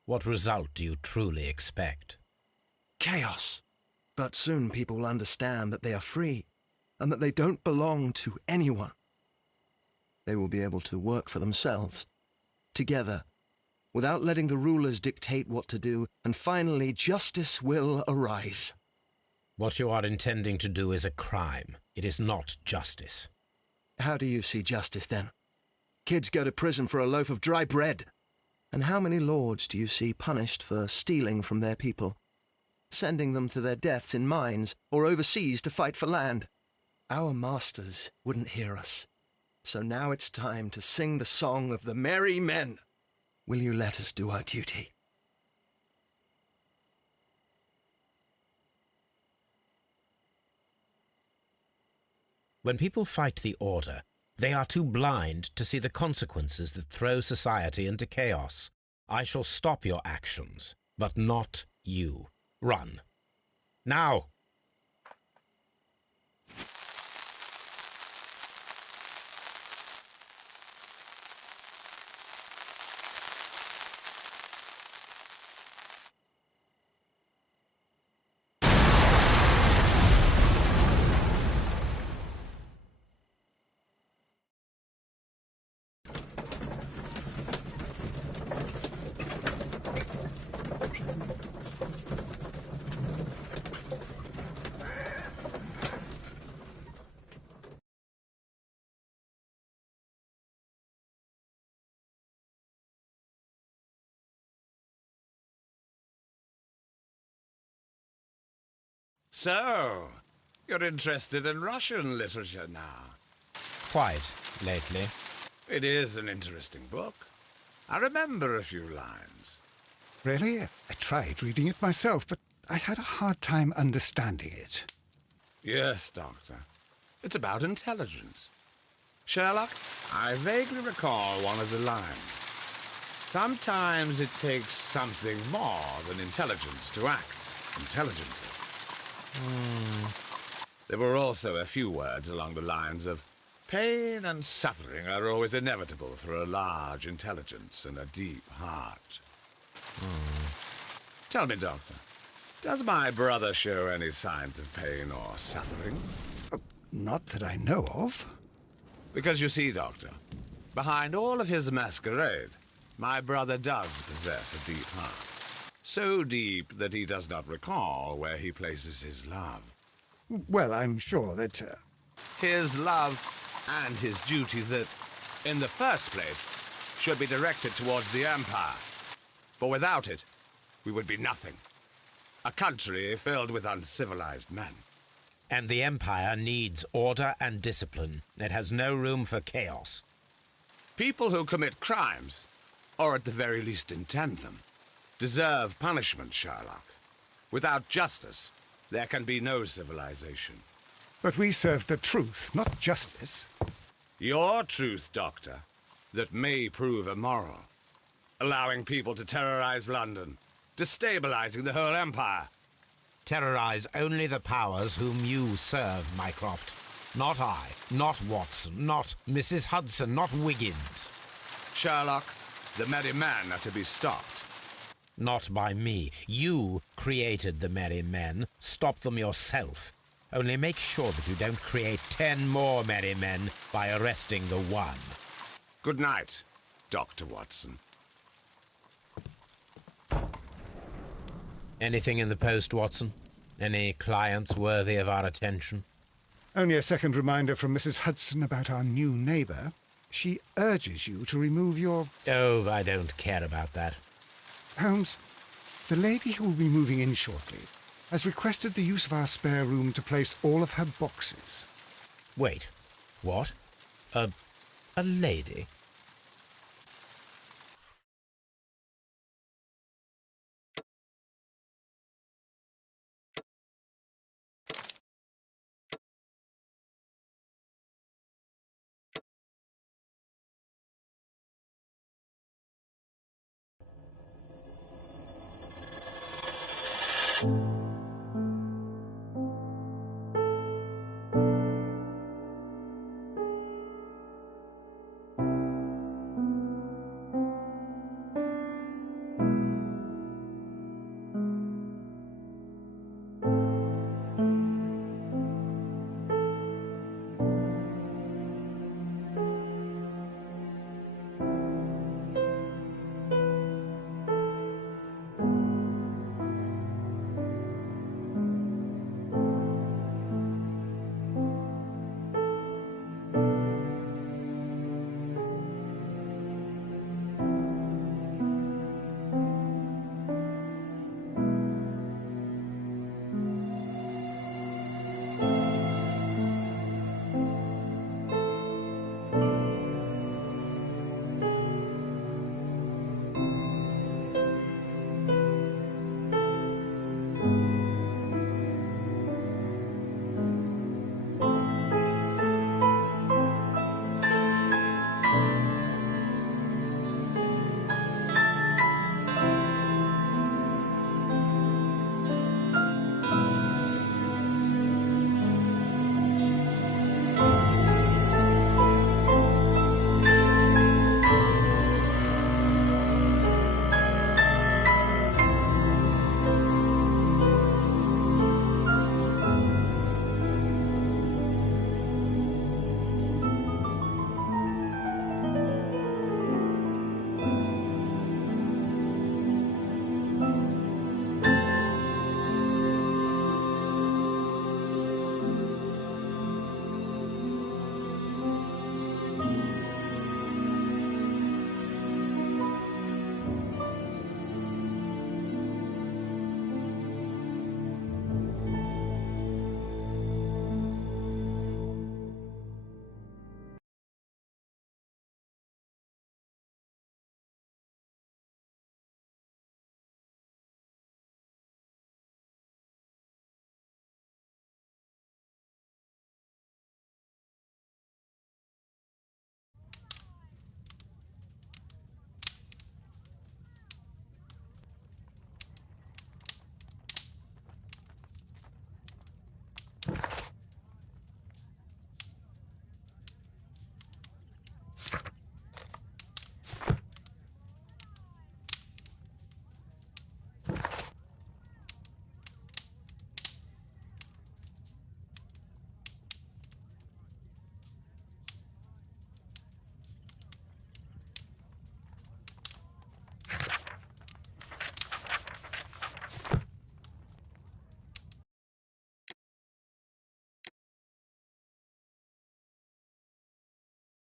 What result do you truly expect? Chaos. But soon people will understand that they are free, and that they don't belong to anyone. They will be able to work for themselves, together, without letting the rulers dictate what to do, and finally justice will arise. What you are intending to do is a crime. It is not justice. How do you see justice, then? Kids go to prison for a loaf of dry bread. And how many lords do you see punished for stealing from their people, sending them to their deaths in mines or overseas to fight for land? Our masters wouldn't hear us. So now it's time to sing the song of the merry men. Will you let us do our duty? When people fight the order, they are too blind to see the consequences that throw society into chaos. I shall stop your actions, but not you. Run. Now! So, you're interested in Russian literature now? Quite, lately. It is an interesting book. I remember a few lines. Really? I tried reading it myself, but I had a hard time understanding it. Yes, Doctor. It's about intelligence. Sherlock, I vaguely recall one of the lines. Sometimes it takes something more than intelligence to act intelligently. There were also a few words along the lines of pain and suffering are always inevitable for a large intelligence and a deep heart. Tell me, Doctor, does my brother show any signs of pain or suffering? Not that I know of. Because you see, Doctor, behind all of his masquerade, my brother does possess a deep heart. So deep that he does not recall where he places his love. Well, I'm sure that... His love and his duty that, in the first place, should be directed towards the Empire. For without it, we would be nothing. A country filled with uncivilized men. And the Empire needs order and discipline. It has no room for chaos. People who commit crimes, or at the very least intend them, deserve punishment, Sherlock. Without justice, there can be no civilization. But we serve the truth, not justice. Your truth, Doctor, that may prove immoral. Allowing people to terrorize London, destabilizing the whole empire. Terrorize only the powers whom you serve, Mycroft. Not I, not Watson, not Mrs. Hudson, not Wiggins. Sherlock, the merry men are to be stopped. Not by me. You created the merry men. Stop them yourself. Only make sure that you don't create 10 more merry men by arresting the one. Good night, Dr. Watson. Anything in the post, Watson? Any clients worthy of our attention? Only a second reminder from Mrs. Hudson about our new neighbour. She urges you to remove your... Oh, I don't care about that. Holmes, the lady who will be moving in shortly has requested the use of our spare room to place all of her boxes. Wait, what? A lady?